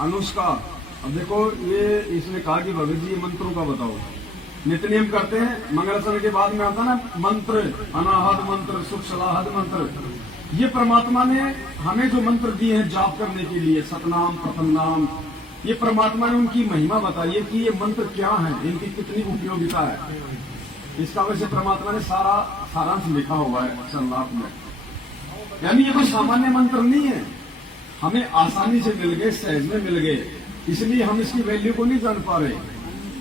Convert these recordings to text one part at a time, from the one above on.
अनुष्का। अब देखो ये इसने कहा कि भगत जी मंत्रों का बताओ। नित्य नियम करते हैं, मंगलाचरण के बाद में आता ना मंत्र, अनाहत मंत्र, सुख सलाहत मंत्र। ये परमात्मा ने हमें जो मंत्र दिए हैं जाप करने के लिए, सतनाम प्रथम नाम, ये परमात्मा ने उनकी महिमा बताई है कि ये मंत्र क्या है, इनकी कितनी उपयोगिता है। इसका वजह से परमात्मा ने सारा सारांश लिखा हुआ है संलाप में। यानी ये कोई सामान्य मंत्र नहीं है, हमें आसानी से मिल गए, सहज में मिल गए, इसलिए हम इसकी वैल्यू को नहीं जान पा रहे।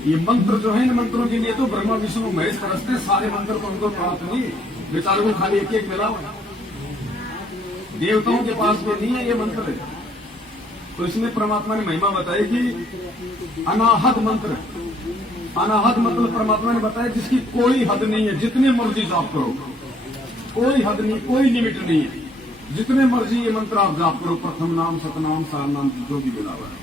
ये मंत्र जो है, इन मंत्रों के लिए तो ब्रह्मा विष्णु महेश तरसते, सारे मंत्र तो उनको प्राप्त नहीं, बेचारों को खाली एक एक मिला हुआ। देवताओं के पास भी नहीं है ये मंत्र। तो इसमें परमात्मा ने महिमा बताई कि अनाहत मंत्र, अनाहत मतलब परमात्मा ने बताया जिसकी कोई हद नहीं है, जितने मर्जी जाप करो, कोई हद नहीं, कोई लिमिट नहीं है, जितने मर्जी ये मंत्र आप जाप करो, प्रथम नाम, सतनाम, सार नाम, जो भी मिला हुआ है।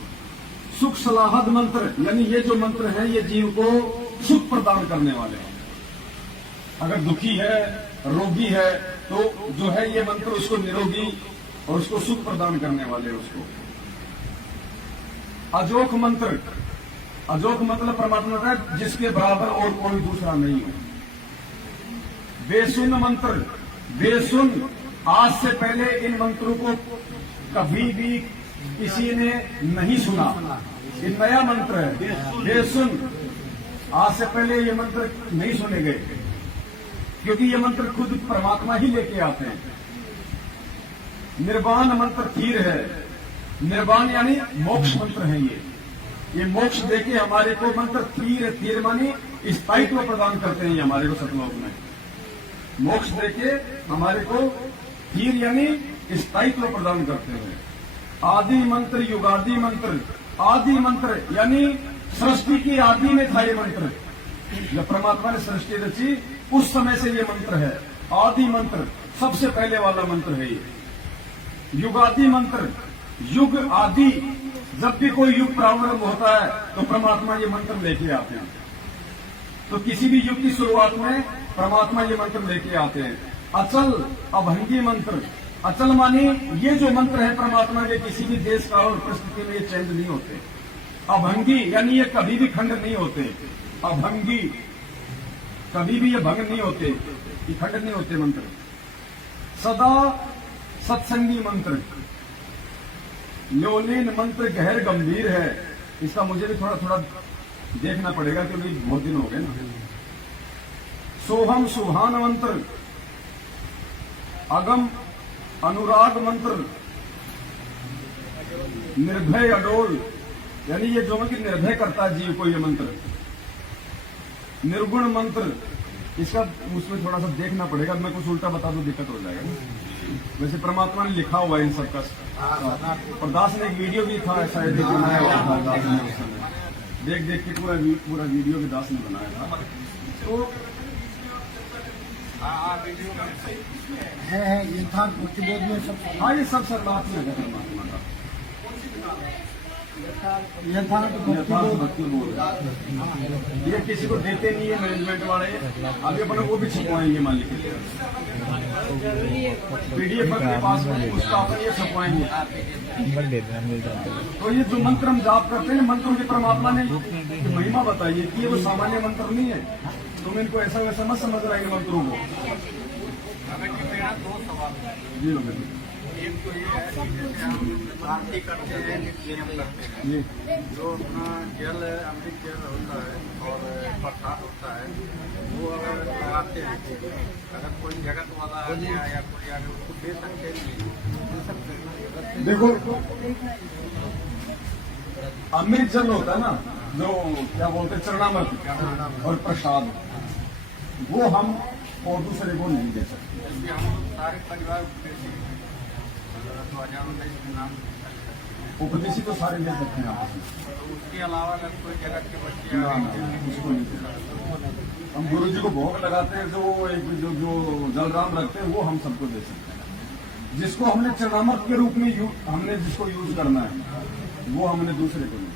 सुख सलाहत मंत्र, यानी ये जो मंत्र है ये जीव को सुख प्रदान करने वाले हैं। अगर दुखी है, रोगी है, तो जो है ये मंत्र उसको निरोगी और उसको सुख प्रदान करने वाले हैं उसको। अजोख मंत्र, अजोख मतलब परमात्मा का जिसके बराबर और कोई दूसरा नहीं है। बेसुन मंत्र, बेसुन, आज से पहले इन मंत्रों को कभी भी किसी ने नहीं सुना, ये नया मंत्र है। बेसुन, आज से पहले ये मंत्र नहीं सुने गए, क्योंकि ये मंत्र खुद परमात्मा ही लेके आते हैं। निर्वाण मंत्र थीर है, निर्वाण यानी मोक्ष मंत्र है ये मोक्ष देके हमारे को मंत्र थीर, थीर मानी स्थायित्व प्रदान करते हैं हमारे को सतलोक में। मोक्ष देके हमारे को थीर यानी स्थायित्व प्रदान करते हैं। आदि मंत्र, युगादि मंत्र, आदि मंत्र यानी सृष्टि की आदि में था ये मंत्र, जब परमात्मा ने सृष्टि रची उस समय से ये मंत्र है। आदि मंत्र सबसे पहले वाला मंत्र है ये। युगादि मंत्र, युग आदि, जब भी कोई युग प्रारंभ होता है तो परमात्मा ये मंत्र लेके आते हैं। तो किसी भी युग की शुरुआत में परमात्मा ये मंत्र लेके आते हैं। अचल अभंगी मंत्र, अचल मानी ये जो मंत्र है परमात्मा के, किसी भी देश काल और परिस्थिति में ये चेंज नहीं होते। अभंगी यानी ये कभी भी खंड नहीं होते। अभंगी, कभी भी ये भंग नहीं होते, ये खंड नहीं होते मंत्र। सदा सत्संगी मंत्र, लोलीन मंत्र गहर गंभीर है। इसका मुझे भी थोड़ा थोड़ा देखना पड़ेगा क्योंकि बहुत दिन हो गए ना। सोहम सुहान मंत्र, अगम अनुराग मंत्र, निर्भय अडोल, यानी ये जो है कि निर्भय करता है जीव को ये मंत्र। निर्गुण मंत्र, इसका उसमें थोड़ा सा देखना पड़ेगा, मैं कुछ उल्टा बता दूं दिक्कत हो जाएगा ना। वैसे परमात्मा ने लिखा हुआ है इन सबका। और दास ने एक वीडियो भी था शायद बनाया हुआ था दास ने उस समय, देख देख के पूरा वीडियो भी दास ने बनाया था। तो है यथार्थ भक्तिबोध में सब। हाँ, ये सब सर्वात्म है परमात्मा का, यथार्थ भक्तिबोध। ये किसी को देते नहीं है मैनेजमेंट वाले, आगे अपने वो भी छपवाएंगे मालिक के लिए। पीडीएफ के पास में उसका अपन ये छपवाएंगे। तो ये जो मंत्र हम जाप करते हैं, मंत्रों की परमात्मा ने महिमा बताई है कि ये वो सामान्य मंत्र नहीं है। तुम इनको ऐसा वैसा मत समझ रहे हैं मंत्रों को। जी एक तो ये है कि जैसे हम आरती करते हैं, नियम करते हैं, जो अपना जल अमृत जल होता है और प्रसाद होता है, वो अगर लगाते हैं, अगर कोई जगत वाला आ गया या कोई आगे उसको दे सकते हैं। देखो अमृत जल होता है ना, जो क्या बोलते हैं चरणामृत और प्रसाद, वो हम और दूसरे को नहीं दे सकते। हम सारे परिवार उपदेशी तो सारे ले सकते हैं आपस में, तो उसके अलावा अगर कोई जगत के बच्चे उसको नहीं दे सकते। हम गुरु जी को भोग लगाते हैं, जो एक जो जलराम रखते हैं वो हम सबको दे सकते हैं। जिसको हमने चरणामृत के रूप में हमने जिसको यूज करना है वो हमने दूसरे को नहीं।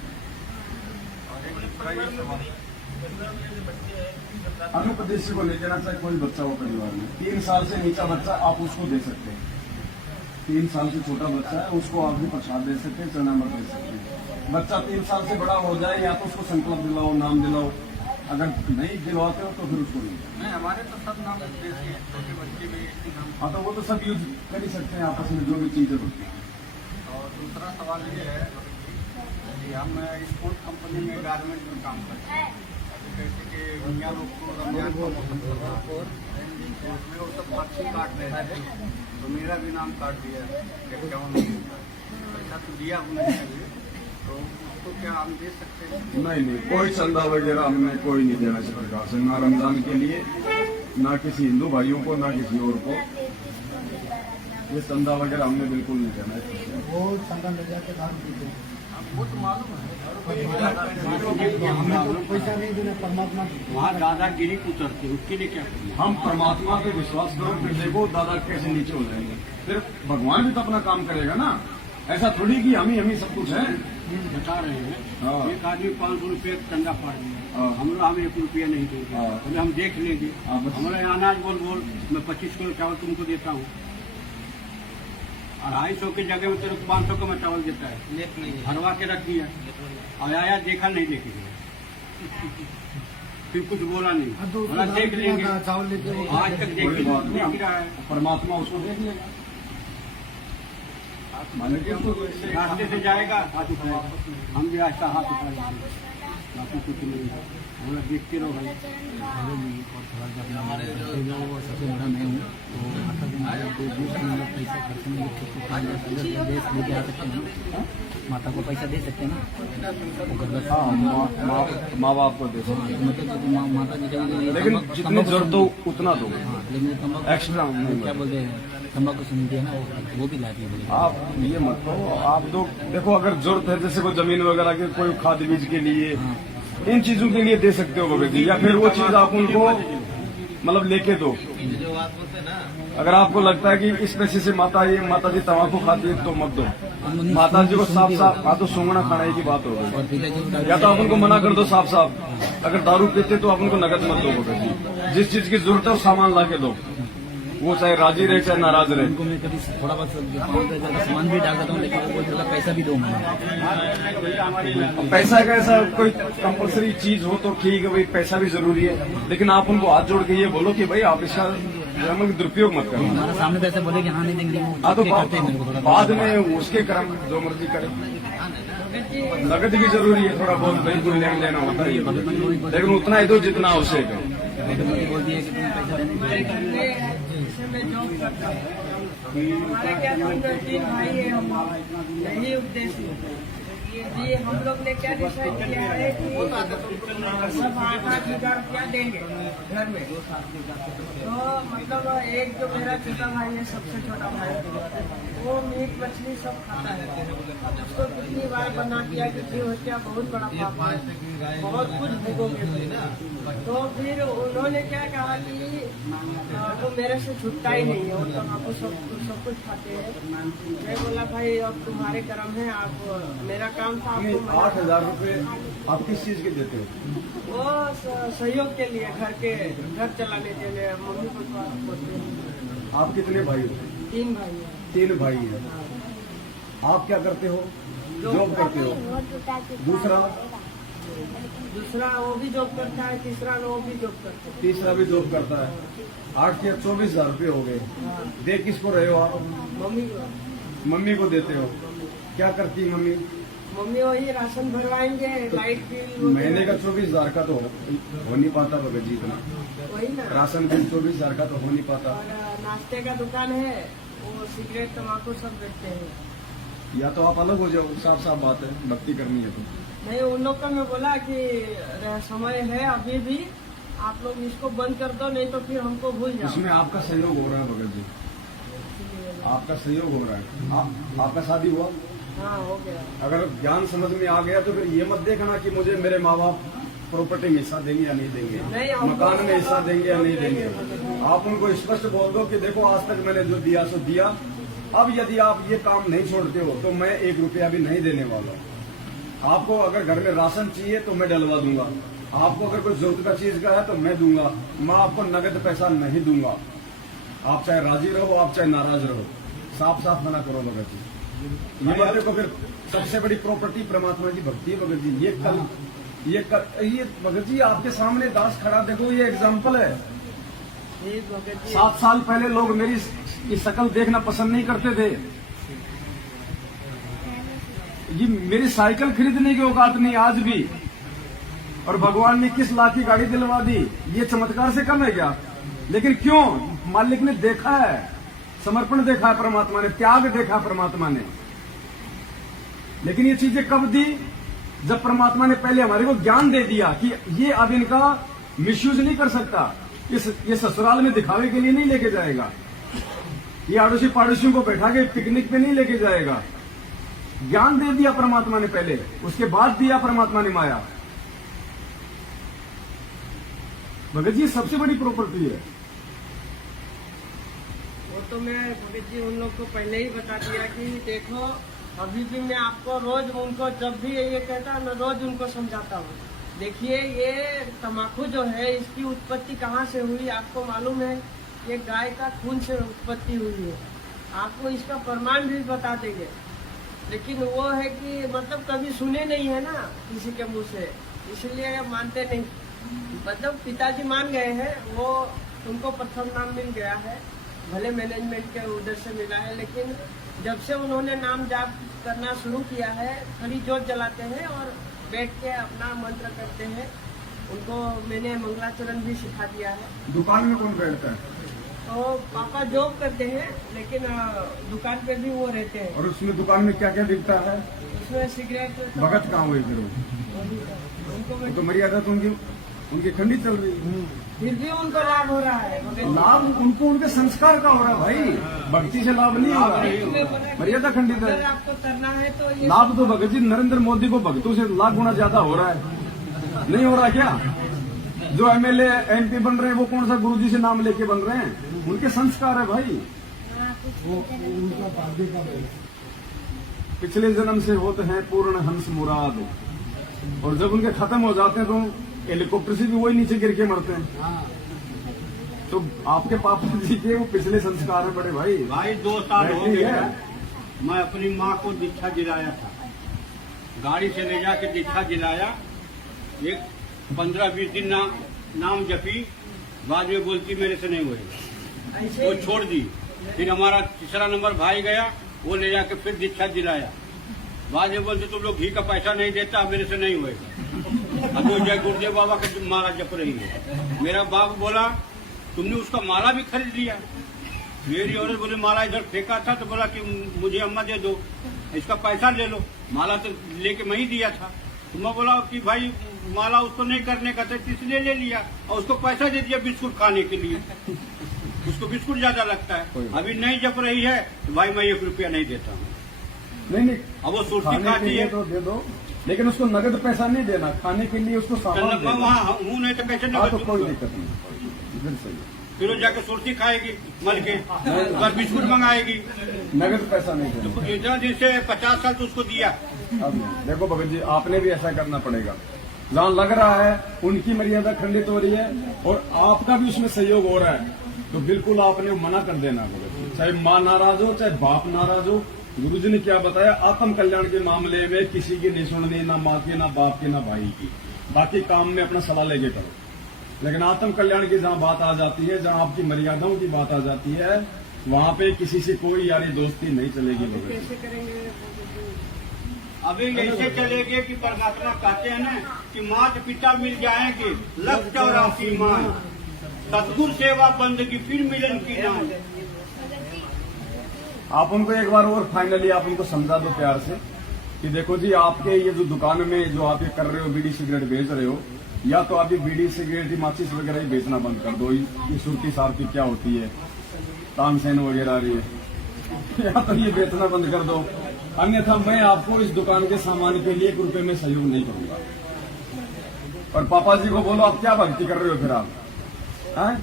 अनुपदेशी को ले जाना चाहे कोई बच्चा हो परिवार में, 3 साल से नीचा बच्चा आप उसको दे सकते हैं। 3 साल से छोटा बच्चा है, उसको आप भी प्रसाद दे सकते हैं, चना मत दे सकते हैं। बच्चा 3 साल से बड़ा हो जाए या तो उसको संकल्प दिलाओ, नाम दिलाओ, अगर नहीं दिलवाते हो तो फिर उसको नहीं। हमारे तो सब नाम देते हैं, छोटे बच्चे भी इसी नाम। हाँ, तो वो तो सब यूज कर ही सकते हैं आपस में, जो भी चीजें होती हैं। और दूसरा सवाल ये है कि हम स्पोर्ट कंपनी में गारमेंट में काम करते हैं, जैसे कि भैया लोग को रमजान का मौसम चल रहा है, तो उसमें वो सब पर्ची काट रहे थे, तो मेरा भी नाम काट दिया 51 पैसा तो दिया उन्होंने अभी, तो उसको क्या हम दे सकते हैं? नहीं, कोई चंदा वगैरह हमने कोई नहीं देना इस प्रकार से, ना रमजान के लिए, ना किसी हिंदू भाइयों को, ना किसी और को। ये चंदा वगैरह हमने बिल्कुल नहीं देना है। वो संगम ले जाके दान देते हैं। वो तो मालूम है, हमें तो पैसा नहीं देना, परमात्मा वहाँ दादागिरी उतरती है, उसके लिए क्या करें? हम परमात्मा पे विश्वास करो, फिर देखो दादा कैसे नीचे हो जाएंगे। फिर भगवान भी तो अपना काम करेगा ना, ऐसा थोड़ी कि हम ही सब कुछ है। बता रहे हैं हाँ। एक आदमी 500 रुपये चंदा पा रहे हैं, हाँ। हम लोग हमें 1 रुपया नहीं देंगे, हाँ। अभी हम देख लेंगे। हाँ, बस। हमारा यहाँ अनाज बोल मैं 25 किलो चावल तुमको देता हूँ, 250 की जगह में तेरे को 500 का मैं चावल देता है, भरवा के रख दिया और आया देखा नहीं लेके गया, फिर कुछ बोला नहीं, तो बोला देख लेंगे, चावल लेके वो आज तक कोई देख बात नहीं, रहा है। परमात्मा उसको देख लेगा। मान लीजिए रास्ते से जाएगा हाथ उठाएगा, हम भी ऐसा हाथ उठाएंगे, बाकी कुछ नहीं है, हम लोग देखते रहो भाई। सबसे बड़ा मैं हूँ, तो माता को पैसा खर्च में देश लेके आ सकते हैं, माता को पैसा दे सकते हैं ना, हाँ, माँ बाप को दे सकते हैं। मतलब माता जी का, लेकिन जितनी जरूरत हो उतना दो, हाँ, लेकिन तम्बाकू एक्स्ट्रा क्या बोलते हैं, तम्बाकू सुनती है ना, वो भी लाती है। आप ये मत करो। आप तो देखो, अगर जरूरत है जैसे कोई जमीन वगैरह के, कोई खाद बीज के लिए, इन चीजों के लिए दे सकते हो भगत जी, या फिर वो चीज आप उनको मतलब लेके दो। अगर आपको लगता है कि इस पैसे से माता जी तम्बाकू खाती है तो मत दो। माता जी को साफ साफ तो सूंघना खाने की बात हो और गई, पिताजी या तो आप उनको मना कर दो साफ साफ। अगर दारू पीते तो आप उनको नकद मत दो भगत जी, जिस चीज की जरूरत है वो सामान ला के दो, वो चाहे राजी रहे चाहे नाराज रहे। उनको मैं कभी थोड़ा बहुत सामान भी डाल देता हूँ, लेकिन वो बोलते हैं पैसा भी दो मुझे। पैसा का ऐसा कोई कंपलसरी चीज हो तो ठीक है भाई, पैसा भी जरूरी है, लेकिन आप उनको हाथ जोड़ के ये बोलो कि भाई आप इसका दुरुपयोग मत करो। हमारे सामने पैसे बोले कि हाँ नहीं देंगे, वो हाँ, तो चुपके करते हैं मेरे को थोड़ा। बाद में उसके कर्म जो मर्जी करे। नगद भी जरूरी है, थोड़ा बहुत बैंक को लेन देना होता है, लेकिन उतना ही दो जितना आवश्यक है। बोल दिए कि तुम पैसा देने हमारे क्या 3 भाई है, हम यही उद्देश्य ये हम लोग ने क्या डिसाइड किया है कि सब 8,000 रुपया देंगे घर में। तो मतलब एक जो मेरा छोटा भाई है, सबसे छोटा भाई, वो मीट मछली सब खाता है, उसको कितनी बार बना दिया कि जी हो क्या बहुत बड़ा पाप है, बहुत कुछ भोगोगे। तो फिर उन्होंने क्या कहा कि वो मेरे से छूटता ही नहीं है, और तम्बाकू सब कुछ खाते हैं। मैं बोला भाई अब तुम्हारे कर्म है, आप मेरा काम था आपको 8,000 रुपए आप किस चीज के देते हो? वो सहयोग के लिए, घर चलाने के लिए, मम्मी पापा बोलते हैं। आप कितने भाई हो? 3 भाई है। 3 भाई हैं। आप क्या करते हो? जॉब करते हो? दूसरा वो भी जॉब करता है, तीसरा वो भी जॉब करता है। तीसरा भी जॉब करता है। 8 के 24,000 रुपये हो गए। दे किसको रहे हो आप? मम्मी को। मम्मी को देते हो। क्या करती है मम्मी? मम्मी वही राशन भरवाएंगे, लाइट बिल महीने का 24,000 का तो हो नहीं पाता भगत जी, इतना वही ना। राशन बिल 24,000 का तो हो नहीं पाता। और नाश्ते का दुकान है, वो सिगरेट तम्बाकू सब बेचते हैं। या तो आप अलग हो जाओ, साफ साफ बात है, भक्ति करनी है तो। नहीं, उन लोग को मैं बोला कि समय है अभी भी, आप लोग इसको बंद कर दो, नहीं तो फिर हमको भूल जाओ। इसमें आपका सहयोग हो रहा है भगत जी, आपका सहयोग हो रहा है। आपका शादी हुआ? हाँ, हो गया। अगर ज्ञान समझ में आ गया तो फिर ये मत देखना कि मुझे मेरे माँ बाप प्रॉपर्टी में हिस्सा देंगे या नहीं देंगे, मकान में हिस्सा देंगे या नहीं देंगे। आप उनको स्पष्ट बोल दो कि देखो आज तक मैंने जो दिया सो दिया, अब यदि आप ये काम नहीं छोड़ते हो तो मैं 1 रुपया भी नहीं देने वाला। आपको अगर घर में राशन चाहिए तो मैं डलवा दूंगा, आपको अगर कोई जरूरत का चीज का है तो मैं दूंगा, मैं आपको नगद पैसा नहीं दूंगा। आप चाहे राजी रहो, आप चाहे नाराज रहो, साफ साफ मना करो भगत जी। ये बातें को फिर सबसे बड़ी प्रॉपर्टी परमात्मा की भक्ति है भगत जी। ये भगत जी आपके सामने दास खड़ा, देखो ये एग्जाम्पल है। ये भगत जी 7 साल पहले लोग मेरी ये शक्ल देखना पसंद नहीं करते थे। ये मेरी साइकिल खरीदने की औकात नहीं आज भी, और भगवान ने किस लाख की गाड़ी दिलवा दी, ये चमत्कार से कम है क्या? लेकिन क्यों? मालिक ने देखा है, समर्पण देखा है परमात्मा ने, त्याग देखा परमात्मा ने। लेकिन ये चीजें कब दी? जब परमात्मा ने पहले हमारे को ज्ञान दे दिया कि ये अब इनका मिसयूज नहीं कर सकता, ये ससुराल में दिखावे के लिए नहीं लेके जाएगा, ये आड़ोसी पाड़ोसियों को बैठा के पिकनिक पे नहीं लेके जाएगा। ज्ञान दे दिया परमात्मा ने पहले, उसके बाद दिया परमात्मा ने माया। भगत जी सबसे बड़ी प्रॉपर्टी है। वो तो मैं भगत जी उन लोग को पहले ही बता दिया कि देखो अभी भी मैं आपको रोज उनको जब भी ये कहता है मैं रोज उनको समझाता हूँ। देखिए ये तम्बाकू जो है इसकी उत्पत्ति कहाँ से हुई आपको मालूम है? ये गाय का खून से उत्पत्ति हुई है। आपको इसका प्रमाण भी बता देंगे, लेकिन वो है कि मतलब कभी सुने नहीं है ना किसी के मुंह से, इसलिए मानते नहीं। मतलब पिताजी मान गए हैं, वो उनको प्रथम नाम मिल गया है, भले मैनेजमेंट के उधर से मिला है, लेकिन जब से उन्होंने नाम जाप करना शुरू किया है, खड़ी जोत जलाते हैं और बैठ के अपना मंत्र करते हैं। उनको मैंने मंगलाचरण भी सिखा दिया है। दुकान में कौन बैठता है? तो पापा जॉब करते हैं, लेकिन दुकान पे भी वो रहते हैं। और उसमें दुकान में क्या क्या बिकता है? उसमें सिगरेट तो भगत कहाँ हुए फिर? उनको वो तो मर्यादा तो उनकी ठंडी चल रही है, फिर भी उनको लाभ हो रहा है। लाभ उनको उनके संस्कार का हो रहा है भाई, भक्ति से लाभ नहीं हो रहा, मर्यादा खंडित अगर है। आपको करना है तो ये लाभ तो भगत जी नरेंद्र मोदी को भक्तों से लाख गुना ज्यादा हो रहा है, नहीं हो रहा क्या? जो एमएलए एमपी बन रहे हैं वो कौन सा गुरुजी से नाम लेके बन रहे हैं? उनके संस्कार है भाई। वो उनका भाग्य का है। पिछले जन्म से होते हैं पूर्ण हंस मुराद, और जब उनके खत्म हो जाते हैं तो हेलीकॉप्टर से भी वही नीचे गिर के मरते हैं। तो आपके पापा जी के वो पिछले संस्कार है बड़े भाई। भाई 2 साल हो बैठी गए है। मैं अपनी माँ को दीक्षा दिलाया था, गाड़ी से ले जाके दीक्षा दिलाया। एक 15-20 दिन नाम जपी, बाद में बोलती मेरे से नहीं हुए, ऐसे वो छोड़ दी। फिर हमारा तीसरा नंबर भाई गया, वो ले जाके फिर दीक्षा दिलाया। बाद में बोलते तुम लोग घी का पैसा नहीं देता, मेरे से नहीं होएगा। अब वो जय गुरुदेव बाबा का माला जप रही है। मेरा बाप बोला तुमने उसका माला भी खरीद लिया। मेरी औरत बोले माला इधर फेंका था, तो बोला कि मुझे अम्मा दे दो, इसका पैसा ले लो। माला तो लेके मैं ही दिया था। तो मैं बोला कि भाई माला उसको नहीं करने का था, इसलिए ले लिया, और उसको पैसा दे दिया बिस्कुट खाने के लिए। उसको बिस्कुट ज्यादा लगता है। अभी नहीं जप रही है तो भाई मैं 1 रुपया नहीं देता हूँ। नहीं अब वो सुर्ती खाने के खाती लिए है तो दे दो, लेकिन उसको नगद पैसा नहीं देना, खाने के लिए उसको सामान देना। वहाँ हूँ नहीं तो कैसे हाँ, तो नगद कोई दूंगा? दिक्कत नहीं, इधर सही है। फिर वो जाके सुर्ती खाएगी मर के, बस बिस्कुट मंगाएगी। नगद पैसा नहीं देना। तो इतना दिन से 50 साल तो उसको दिया। अब देखो भगत जी आपने भी ऐसा करना पड़ेगा। जहाँ लग रहा है उनकी मर्यादा खंडित हो रही है और आपका भी उसमें सहयोग हो रहा है, तो बिल्कुल आपने मना कर देना भगत जी। चाहे माँ नाराज हो, चाहे बाप नाराज हो। गुरुजी ने क्या बताया? आत्म कल्याण के मामले में किसी की नहीं सुननी, ना माँ की, ना बाप की, ना भाई की। बाकी काम में अपना सलाह लेके करो, लेकिन आत्म कल्याण की जहाँ बात आ जाती है, जहाँ आपकी मर्यादाओं की बात आ जाती है, वहाँ पे किसी से कोई यारी दोस्ती नहीं चलेगी भगत जी। कैसे करेंगे? अभी ऐसे चलेगे कि परमात्मा कहते हैं ना कि माता पिता मिल जाएंगे, 184 मान, सतगुरु सेवा बंदगी फिर मिलन की नाम। आप उनको एक बार और फाइनली आप उनको समझा दो प्यार से कि देखो जी आपके ये जो दुकान में जो आप ये कर रहे हो, बीड़ी सिगरेट बेच रहे हो, या तो आप ये बीड़ी सिगरेट माचिस वगैरह ही बेचना बंद कर दो। ये सुर्ती सार्ती क्या होती है, तानसेन वगैरह रही है, या तो ये बेचना बंद कर दो, अन्यथा मैं आपको इस दुकान के सामान के लिए 1 रुपए में सहयोग नहीं करूंगा। और पापा जी को बोलो आप क्या भक्ति कर रहे हो फिर आप, हैं?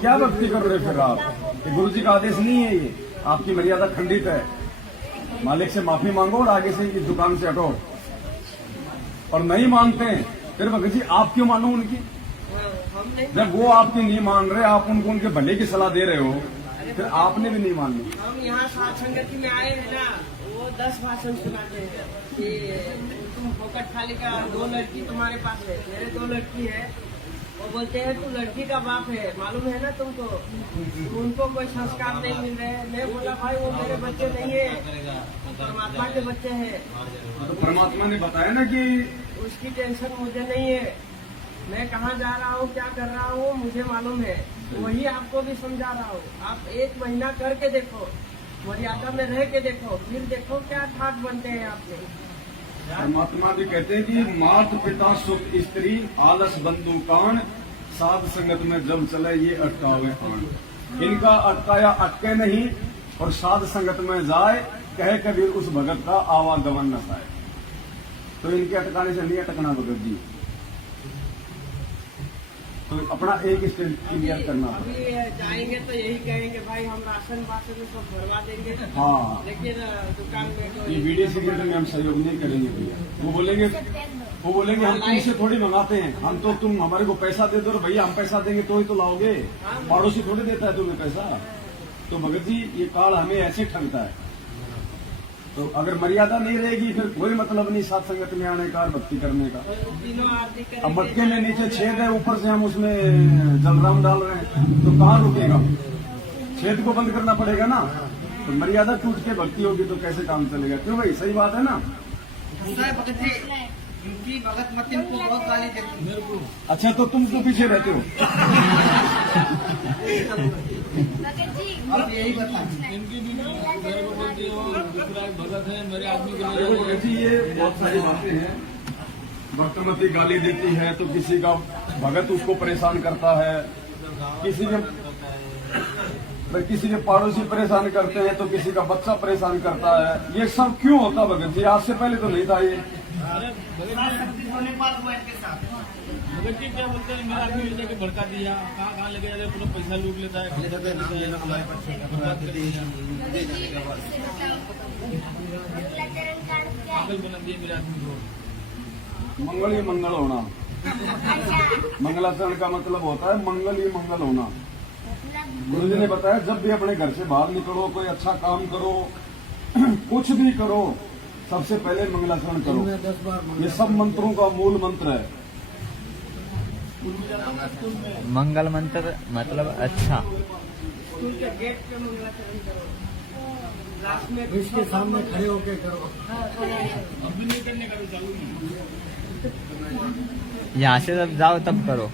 क्या भक्ति कर रहे हो फिर आप? ये गुरु जी का आदेश नहीं है, ये आपकी मर्यादा खंडित है। मालिक से माफी मांगो और आगे से इस दुकान से हटो। और नहीं मानते हैं फिर भगत जी आप क्यों मानो उनकी? हमने जब वो आपकी नहीं मान रहे, आप उनको उनके भले की सलाह दे रहे हो, फिर आपने भी नहीं माननी। हम यहाँ सात संगति में आए हैं ना, वो 10 भाषण सुनाते हैं कि तुम फोकट खाली का 2 लड़की तुम्हारे पास है, मेरे 2 लड़की है। वो बोलते हैं तू लड़की का बाप है, मालूम है ना तुमको, उनको कोई संस्कार नहीं मिल रहे। मैं बोला भाई वो मेरे बच्चे नहीं है, परमात्मा के बच्चे हैं। तो परमात्मा ने बताया ना कि उसकी टेंशन मुझे नहीं है, मैं कहाँ जा रहा हूँ क्या कर रहा हूँ मुझे मालूम है, वही आपको भी समझा रहा हूँ। आप 1 महीना करके देखो, मर्यादा में रह के देखो, फिर देखो क्या ठाट बनते हैं आपके। परमात्मा भी कहते हैं कि माता पिता सुख स्त्री आलस बंधु कान साध संगत में जब चले ये अटकावे आन। इनका अटकाया अटके नहीं और साध संगत में जाए कहे कबीर उस भगत का आवागमन न पाए। तो इनके अटकाने से नहीं अटकना भगत जी, तो अपना एक स्टेज क्लियर करना अभी जाएंगे तो यही कहेंगे भाई हम राशन वाशन सब भरवा देंगे, हाँ। लेकिन दुकान में तो ये वीडियो सिक्योरिटी में हम सहयोग नहीं करेंगे भैया। वो बोलेंगे हम तुमसे थोड़ी मंगाते हैं, हम तो तुम हमारे को पैसा दे दो भैया, हम पैसा देंगे तो ही तो लाओगे, पड़ोसी थोड़ी देता है तुम्हें पैसा। तो भगत जी ये काल हमें ऐसे ठगता है। तो अगर मर्यादा नहीं रहेगी फिर कोई मतलब नहीं साथ संगत में आने का, भक्ति करने का। दिनों आरती करेंगे। अब मटके में नीचे छेद है, ऊपर से हम उसमें जलराम डाल रहे हैं, तो कहाँ रुकेगा? छेद को बंद करना पड़ेगा ना। तो मर्यादा टूट के भक्ति होगी तो कैसे काम चलेगा? क्यों भाई, सही बात है ना? इनकी भगत मत इनको बहुत गाली देती है। अच्छा तो तुम तो पीछे रहते हो। अब यही बता देखो जी ये बहुत सारी बातें हैं। भक्तमती गाली देती है तो किसी का भगत उसको परेशान करता है, किसी के पड़ोसी परेशान करते हैं तो किसी का बच्चा परेशान करता है। ये सब क्यों होता भगत जी? आज से पहले तो नहीं था ये। भगत जी क्या बोलते हैं, मेरा आदमी लेके भड़का दिया, कहाँ लेके जाते पूरा पैसा लूट लेता है। पागल बना दिए मेरे आदमी को। मंगल ही मंगल होना, मंगलाचरण का मतलब होता है मंगल ही मंगल होना। गुरु जी ने बताया जब भी अपने घर से बाहर निकलो, कोई अच्छा काम करो, कुछ भी करो, सबसे पहले मंगलाचरण करो। ये सब मंत्रों का मूल मंत्र है। मंगल मंत्र मतलब अच्छा। स्कूल के गेट पे मंगलाचरण करो, क्लास में इसके सामने खड़े होके करो। अभी नहीं करने का तो चालू नहीं। यहाँ से जब जाओ तब करो।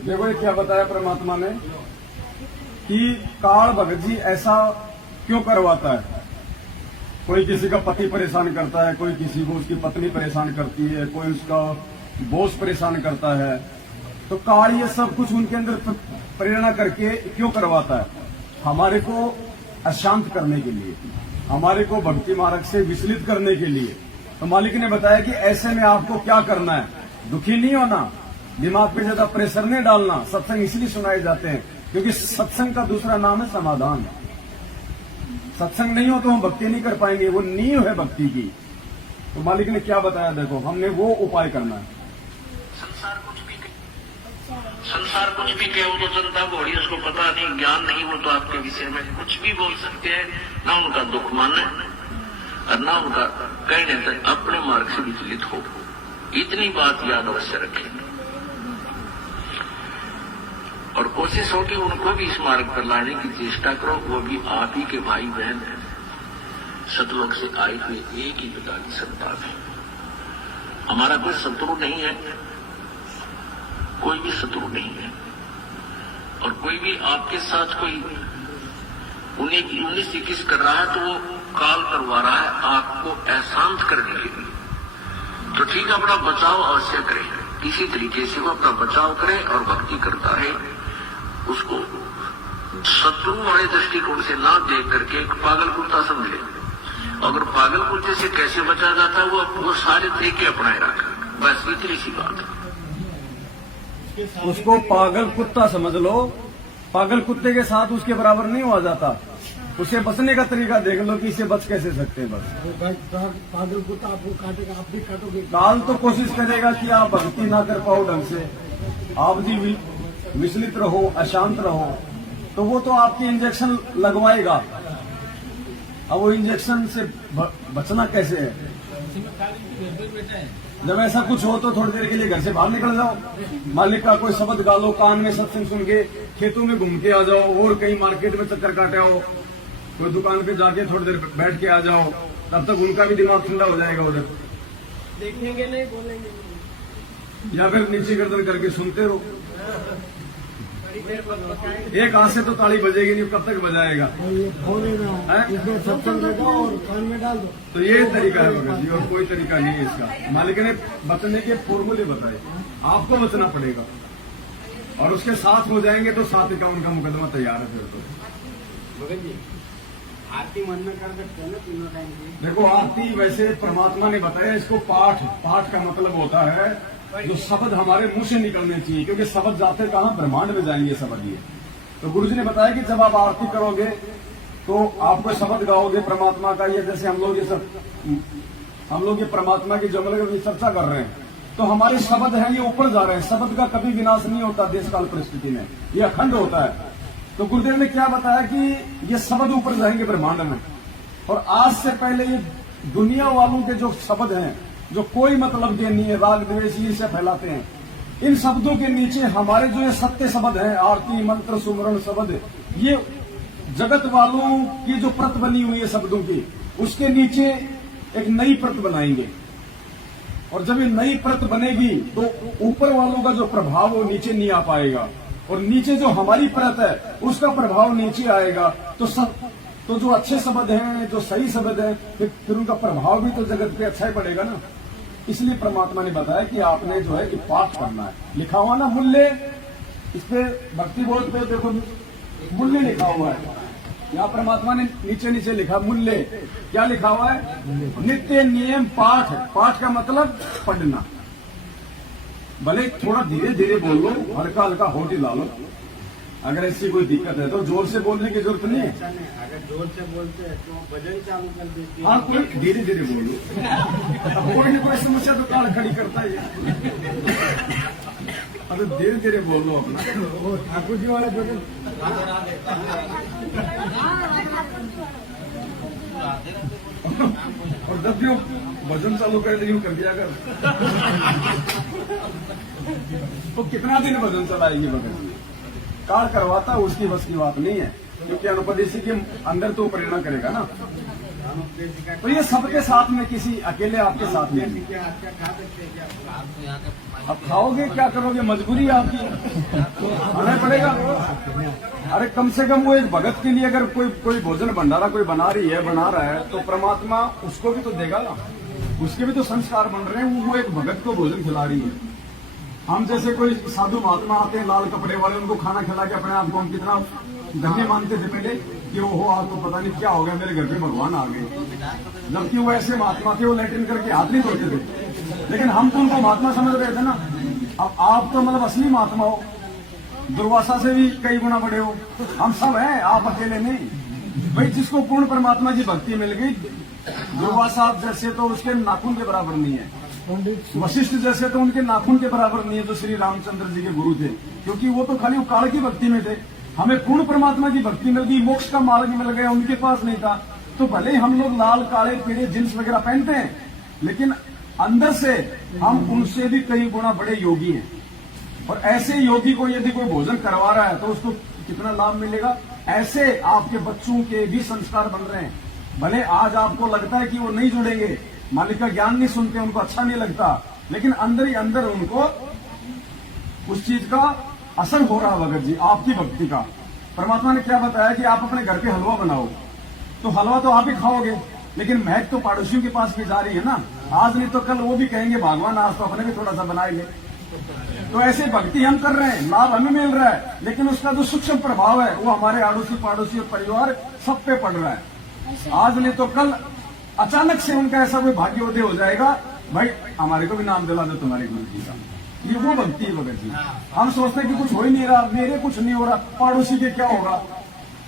देखो ये क्या बताया परमात्मा ने कि काल भगत जी ऐसा क्यों करवाता है। कोई किसी का पति परेशान करता है, कोई किसी को उसकी पत्नी परेशान करती है, कोई उसका बॉस परेशान करता है। तो काल ये सब कुछ उनके अंदर प्रेरणा करके क्यों करवाता है? हमारे को अशांत करने के लिए, हमारे को भक्ति मार्ग से विचलित करने के लिए। तो मालिक ने बताया कि ऐसे में आपको क्या करना है, दुखी नहीं होना, दिमाग पे ज्यादा प्रेशर नहीं डालना। सत्संग इसलिए सुनाए जाते हैं क्योंकि सत्संग का दूसरा नाम है समाधान। सत्संग नहीं हो तो हम भक्ति नहीं कर पाएंगे, वो नींव है भक्ति की। तो मालिक ने क्या बताया, देखो हमने वो उपाय करना है। संसार कुछ भी कहो तो जनता को बड़ी उसको पता नहीं, ज्ञान नहीं, वो तो आपके विषय में कुछ भी बोल सकते हैं, ना उनका दुख माने और ना उनका कहने तक अपने मार्ग से विचलित हो। इतनी बात याद अवश्य रखें और कोशिश हो कि उनको भी इस मार्ग पर लाने की चेष्टा करो। वो भी आप ही के भाई बहन हैं, सतलोक से आए हुए एक ही पिता की संतान है। हमारा कोई शत्रु नहीं है, कोई भी शत्रु नहीं है, और कोई भी आपके साथ कोई 19-21 कर रहा है तो वो काल करवा रहा है आपको अशांत करने के लिए। तो ठीक है, अपना बचाव अवश्य करें, किसी तरीके से वो अपना बचाव करे और भक्ति करता है उसको शत्रु वाले दृष्टिकोण से ना देख करके एक पागल कुत्ता समझे। अगर पागल कुत्ते से कैसे बचा जाता है वो सारे तरीके अपनाए रखा, बस इतनी सी बात है। उसको पागल कुत्ता समझ लो, पागल कुत्ते के साथ उसके बराबर नहीं हुआ जाता। उसे बचने का तरीका देख लो कि इसे बच कैसे सकते हैं बस। पागल कुत्ता आपको काटेगा, आप भी काटोगे। काल तो कोशिश करेगा कि आप भक्ति ना कर पाओ ढंग से, आप जी विचलित रहो, अशांत रहो, तो वो तो आपकी इंजेक्शन लगवाएगा। अब वो इंजेक्शन से बचना कैसे है? जब ऐसा कुछ हो तो थोड़ी देर के लिए घर से बाहर निकल जाओ, मालिक का कोई शब्द गा लो, कान में सत्संग सुन के खेतों में घूम के आ जाओ, और कहीं मार्केट में चक्कर काटे आओ, कोई दुकान पे जाके थोड़ी देर बैठ के आ जाओ, तब तक उनका भी दिमाग ठंडा हो जाएगा उधर। देखेंगे नहीं, बोलेंगे। या फिर नीचे गर्दन करके सुनते रहो। एक हाथ से तो ताली बजेगी नहीं, कब तक बजाएगा? ये फोन है ना, इसमें सत्संग लगाओ और कान में डाल दो। तो ये तरीका है भगत जी, और कोई तरीका नहीं है इसका। मालिक ने बचने के फॉर्मूले बताए, आपको बचना पड़ेगा, और उसके साथ हो जाएंगे तो साथ का उनका मुकदमा तैयार है फिर तो। भगत जी आरती मन में कर सकते हैं ना तीनों टाइम की? देखो आरती वैसे परमात्मा ने बताया इसको पाठ का मतलब होता है जो शब्द हमारे मुंह से निकलने चाहिए, क्योंकि शब्द जाते कहाँ, ब्रह्मांड में जाएंगे शब्द ये। तो गुरुजी ने बताया कि जब आप आरती करोगे तो आपको शब्द गाओगे परमात्मा का, ये जैसे हम लोग ये परमात्मा की जो मतलब चर्चा कर रहे हैं, तो हमारे शब्द हैं ये ऊपर जा रहे हैं। शब्द का कभी विनाश नहीं होता देश काल परिस्थिति में, ये अखंड होता है। तो गुरुदेव ने क्या बताया कि ये शब्द ऊपर जाएंगे ब्रह्मांड में, और आज से पहले ये दुनिया वालों के जो शब्द हैं जो कोई मतलब के नहीं है, राग द्वेष ईर्ष्या फैलाते हैं, इन शब्दों के नीचे हमारे जो ये सत्य शब्द हैं, आरती मंत्र सुमरण शब्द, ये जगत वालों की जो प्रत बनी हुई है शब्दों की, उसके नीचे एक नई प्रत बनाएंगे। और जब ये नई प्रत बनेगी तो ऊपर वालों का जो प्रभाव वो नीचे नहीं आ पाएगा, और नीचे जो हमारी परत है उसका प्रभाव नीचे आएगा। तो जो अच्छे शब्द हैं, जो सही शब्द है, फिर उनका प्रभाव भी तो जगत पे अच्छा ही पड़ेगा ना। इसलिए परमात्मा ने बताया कि आपने जो है कि पाठ करना है। लिखा हुआ ना मूल्य, इस पे भक्ति बोर्ड पे देखो मूल्य लिखा हुआ है, यहाँ परमात्मा ने नीचे नीचे लिखा मूल्य। क्या लिखा हुआ है? नित्य नियम पाठ। पाठ का मतलब पढ़ना। भले थोड़ा धीरे धीरे बोल लो, हल्का हल्का होठ हिला लो, अगर ऐसी कोई दिक्कत है तो जोर से बोलने की जरूरत नहीं है। अगर जोर से बोलते हैं तो भजन चालू कर देती है। हाँ, कोई धीरे धीरे बोलो, अब कोई ना कोई समस्या तो काल खड़ी करता है। अगर धीरे धीरे बोल लो अपना। ठाकुर जी वाले भजन और जब भी भजन चालू कर यूं कर दिया कर, तो कितना दिन भजन चलाएगी? भजन काल करवाता उसकी बस की बात नहीं है, क्योंकि अनुपदेशी के अंदर तो प्रेरणा करेगा ना। तो ये सबके साथ में, किसी अकेले आपके साथ में नहीं। अब खाओगे क्या करोगे? मजबूरी है आपकी, खाना पड़ेगा। अरे कम से कम वो एक भगत के लिए अगर कोई भोजन भंडारा कोई बना रहा है तो परमात्मा उसको भी तो देगा ना, उसके भी तो संस्कार बन रहे हैं। वो एक भगत को भोजन खिला रही है। हम जैसे कोई साधु महात्मा आते हैं लाल कपड़े वाले, उनको खाना खिला के अपने आप को हम कितना धन्य मानते थे पहले कि ओहो आज तो पता नहीं क्या हो गया, मेरे घर पे भगवान आ गए। जबकि वो ऐसे महात्मा थे, वो लैट्रिन करके हाथ नहीं धोते थे, लेकिन हम तो उनको महात्मा समझ रहे थे ना। अब आप तो मतलब असली महात्मा हो, दुर्वासा से भी कई गुना बड़े हो। हम सब हैं, आप अकेले नहीं। भाई जिसको पूर्ण परमात्मा की भक्ति मिल गई, दुर्वासा जैसे तो उसके नाखून के बराबर नहीं है, वशिष्ठ जैसे तो उनके नाखून के बराबर नहीं है जो श्री रामचंद्र जी के गुरु थे, क्योंकि वो तो खाली काल की भक्ति में थे। हमें पूर्ण परमात्मा की भक्ति मिल गई, मोक्ष का मार्ग मिल गया, उनके पास नहीं था। तो भले ही हम लोग लाल काले पीले जींस वगैरह पहनते हैं, लेकिन अंदर से हम उनसे भी कई गुना बड़े योगी हैं। और ऐसे योगी को यदि कोई भोजन करवा रहा है तो उसको कितना लाभ मिलेगा? ऐसे आपके बच्चों के भी संस्कार बन रहे हैं। भले आज आपको लगता है कि वो नहीं जुड़ेंगे, मालिक का ज्ञान नहीं सुनते, उनको अच्छा नहीं लगता, लेकिन अंदर ही अंदर उनको उस चीज का असर हो रहा है। भगत जी आपकी भक्ति का। परमात्मा ने क्या बताया कि आप अपने घर पे हलवा बनाओ, तो हलवा तो आप ही खाओगे, लेकिन महक तो पड़ोसियों के पास भी जा रही है ना। आज नहीं तो कल वो भी कहेंगे भगवान आज तो अपने भी थोड़ा सा बनाएंगे। तो ऐसे भक्ति हम कर रहे हैं, लाभ हमें मिल रहा है, लेकिन उसका जो सूक्ष्म प्रभाव है वो हमारे आड़ोसी पड़ोसी और परिवार सब पे पड़ रहा है। आज नहीं तो कल अचानक से उनका ऐसा कोई भाग्योदय हो जाएगा, भाई हमारे को भी नाम दिला दो तुम्हारे गुरु जी का। ये वो भक्ति है भगत जी। हम सोचते हैं कि कुछ हो ही नहीं रहा, मेरे कुछ नहीं हो रहा, पड़ोसी के क्या होगा।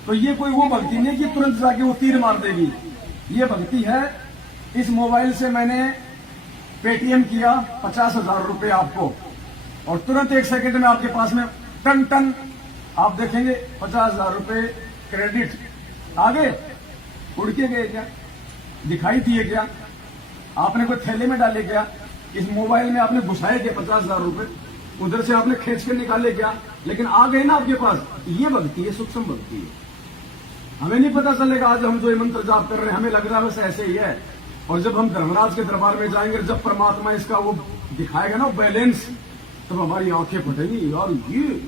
तो ये कोई वो भक्ति नहीं कि तुरंत जाके वो तीर मार देगी। ये भक्ति है, इस मोबाइल से मैंने पेटीएम किया 50,000 रुपए आपको, और तुरंत 1 सेकंड में आपके पास में टन टन आप देखेंगे 50,000 रुपए क्रेडिट आगे उड़ के गए क्या, दिखाई दिए क्या, आपने कोई थैले में डाले क्या, इस मोबाइल में आपने घुसाए क्या 50,000 रुपए, उधर से आपने खींच के निकाले क्या, लेकिन आ गए ना आपके पास। ये भक्ति है, सूक्ष्म भक्ति है। हमें नहीं पता चलेगा आज हम जो ये मंत्र जाप कर रहे हैं, हमें लग रहा है बस ऐसे ही है, और जब हम धर्मराज के दरबार में जाएंगे, जब परमात्मा इसका वो दिखाएगा ना बैलेंस, तब हमारी आंखें फटेंगी, यार ये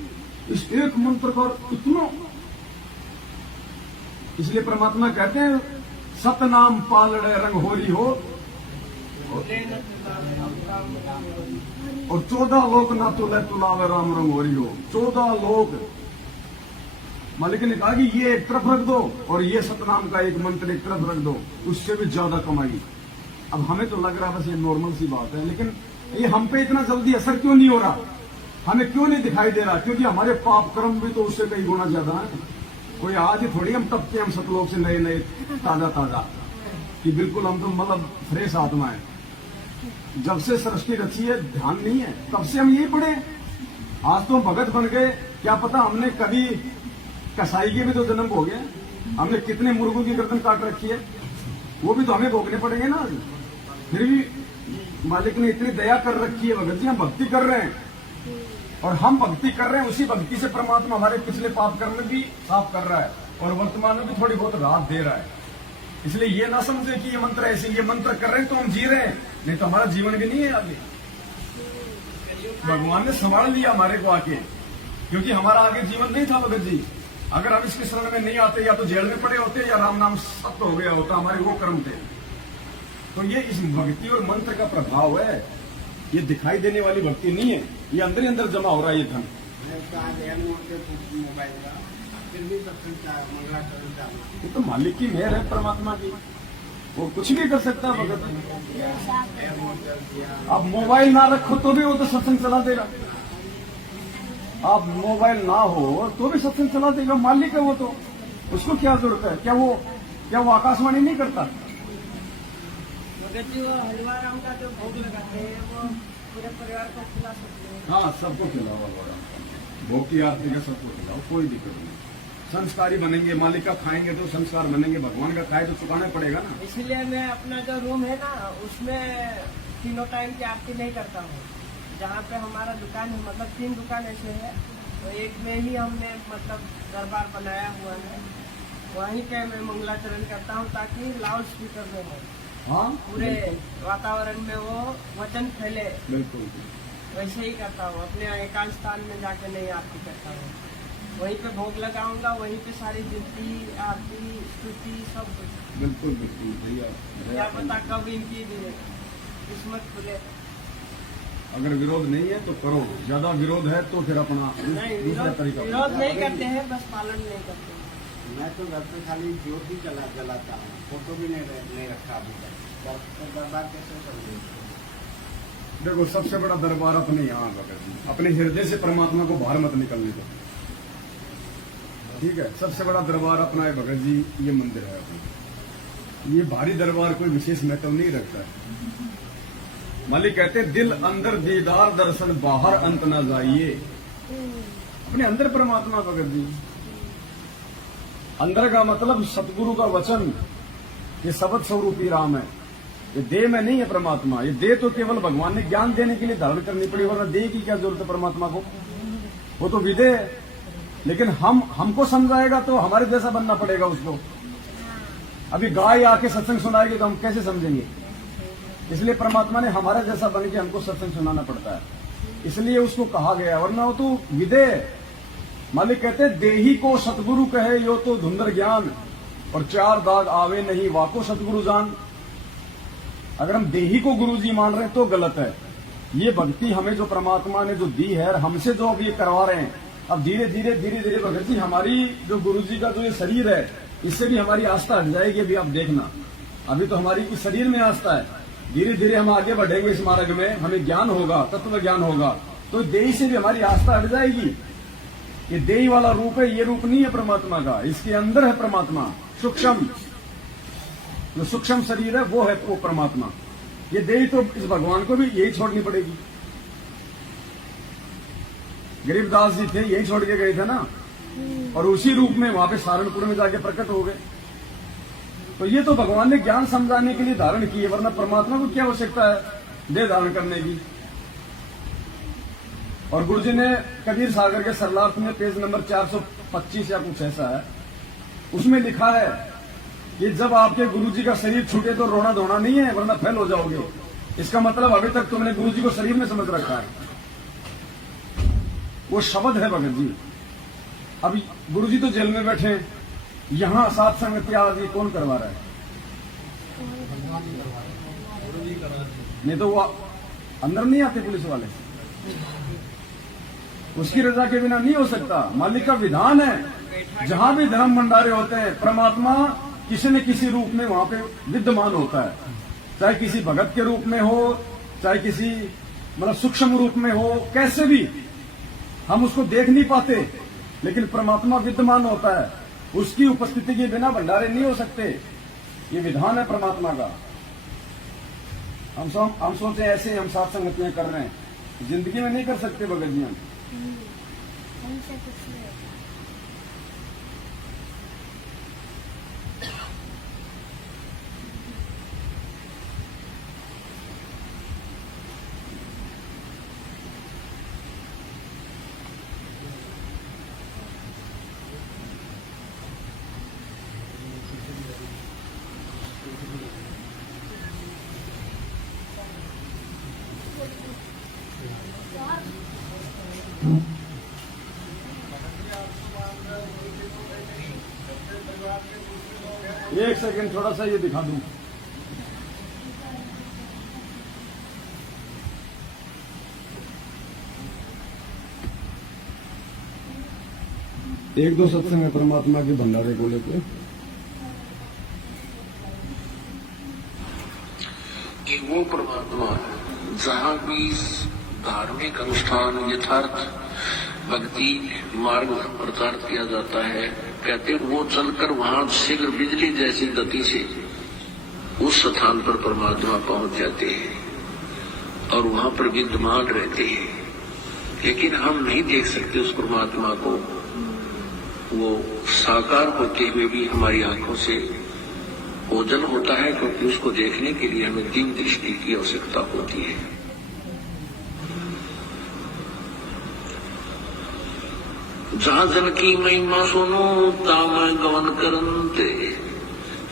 इस एक मंत्र का इतना। इसलिए परमात्मा कहते हैं सतनाम पालड़े रंग होरी हो, और 14 लोक ना तुले तुलावे राम रंग होरी हो। 14 लोक मालिक ने कहा कि ये एक तरफ रख दो और ये सतनाम का एक मंत्र एक तरफ रख दो, उससे भी ज्यादा कमाई। अब हमें तो लग रहा है बस ये नॉर्मल सी बात है, लेकिन ये हम पे इतना जल्दी असर क्यों नहीं हो रहा, हमें क्यों नहीं दिखाई दे रहा? क्योंकि हमारे पाप कर्म भी तो उससे कई गुना ज्यादा है। कोई आज ही थोड़ी हम टपके हम सतलोक से नए नए ताजा ताजा कि बिल्कुल हम तो मतलब फ्रेश आत्मा है। जब से सृष्टि रची है ध्यान नहीं है, तब से हम यही पढ़े। आज तो हम भगत बन गए, क्या पता हमने कभी कसाई के भी तो जन्म हो गया, हमने कितने मुर्गों की गर्दन काट रखी है, वो भी तो हमें भोगने पड़ेंगे ना। फिर भी मालिक ने इतनी दया कर रखी है भगत जी, हम भक्ति कर रहे हैं, और हम भक्ति कर रहे हैं, उसी भक्ति से परमात्मा हमारे पिछले पाप कर्म भी साफ कर रहा है और वर्तमान में भी थोड़ी बहुत राहत दे रहा है। इसलिए ये ना समझे कि ये मंत्र ऐसे, ये मंत्र कर रहे हैं तो हम जी रहे हैं, नहीं तो हमारा जीवन भी नहीं है आगे। भगवान ने संभाल लिया हमारे को आके, क्योंकि हमारा आगे जीवन नहीं था भगत जी। अगर हम इसके शरण में नहीं आते, या तो जेल में पड़े होते या राम नाम सत्य हो गया होता, हमारे वो कर्म थे। तो ये इस भक्ति और मंत्र का प्रभाव है, ये दिखाई देने वाली भक्ति नहीं है, ये अंदर ही अंदर जमा हो रहा है ये धन। मोबाइल का फिर भी मंगलाचरण ये तो मालिक की मेहर है, परमात्मा की, वो कुछ भी कर सकता है भगत। आप मोबाइल ना रखो तो भी वो तो सत्संग चला देगा, आप मोबाइल ना हो तो भी सत्संग चला देगा, मालिक है वो तो, उसको क्या जरूरत है? क्या वो आकाशवाणी नहीं करता? भगत जी वो हलवा राम का जो भोग लगाते हैं वो पूरे परिवार को खिला सकते हैं। हाँ, सबको खिलाओ, भोग की आरती का सबको खिलाओ, कोई दिक्कत नहीं। संस्कारी बनेंगे, मालिक का खाएंगे तो संस्कार बनेंगे, भगवान का खाए तो चुकाना पड़ेगा ना। इसलिए मैं अपना जो रूम है ना, उसमें तीनों टाइम की आरती नहीं करता हूँ। जहाँ पे हमारा दुकान है, मतलब 3 दुकान ऐसे है, तो एक में ही हमने मतलब दरबार बनाया हुआ है, वहीं पे मैं मंगलाचरण करता हूँ, ताकि लाउड स्पीकर में हो, हाँ, पूरे वातावरण में वो वचन फैले। बिल्कुल वैसे ही करता हूँ, अपने एकांत स्थान में जाके नहीं आरती करता हूँ, वहीं पे भोग लगाऊंगा, वहीं पे सारी गिनती आरती स्तुति सब कुछ। बिल्कुल बिल्कुल भैया, क्या पता कब इनकी किस्मत खुले। अगर विरोध नहीं है तो करो, ज्यादा विरोध है तो फिर अपना नहीं, दूसरा तरीका। विरोध नहीं करते हैं, बस पालन नहीं करते हैं। मैं तो घर पे खाली ज्योति जलाता हूँ, फोटो भी नहीं रखा अभी तक। दरबार कैसे समझे? देखो, सबसे बड़ा दरबार अपने यहाँ भगत जी, अपने हृदय से परमात्मा को बाहर मत निकलने दो, ठीक है? सबसे बड़ा दरबार अपना है भगत जी, ये मंदिर है अपना। ये भारी दरबार कोई विशेष महत्व नहीं रखता है। मालिक कहते हैं दिल अंदर दीदार दर्शन, बाहर अंत ना जाइए। अपने अंदर परमात्मा भगत जी, अंदर का मतलब सतगुरु का वचन, ये शब्द स्वरूपी राम है, ये देह में नहीं है परमात्मा। ये देह तो केवल भगवान ने ज्ञान देने के लिए धारण करनी पड़ी, वरना देह की क्या जरूरत है परमात्मा को? वो तो विदेह है। लेकिन हमको समझाएगा तो हमारे जैसा बनना पड़ेगा उसको। अभी गाय आके सत्संग सुनाएगी तो हम कैसे समझेंगे? इसलिए परमात्मा ने हमारा जैसा बन के हमको सत्संग सुनाना पड़ता है, इसलिए उसको कहा गया, वरना वो तो विदेह। मालिक कहते देही को सतगुरु कहे यो तो धुंधर ज्ञान, और 4 दाग आवे नहीं वाको सतगुरु जान। अगर हम देही को गुरु जी मान रहे हैं तो गलत है। ये भक्ति हमें जो परमात्मा ने जो दी है, हमसे जो अब ये करवा रहे हैं, अब धीरे धीरे भगत जी हमारी जो गुरु जी का जो ये शरीर है, इससे भी हमारी आस्था हट जाएगी। अभी आप देखना, अभी तो हमारी इस शरीर में आस्था है, धीरे धीरे हम आगे बढ़ेंगे इस मार्ग में, हमें ज्ञान होगा, तत्व ज्ञान होगा, तो देही से भी हमारी आस्था हट जाएगी। ये देही वाला रूप है, ये रूप नहीं है परमात्मा का, इसके अंदर है परमात्मा। सूक्ष्म, जो सूक्ष्म शरीर है वो है वो परमात्मा। ये देही तो इस भगवान को भी यही छोड़नी पड़ेगी। गरीबदास जी थे, यही छोड़ के गए थे ना, और उसी रूप में वहां पे सहारनपुर में जाके प्रकट हो गए। तो ये तो भगवान ने ज्ञान समझाने के लिए धारण की है, वरना परमात्मा को क्या आवश्यकता है देह धारण करने की। और गुरु जी ने कबीर सागर के सरलार्थ में पेज नंबर 425 या कुछ ऐसा है, उसमें लिखा है कि जब आपके गुरु जी का शरीर छूटे तो रोना धोना नहीं है, वरना फेल हो जाओगे। इसका मतलब अभी तक तुमने गुरु जी को शरीर में समझ रखा है। वो शब्द है भगत जी। अब गुरु जी तो जेल में बैठे हैं, यहां सात संगति आदि कौन करवा रहा है? नहीं तो वो अंदर नहीं आते पुलिस वाले, उसकी रजा के बिना नहीं हो सकता। मालिक का विधान है, जहां भी धर्म भंडारे होते हैं परमात्मा किसी न किसी रूप में वहां पे विद्यमान होता है, चाहे किसी भगत के रूप में हो, चाहे किसी मतलब सूक्ष्म रूप में हो, कैसे भी हम उसको देख नहीं पाते, लेकिन परमात्मा विद्यमान होता है। उसकी उपस्थिति के बिना भंडारे नहीं हो सकते। ये विधान है परमात्मा का। हम सोचे ऐसे हम साथ संगतियां कर रहे हैं, जिंदगी में नहीं कर सकते भगत जी हम। एक सेकंड थोड़ा सा ये दिखा दूं। एक दो सत्संग है परमात्मा के भंडारे को लेकर कि वो परमात्मा जहाँ भी धार्मिक अनुष्ठान यथार्थ भक्ति मार्ग प्रचारित किया जाता है, कहते वो चलकर वहां शीघ्र बिजली जैसी गति से उस स्थान पर परमात्मा पहुंच जाते हैं और वहां पर विद्यमान रहते हैं। लेकिन हम नहीं देख सकते उस परमात्मा को, वो साकार होते हुए भी हमारी आंखों से ओझल होता है, क्योंकि उसको देखने के लिए हमें दिव्य दृष्टि की आवश्यकता होती है। जहाँ जन की महिमा सुनो ताम गवन करते,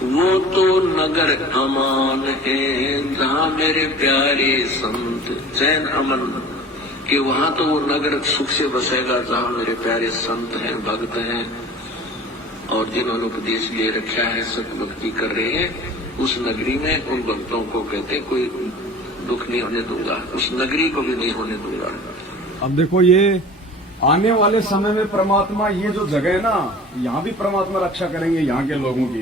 वो तो नगर अमान है जहाँ मेरे प्यारे संत चैन अमन के, वहाँ तो वो नगर सुख से बसेगा जहाँ मेरे प्यारे संत हैं, भक्त हैं और जिन्होंने उपदेश ले रखा है, सत भक्ति कर रहे हैं। उस नगरी में उन भक्तों को कहते कोई दुख नहीं होने दूंगा, उस नगरी को भी नहीं होने दूंगा। अब देखो ये आने वाले समय में परमात्मा, ये जो जगह है ना, यहाँ भी परमात्मा रक्षा करेंगे यहाँ के लोगों की।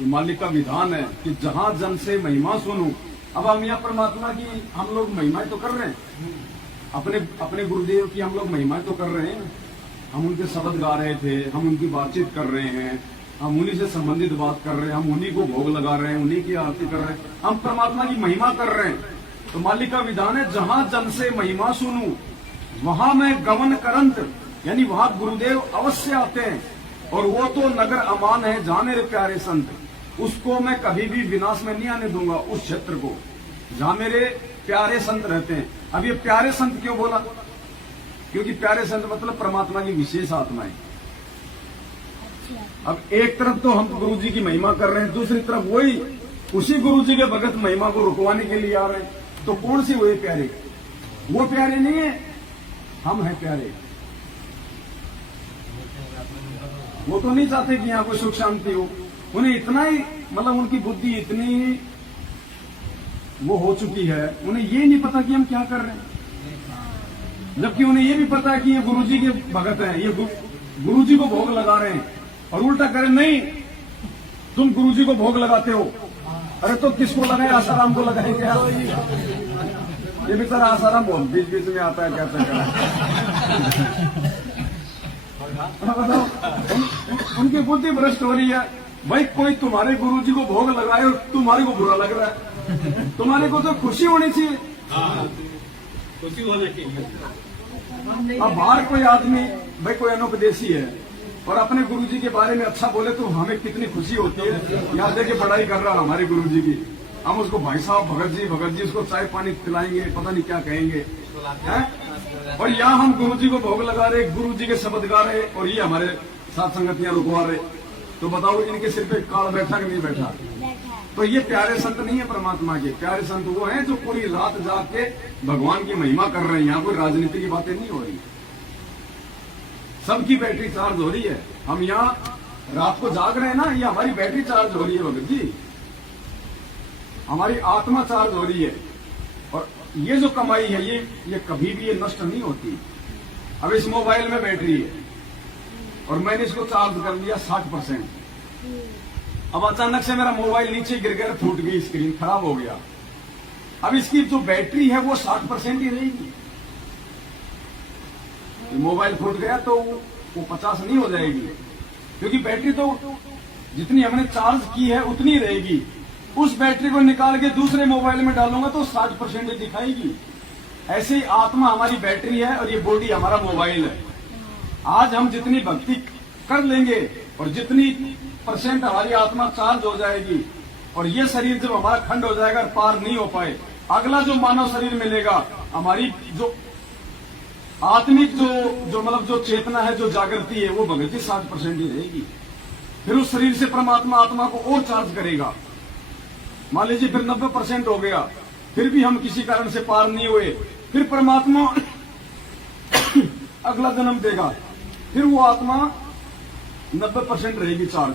ये मालिक का विधान है कि जहाँ जन से महिमा सुनूं। अब हम यहाँ परमात्मा की हम लोग महिमाएं तो कर रहे हैं, अपने गुरुदेव की हम लोग महिमाएं तो कर रहे हैं। हम उनके शब्द गा रहे थे, हम उनकी बातचीत कर रहे हैं, हम उन्हीं से संबंधित बात कर रहे हैं, हम उन्हीं को भोग लगा रहे हैं, उन्हीं की आरती कर रहे हैं, हम परमात्मा की महिमा कर रहे हैं। तो मालिक का विधान है जहां जन से महिमा सुनूं वहां मैं गमन करंत, यानी वहां गुरुदेव अवश्य आते हैं। और वो तो नगर अमान है जहां मेरे प्यारे संत, उसको मैं कभी भी विनाश में नहीं आने दूंगा। उस क्षेत्र को जहां मेरे प्यारे संत रहते हैं। अब ये प्यारे संत क्यों बोला? क्योंकि प्यारे संत मतलब परमात्मा की विशेष आत्माएं। अब एक तरफ तो हम गुरु जी की महिमा कर रहे हैं, दूसरी तरफ वही उसी गुरु जी के भगत महिमा को रुकवाने के लिए आ रहे हैं। तो कौन सी हुए प्यारे? वो प्यारे नहीं है, हम हैं प्यारे। वो तो नहीं चाहते कि यहाँ कोई सुख शांति हो। उन्हें इतना ही मतलब उनकी बुद्धि इतनी वो हो चुकी है, उन्हें ये नहीं पता कि हम क्या कर रहे हैं। जबकि उन्हें ये भी पता है कि ये गुरुजी के भगत हैं, ये गुरुजी को भोग लगा रहे हैं। और उल्टा करें, नहीं तुम गुरुजी को भोग लगाते हो, अरे तो किसको लगाए? आसाराम को लगाए क्या? ये बेचारा आसाराम बहुत बीच बीच में आता है, क्या करें। बताओ, उनकी बुद्धि भ्रष्ट हो रही है। भाई कोई तुम्हारे गुरुजी को भोग लगाए और तुम्हारे को बुरा लग रहा है, तुम्हारे को तो खुशी होनी चाहिए। खुशी होना चाहिए। अब बाहर कोई आदमी, भाई कोई अनुपदेशी है और अपने गुरुजी के बारे में अच्छा बोले तो हमें कितनी खुशी होती है। यहाँ देखिए बड़ाई कर रहा है हमारे गुरुजी की, हम उसको भाई साहब भगत जी उसको चाय पानी पिलाएंगे, पता नहीं क्या कहेंगे हैं? और यहाँ हम गुरुजी को भोग लगा रहे, गुरुजी के शब्द गा रहे और ये हमारे साथ संगतियां रुकवा रहे। तो बताओ इनके सिर पे काल बैठा कि नहीं बैठा? तो ये प्यारे संत नहीं है परमात्मा के। प्यारे संत वो हैं जो पूरी रात जाग के भगवान की महिमा कर रहे हैं। यहाँ कोई राजनीति की बातें नहीं हो रही, सबकी बैटरी चार्ज हो रही है। हम यहाँ रात को जाग रहे हैं ना, ये हमारी बैटरी चार्ज हो रही है भगत जी, हमारी आत्मा चार्ज हो रही है। और ये जो कमाई है ये कभी भी ये नष्ट नहीं होती। अब इस मोबाइल में बैटरी है और मैंने इसको चार्ज कर लिया 60%। अब अचानक से मेरा मोबाइल नीचे गिर गया, फूट गई स्क्रीन, खराब हो गया। अब इसकी जो बैटरी है वो 60% ही रहेगी। मोबाइल फूट गया तो वो 50 नहीं हो जाएगी, क्योंकि बैटरी तो जितनी हमने चार्ज की है उतनी रहेगी। उस बैटरी को निकाल के दूसरे मोबाइल में डालूंगा तो 60% ही दिखाएगी। ऐसे ही आत्मा हमारी बैटरी है और ये बॉडी हमारा मोबाइल है। आज हम जितनी भक्ति कर लेंगे और जितनी % हमारी आत्मा चार्ज हो जाएगी और ये शरीर जब हमारा खंड हो जाएगा, पार नहीं हो पाए, अगला जो मानव शरीर मिलेगा, हमारी जो आत्मिक जो मतलब जो चेतना है, जो जागृति है, वो भगत जी 60% ही रहेगी। फिर उस शरीर से परमात्मा आत्मा को और चार्ज करेगा। मान लीजिए फिर 90% हो गया, फिर भी हम किसी कारण से पार नहीं हुए, फिर परमात्मा अगला जन्म देगा, फिर वो आत्मा 90% रहेगी चार्ज।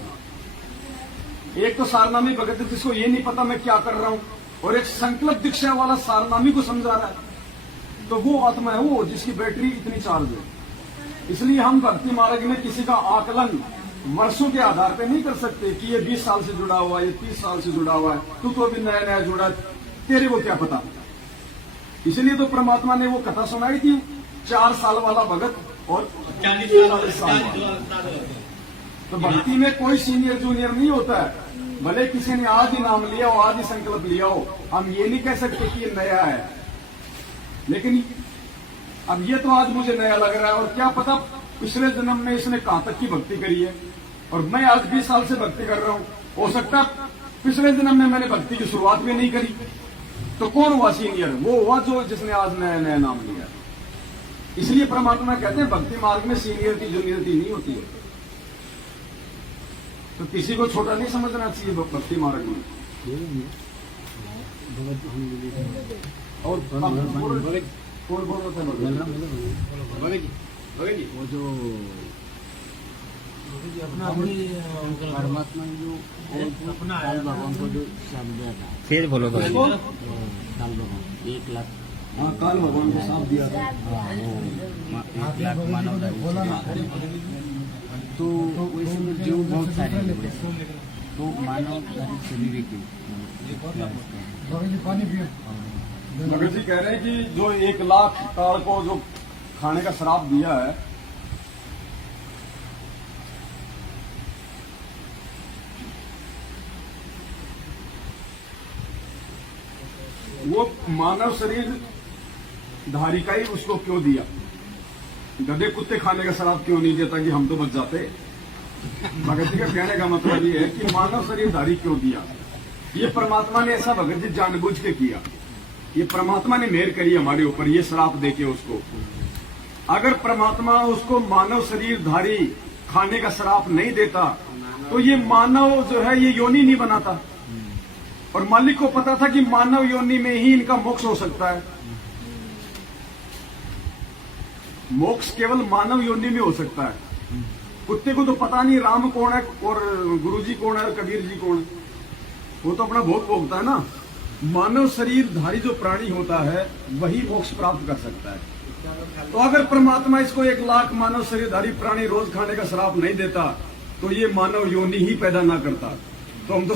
एक तो सारनामी भगत है जिसको ये नहीं पता मैं क्या कर रहा हूं, और एक संकल्प दीक्षा वाला सारनामी को समझा रहा है, तो वो आत्मा है वो जिसकी बैटरी इतनी चार्ज है। इसलिए हम भक्ति मार्ग में किसी का आकलन वर्षों के आधार पे नहीं कर सकते कि ये 20 साल से जुड़ा हुआ है, ये 30 साल से जुड़ा हुआ है, तू तो अभी नया नया जुड़ा, तेरे को क्या पता। इसलिए तो परमात्मा ने वो कथा सुनाई थी, 4 साल वाला भगत और 40 साल वाला। तो भक्ति में कोई सीनियर जूनियर नहीं होता है। भले किसी ने आज ही नाम लिया हो, आज ही संकल्प लिया हो, हम ये नहीं कह सकते कि ये नया है। लेकिन अब ये तो आज मुझे नया लग रहा है, और क्या पता पिछले जन्म में इसने कहां तक की भक्ति करी है, और मैं आज 20 साल से भक्ति कर रहा हूं। हो सकता पिछले जन्म में मैंने भक्ति की शुरुआत भी नहीं करी। तो कौन हुआ सीनियर? वो हुआ जो जिसने आज नया नया नाम लिया। इसलिए परमात्मा कहते हैं भक्ति मार्ग में सीनियरिटी जूनियरिटी नहीं होती है। तो किसी को छोटा नहीं समझना चाहिए भक्ति मार्ग में। और कौन बोल रहा था? वो जो परमात्मा जो अपना भगवान को जो साथ दिया था, फिर बोलो भाई। काल भगवान 1 लाख, हाँ, काल भगवान को साथ दिया था। वो 1 लाख मानव तो इसमें जो बहुत सारे लोग हैं, तो मानव शरीर की भगत जी कह रहे हैं कि जो 1 लाख काल को जो खाने का श्राप दिया है, वो मानव शरीर धारी का ही उसको क्यों दिया? गधे कुत्ते खाने का श्राप क्यों नहीं देता कि हम तो बच जाते? भगत जी का कहने का मतलब ये है कि मानव शरीर धारी क्यों दिया? ये परमात्मा ने ऐसा भगत जी जानबूझ के किया। ये परमात्मा ने मेहर करी हमारे ऊपर, ये श्राप देके उसको। अगर परमात्मा उसको मानव शरीर धारी खाने का श्राप नहीं देता तो ये मानव जो है ये योनि नहीं बनाता, और मालिक को पता था कि मानव योनि में ही इनका मोक्ष हो सकता है। मोक्ष केवल मानव योनि में हो सकता है। कुत्ते को तो पता नहीं राम कौन है और गुरुजी कौन है और कबीर जी कौन है, वो तो अपना भोग भोगता है ना। मानव शरीर धारी जो प्राणी होता है वही मोक्ष प्राप्त कर सकता है। तो अगर परमात्मा इसको 1 लाख मानव शरीरधारी प्राणी रोज खाने का श्राप नहीं देता तो ये मानव योनि ही पैदा ना करता, तो हम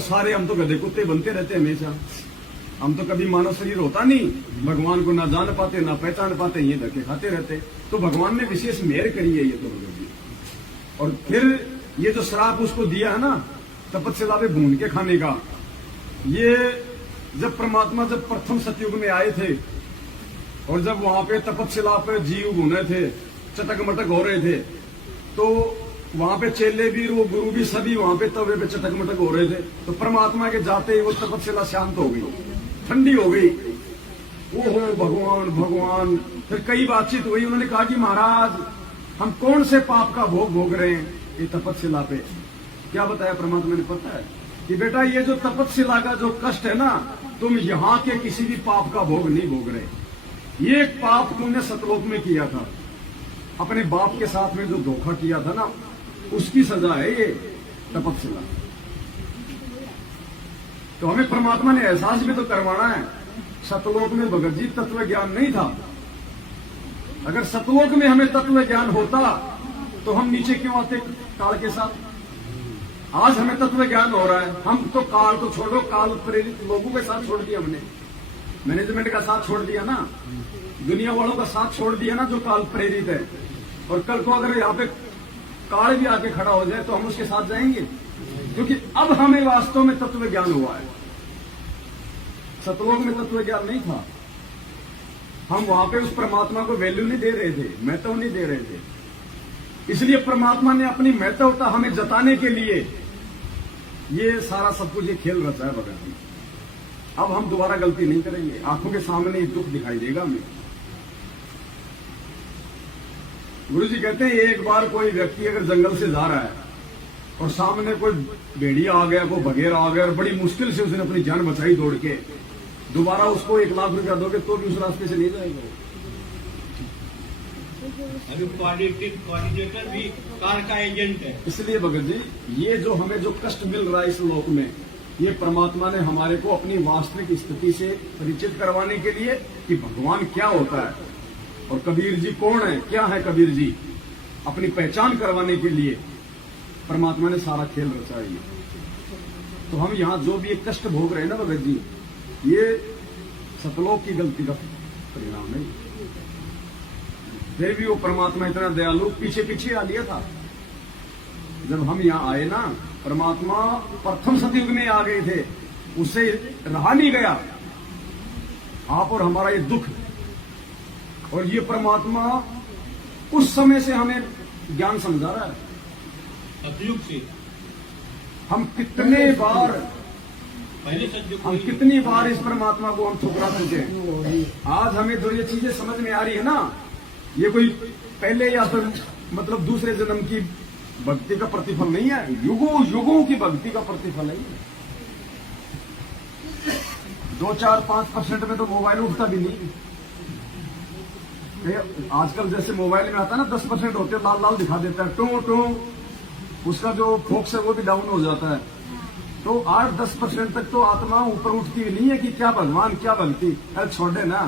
तो गधे कुत्ते बनते रहते हमेशा। हम तो कभी मानव शरीर होता नहीं, भगवान को ना जान पाते ना पहचान पाते, ये धक्के खाते रहते। तो भगवान ने विशेष मेहर करी है ये तो भगत जी। और फिर ये जो श्राप उसको दिया है ना तपस्या पे भून के खाने का, ये जब परमात्मा जब प्रथम सतयुग में आए थे और जब वहां पे तपस्या पे जीव भूने थे, चटक मटक हो रहे थे, तो वहां पे चेले भी वो गुरु भी सभी वहां पे तवे पे चटक मटक हो रहे थे। तो परमात्मा के जाते ही वो तपस्या शांत हो गई, ठंडी हो गई। ओहो भगवान भगवान। फिर कई बातचीत हुई, उन्होंने कहा कि महाराज हम कौन से पाप का भोग भोग रहे हैं ये तपस्या पे। क्या बताया परमात्मा ने, पता है कि बेटा ये जो तपस्या का जो कष्ट है ना, तुम यहाँ के किसी भी पाप का भोग नहीं भोग रहे। ये पाप तुमने सतलोक में किया था, अपने बाप के साथ में जो धोखा किया था ना, उसकी सजा है ये तपस्या। तो हमें परमात्मा ने एहसास भी तो करवाना है। सतलोक में भगत जी तत्व ज्ञान नहीं था। अगर सतलोक में हमें तत्व ज्ञान होता तो हम नीचे क्यों आते काल के साथ। आज हमें तत्व ज्ञान हो रहा है, हम तो काल तो छोड़ो, काल प्रेरित लोगों के साथ छोड़ दिया हमने, मैनेजमेंट का साथ छोड़ दिया ना, दुनिया वालों का साथ छोड़ दिया ना जो काल प्रेरित है। और कल को अगर यहाँ पे काल भी आके खड़ा हो जाए तो हम उसके साथ जाएंगे, क्योंकि अब हमें वास्तव में तत्व ज्ञान हुआ है। सतलोक में तत्व ज्ञान नहीं था, हम वहां पे उस परमात्मा को वैल्यू नहीं दे रहे थे, महत्व नहीं दे रहे थे। इसलिए परमात्मा ने अपनी महत्वता हमें जताने के लिए ये सारा सब कुछ ये खेल रचा है भगत जी। अब हम दोबारा गलती नहीं करेंगे, आंखों के सामने ये दुख दिखाई देगा हमें। गुरु जी कहते हैं एक बार कोई व्यक्ति अगर जंगल से जा रहा है और सामने कोई भेड़िया आ गया, कोई बघेरा आ गया और बड़ी मुश्किल से उसने अपनी जान बचाई दौड़ के, दोबारा उसको 1 लाख रुपया दोगे तो भी उस रास्ते से नहीं जाएगा। अभी कोऑर्डिनेटर भी कार का एजेंट है। इसलिए भगत जी ये जो हमें जो कष्ट मिल रहा है इस लोक में, ये परमात्मा ने हमारे को अपनी वास्तविक स्थिति से परिचित करवाने के लिए कि भगवान क्या होता है और कबीर जी कौन है, क्या है कबीर जी, अपनी पहचान करवाने के लिए परमात्मा ने सारा खेल रचा है। तो हम यहाँ जो भी एक कष्ट भोग रहे हैं ना भगत जी, ये सतलोक की गलती का परिणाम है। फिर भी वो परमात्मा इतना दयालु पीछे पीछे आ लिया था। जब हम यहाँ आए ना, परमात्मा प्रथम सतयुग में आ गए थे, उससे रहा नहीं गया आप और हमारा ये दुख। और ये परमात्मा उस समय से हमें ज्ञान समझा रहा है। सतयुग से हम कितने बार पहले सतयुग हम कितनी बार इस परमात्मा को हम ठुकरा चुके हैं। आज हमें जो ये चीजें समझ में आ रही है ना, ये कोई पहले या फिर मतलब दूसरे जन्म की भक्ति का प्रतिफल नहीं है, युगों युगों की भक्ति का प्रतिफल है। 2-4-5% में तो मोबाइल उठता भी नहीं। आजकल जैसे मोबाइल में आता है ना 10% होते लाल लाल दिखा देता है, टू टू, उसका जो फोकस है वो भी डाउन हो जाता है। तो 8-10% तक तो आत्मा ऊपर उठती नहीं है कि क्या भगवान क्या भक्ति। अरे छोड़े ना,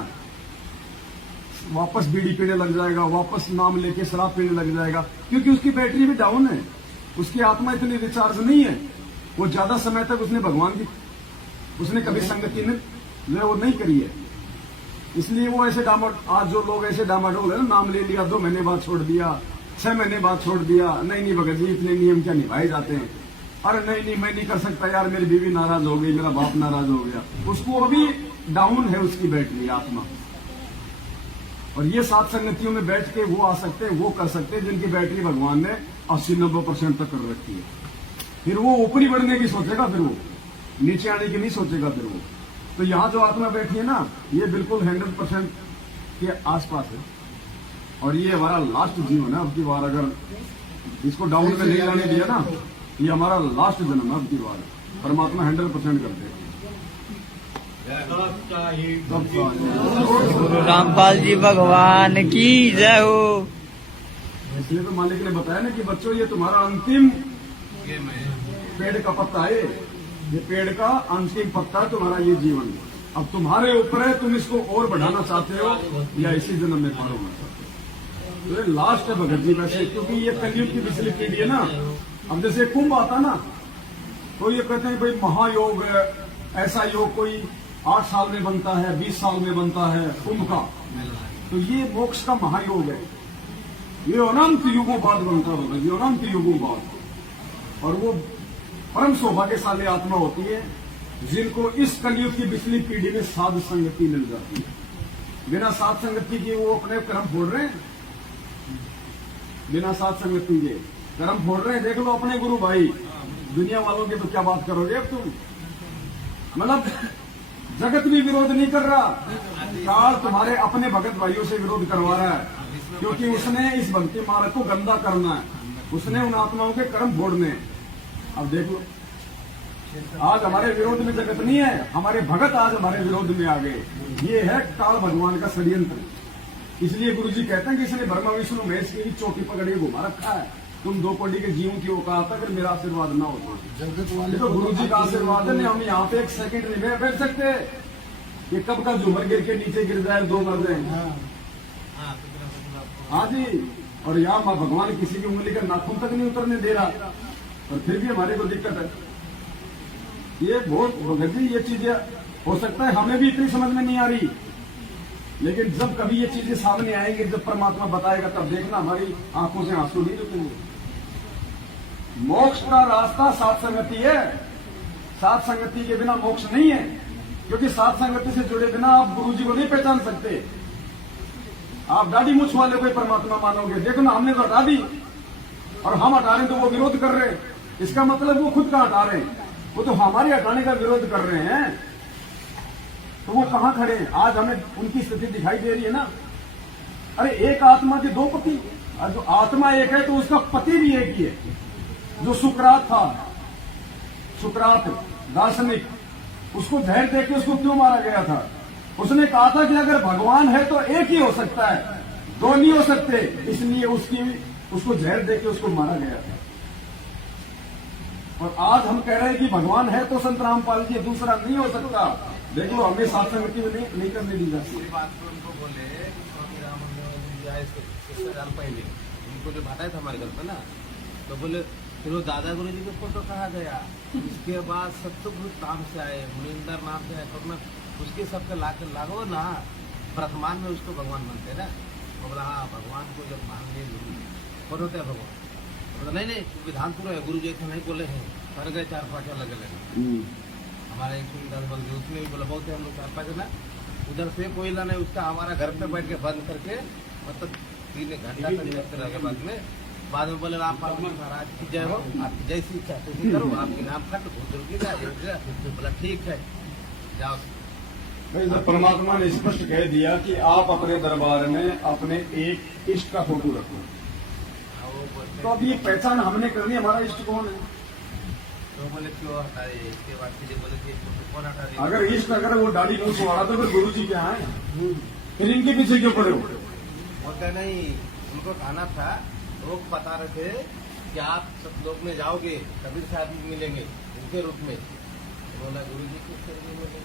वापस बीड़ी पीने लग जाएगा, वापस नाम लेके शराब पीने लग जाएगा, क्योंकि उसकी बैटरी भी डाउन है, उसकी आत्मा इतनी रिचार्ज नहीं है। वो ज्यादा समय तक उसने भगवान की उसने कभी संगति में जो वो नहीं करी है। इसलिए वो ऐसे आज जो लोग ऐसे डामाडोल है ना, नाम ले लिया 2 महीने बाद छोड़ दिया, 6 महीने बाद छोड़ दिया, नहीं भगत जी इतने नियम क्या निभाए जाते हैं। अरे नहीं मैं नहीं कर सकता यार, मेरी बीवी नाराज हो गई, मेरा बाप नाराज हो गया, उसको अभी डाउन है उसकी बैटरी आत्मा। और ये 7 संगतियों में बैठ के वो आ सकते हैं, वो कर सकते हैं जिनकी बैटरी भगवान ने 80-90% तक कर रखी है। फिर वो ऊपरी बढ़ने की सोचेगा, फिर वो नीचे आने की नहीं सोचेगा फिर वो। तो यहाँ जो आत्मा बैठी है ना, ये बिल्कुल 100% के आसपास है। और ये हमारा लास्ट जीवन है। अब की बार अगर इसको डाउन में नहीं लाने दिया ना, ये हमारा लास्ट जन्म है। अब की बार परमात्मा 100% कर दे। गुरु रामपाल जी भगवान की जय हो। इसलिए तो मालिक ने बताया ना कि बच्चों ये तुम्हारा अंतिम पेड़ का पत्ता है, ये पेड़ का अंतिम पत्ता है तुम्हारा ये जीवन। अब तुम्हारे ऊपर है, तुम इसको और बढ़ाना चाहते हो या इसी जन्म में पारोगे। तो ये लास्ट है भगत जी वैसे, क्योंकि ये कलयुग की पिछली पीढ़ी है ना। अब जैसे कुंभ आता ना, तो ये कहते हैं भाई महायोग है, ऐसा योग कोई 8 साल में बनता है, 20 साल में बनता है कुंभ का। तो ये मोक्ष का महायोग है, ये अनंत युगों बाद बनता होगा, ये अनंत युगों बाद। और वो परम सौभाग्यशाली आत्मा होती है जिनको इस कलयुग की पिछली पीढ़ी में साध संगति मिल जाती है। बिना साध संगति के वो अपने कर्म फोड़ रहे हैं, बिना साध संगति के कर्म फोड़ रहे हैं। देख लो अपने गुरु भाई, दुनिया वालों की तो क्या बात करोगे अब तुम। मतलब जगत भी विरोध नहीं कर रहा, काल तुम्हारे अपने भगत भाइयों से विरोध करवा रहा है, क्योंकि उसने इस भक्ति मार्ग को गंदा करना है, उसने उन आत्माओं के कर्म फोड़ने हैं। अब देख लो, आज हमारे विरोध में जगत नहीं है, हमारे भगत आज हमारे विरोध में आ गए। ये है काल भगवान का षड्यंत्र। इसलिए गुरु जी कहते हैं कि इसने ब्रह्मा विष्णु महेश की चौकी पकड़े घुमा रखा है। तुम 2 कोटि के जीवों की औकात अगर मेरा आशीर्वाद ना हो तो गुरु जी का आशीर्वाद है। हम यहाँ पे 1 सेकंड नहीं बैठ सकते, ये कब का झूमर गिर के नीचे गिर जाए, 2 मर जाए। हाँ जी, और यहाँ माँ भगवान किसी की उंगली का नाखून तक नहीं उतरने दे रहा, और फिर भी हमारे को दिक्कत है। ये बहुत भगत जी, ये चीजें हो सकता है हमें भी इतनी समझ में नहीं आ रही, लेकिन जब कभी ये चीजें सामने आएंगी, जब परमात्मा बताएगा, तब देखना हमारी आंखों से आंसू नहीं रुकेंगे। मोक्ष का रास्ता साथ संगति है, साथ संगति के बिना मोक्ष नहीं है, क्योंकि साथ संगति से जुड़े बिना आप गुरु जी को नहीं पहचान सकते। आप दाढ़ी मूछ वाले कोई परमात्मा मानोगे, देखो ना हमने तो हटा दी, और हम हटा रहे तो वो विरोध कर रहे हैं। इसका मतलब वो खुद का हटा रहे हैं, वो तो हमारे हटाने का विरोध कर रहे हैं। तो वो कहां खड़े हैं? आज हमें उनकी स्थिति दिखाई दे रही है ना। अरे एक आत्मा के 2 पति, और जो आत्मा एक है तो उसका पति भी एक ही है। जो सुकरात था, सुकरात दार्शनिक, उसको जहर देके उसको क्यों मारा गया था? उसने कहा था कि अगर भगवान है तो एक ही हो सकता है, 2 नहीं हो सकते, इसलिए उसको जहर देके उसको मारा गया था। और आज हम कह रहे हैं कि भगवान है तो संत रामपाल जी, दूसरा नहीं हो सकता। देख लो, हमें साथ संगति में नहीं करने दी जाती। ये बात तो उनको बोले, स्वामी रामानंद जी आए 6 साल पहले, उनको जो बताया था हमारे घर पे ना, तो बोले फिर वो दादा गुरु जी को फोटो कहा गया। उसके बाद सत्यगुरु नाम से आए, मुनिंदर नाम से आए, तो उसके सबके लागो ना, वर्तमान में उसको भगवान मानते ना। तो बोला हाँ, भगवान को जब मान लिए फोटो है भगवान, तो नहीं विधानपुर है, गुरु जी ऐसे नहीं बोले हैं, कर गए 4-5 अलग अलग। हमारा एक 10 बल उसमें भी बोला, बहुत है हम लोग 4-5 जना, उधर से कोयला नहीं उसका हमारा घर पे बैठ के बंद करके, मतलब 3 घंटा तक रखते रहे। बाद में बोले राम महाराज की जय हो, आपकी जैसी इच्छा तुम करो, आपके नाम खट बोला ठीक है जाओ। परमात्मा ने स्पष्ट कह दिया कि आप अपने दरबार में अपने एक इष्ट का फोटो रखो। तो अब ये पहचान हमने करनी, हमारा इष्ट कौन है? तो बोले क्यों हटा रहे? इसके बाद फिर बोले कि कौन हटा रहे? अगर इष्ट अगर वो दाढ़ी मूछ वाला तो फिर गुरु जी क्या है, फिर इनके पीछे क्यों पड़े हो? बोलते नहीं, उनको कहना था, लोग बता रहे थे कि आप सब लोग में जाओगे कबीर साहब मिलेंगे उनके रूप में। बोला गुरु जी किस तरह मिले?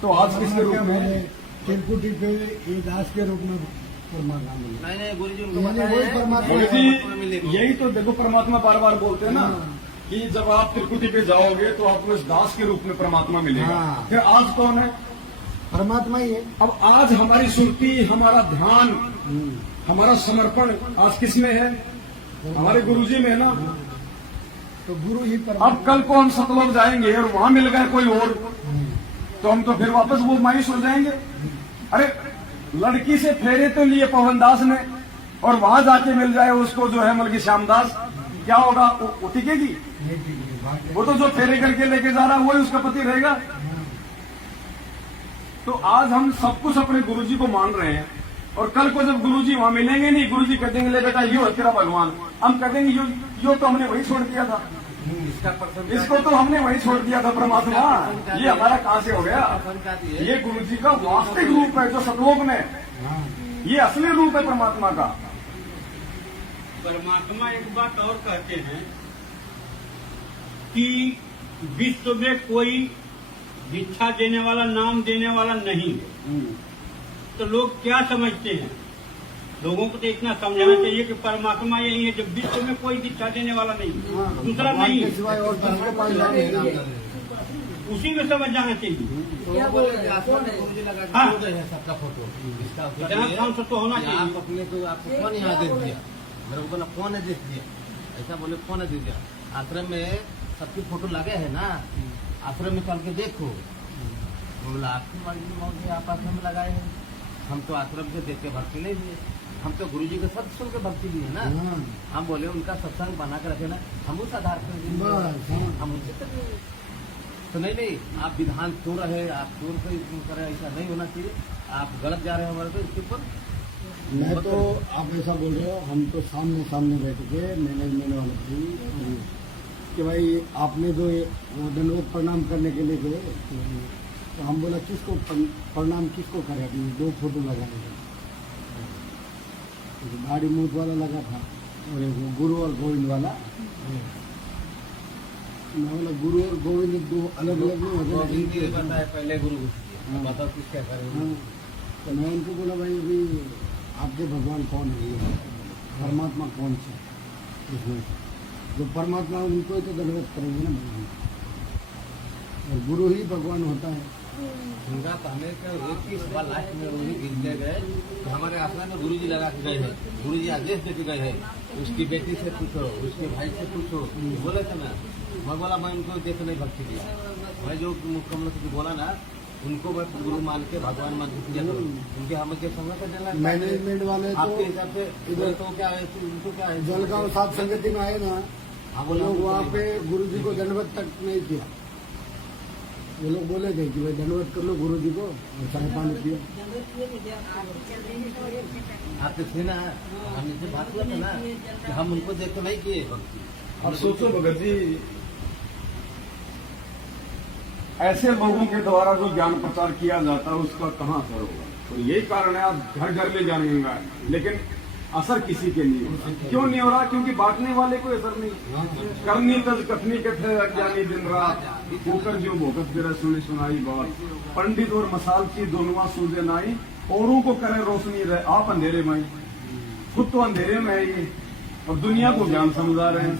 तो आज किसके रूप में? तिलकुटी पे ये दास के रूप में परमात्मा मिले। नहीं गुरु जी उनको वही परमात्मा गुरु जी यही तो देखो, परमात्मा बार बार बोलते हैं ना कि जब आप त्रिकुटी पे जाओगे तो आपको इस दास के रूप में परमात्मा मिलेगा। हाँ। फिर आज कौन है? परमात्मा ही है। अब आज हमारी सुरती, हमारा ध्यान, हमारा समर्पण आज किसमें है? हमारे गुरु जी में है ना। तो गुरु ही अब कल को हम सतलोक जाएंगे और वहां मिल गए कोई और, तो हम तो फिर वापस वो मायूस हो जाएंगे। अरे लड़की से फेरे तो लिए पवनदास ने, और वहां जाके मिल जाए उसको जो है मलकी श्यामदास, क्या होगा? वो टिकेगी? वो तो जो फेरे करके लेके जा रहा है वही उसका पति रहेगा। तो आज हम सब कुछ अपने गुरुजी को मान रहे हैं, और कल को जब गुरुजी वहां मिलेंगे नहीं, गुरुजी कह देंगे ले बेटा यो है तेरा भगवान, हम कह देंगे यो तो हमने वही छोड़ दिया था, इसको तो हमने वही छोड़ दिया था परमात्मा, ये हमारा कहां से हो गया? ये गुरुजी का वास्तविक रूप है जो सतलोक में, ये असली रूप है परमात्मा का। परमात्मा एक बात और कहते हैं कि विश्व में कोई दीक्षा देने वाला, नाम देने वाला नहीं है। तो लोग क्या समझते हैं? लोगों को तो इतना समझाना चाहिए कि परमात्मा यही है, जब विश्व में कोई दीक्षा देने वाला नहीं, दूसरा नहीं है। उसी में समझ जाना चाहिए। क्या बोल रहे हैं? कौन है? हाँ। सबका फोटो इतना शांत तो होना आप चाहिए। अपने को आपको कौन यहाँ दे दिया, मेरे को बोला कौन है दे दिया, ऐसा बोले कौन है दे दिया। आश्रम में सबकी फोटो लगे है ना, आश्रम में चल के देखो। बोला आपकी मर्जी मौजी आप आश्रम में लगाए हैं, हम तो आश्रम से देख के भक्ति नहीं दिए, हम तो गुरु जी के सब सुन के भक्ति दिए ना। हम बोले उनका सत्संग बना के रखे ना, हम उस आधार पर हम उनसे करेंगे। तो नहीं आप विधान तोड़ रहे, आप तोड़ के करें, ऐसा नहीं होना चाहिए। आप गलत जा रहे हैं हमारे को इसके ऊपर। मैं तो आप ऐसा बोल रहे हो, हम तो सामने बैठ के मैनेजमेंट वाले थी कि भाई आपने जो वो दंडवत प्रणाम करने के लिए गए, तो हम बोला किसको प्रणाम किसको करें, अभी 2 फोटो लगाएंगे। दाढ़ी मूछ वाला लगा था और एक वो गुरु और गोविंद वाला। मैं बोला गुरु और गोविंद 2 अलग अलग नहीं होते। बताया पहले गुरु बताओ कुछ क्या करेंगे। तो मैं उनको बोला भाई अभी आपके भगवान कौन है, ये परमात्मा कौन सा इसमें, जो परमात्मा उनको ही तो दंडवत करेंगे ना भगवान, और गुरु ही भगवान होता है। उनका कहने का एक ही सवाल लास्ट में वही गिनते गए कि हमारे आश्रम में गुरु जी लगा के गए हैं, गुरु जी आदेश दे के गए हैं, उसकी बेटी से पूछो, उसके भाई से पूछो। बोले थे ना, मैं बोला मैं उनको देख नहीं भक्ति दिया, मैं जो मुख्यमंत्री बोला ना उनको मैं गुरु मान के भगवान मान के किया करूँ, उनके हमें क्या समझ कर देना। मैनेजमेंट वाले आपके हिसाब से इधर तो क्या है, उनको क्या है, जलगांव सात संगति में आए ना, हाँ वो लोग वहाँ पे गुरु जी को दंडवत तक नहीं किया। वो लोग बोले थे कि भाई दंडवत कर लो गुरु जी को, और चाय पानी पिया। आप थे ना, हम इनसे बात हुआ था ना कि हम उनको देख तो नहीं किए भक्ति। अब सोचो भगत जी, ऐसे लोगों के द्वारा जो ज्ञान प्रचार किया जाता है उसका कहाँ असर होगा। तो यही कारण है आप घर घर में जानेंगे, लेकिन असर किसी के नहीं हो रहा। क्यों नहीं हो रहा? क्योंकि बांटने वाले को असर नहीं। करनी तज कथनी के थे अज्ञानी दिन रात, होकर जो भोगत गिरा सुनी सुनाई बात, पंडित और मसाल की दोनों सूझे नाई, औरों को करे रोशनी रहे आप अंधेरे में, खुद तो अंधेरे में है ये, और दुनिया को ज्ञान समझा रहे हैं।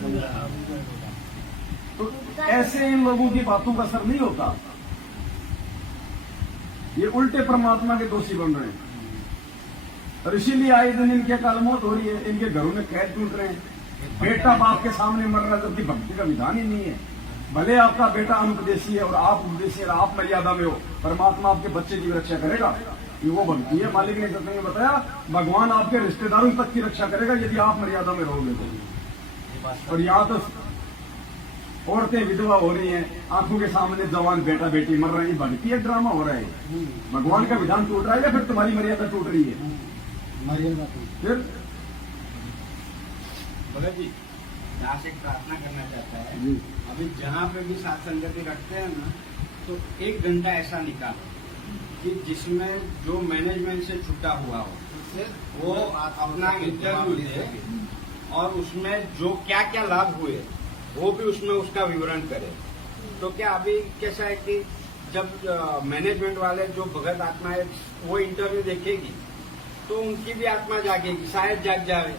तो ऐसे इन लोगों की बातों का असर नहीं होता, ये उल्टे परमात्मा के दोषी बन रहे हैं। और इसीलिए आए दिन इनके काल मौत हो रही है, इनके घरों में कैद टूट रहे हैं, बेटा बाप के सामने मर रहा है, जबकि भक्ति का विधान ही नहीं है। भले आपका बेटा अनुपदेशी है और आप उपदेशी है, आप मर्यादा में हो, परमात्मा आपके बच्चे की रक्षा करेगा, ये वो भक्ति है। मालिक ने सत्संग में बताया भगवान आपके रिश्तेदारों तक की रक्षा करेगा यदि आप मर्यादा में रहोगे तो। और यहाँ तो औरतें विधवा हो रही हैं, आंखों के सामने जवान बेटा बेटी मर रहे हैं, भक्ति एक ड्रामा हो रहा है। भगवान का विधान टूट रहा है या फिर तुम्हारी मर्यादा टूट रही है? मर्यादा फिर भगत जी यहाँ से एक प्रार्थना करना चाहता है। जी। अभी जहाँ पे भी साथ संगति रखते हैं ना, तो 1 घंटा ऐसा निकालो कि जिसमें जो मैनेजमेंट से छुटा हुआ हो वो अपना इंटरव्यू दे, और उसमें जो क्या क्या लाभ हुए वो भी उसमें उसका विवरण करे। तो क्या अभी कैसा है कि जब मैनेजमेंट वाले जो भगत आत्मा है वो इंटरव्यू देखेगी तो उनकी भी आत्मा जागेगी, शायद जाग जाए।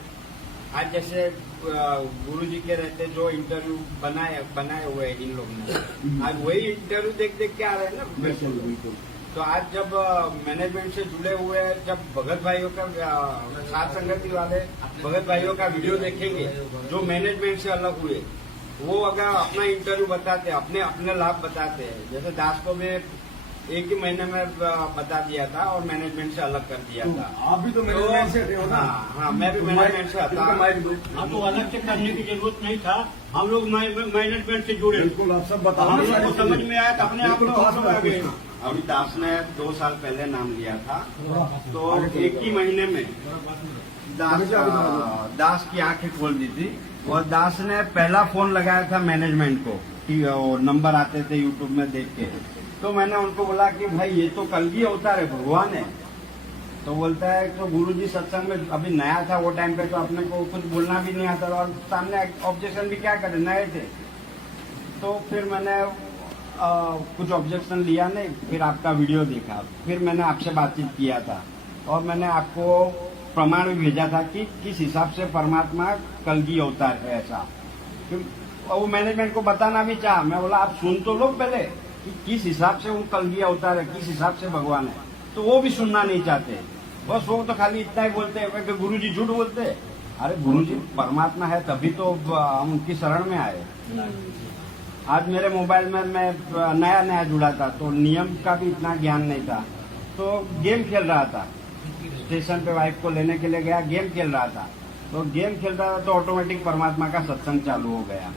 आज जैसे गुरु जी के रहते जो इंटरव्यू बनाए हुए हैं इन लोगों ने, आज वही इंटरव्यू देख के आ रहे हैं ना। बिल्कुल बिल्कुल। तो आज जब मैनेजमेंट से जुड़े हुए जब भगत भाइयों का साथ संगति वाले भगत भाइयों का वीडियो देखेंगे जो मैनेजमेंट से अलग हुए, वो अगर अपना इंटरव्यू बताते हैं, अपने अपने लाभ बताते हैं। जैसे दास को भी 1 ही महीने में बता दिया था और मैनेजमेंट से अलग कर दिया था। आप भी तो मैनेजमेंट से थे हो ना? हाँ, मैं भी मैनेजमेंट से था। आपको अलग से करने की जरूरत नहीं था, हम लोग मैनेजमेंट से जुड़े। बिल्कुल, आप सब बताओ। हम लोग को समझ में आया तो अपने आप को हम लोग आ गए। अभी दास ने 2 साल पहले नाम लिया था, तो 1 ही महीने में दास की आंखें खोल दी थी। और दास ने पहला फोन लगाया था मैनेजमेंट को, और नंबर आते थे यूट्यूब में देख के। तो मैंने उनको बोला कि भाई ये तो कल की अवतार है, भगवान है। तो बोलता है तो गुरुजी सत्संग में अभी नया था वो टाइम पे, तो अपने को कुछ बोलना भी नहीं आता और सामने ऑब्जेक्शन भी क्या करे, नए थे। तो फिर मैंने कुछ ऑब्जेक्शन लिया नहीं, फिर आपका वीडियो देखा, फिर मैंने आपसे बातचीत किया था और मैंने आपको प्रमाण भी भेजा था कि किस हिसाब से परमात्मा कलगी अवतार है ऐसा। और वो मैनेजमेंट को बताना भी चाहा, मैं बोला आप सुन तो लो पहले, कि किस हिसाब से वो कलगी अवतार है, किस हिसाब से भगवान है, तो वो भी सुनना नहीं चाहते। बस वो तो खाली इतना ही बोलते हैं कि गुरु जी झूठ बोलते हैं। अरे गुरु जी परमात्मा है तभी तो हम उनकी शरण में आए। आज मेरे मोबाइल में मैं नया जुड़ा था तो नियम का भी इतना ज्ञान नहीं था, तो गेम खेल रहा था। स्टेशन पे वाइफ को लेने के लिए गया, गेम खेल रहा था, तो गेम खेल रहा था तो ऑटोमेटिक परमात्मा का सत्संग चालू हो गया।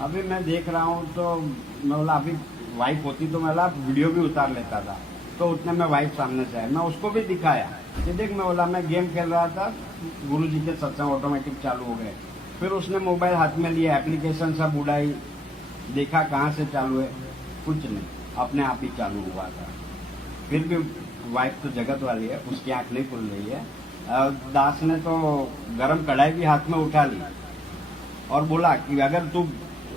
अभी मैं देख रहा हूँ तो मैं बोला अभी वाइफ होती तो मैं वीडियो भी उतार लेता था, तो उतने में वाइफ सामने से आया, मैं उसको भी दिखाया कि देख, मैं बोला मैं गेम खेल रहा था, गुरु जी के सत्संग ऑटोमेटिक चालू हो गए। फिर उसने मोबाइल हाथ में लिया, एप्लीकेशन सब उड़ाई, देखा कहाँ से चालू है, कुछ नहीं, अपने आप ही चालू हुआ था। फिर भी वाइफ तो जगत वाली है, उसकी आंख नहीं खुल रही है। दास ने तो गरम कढ़ाई भी हाथ में उठा ली और बोला कि अगर तू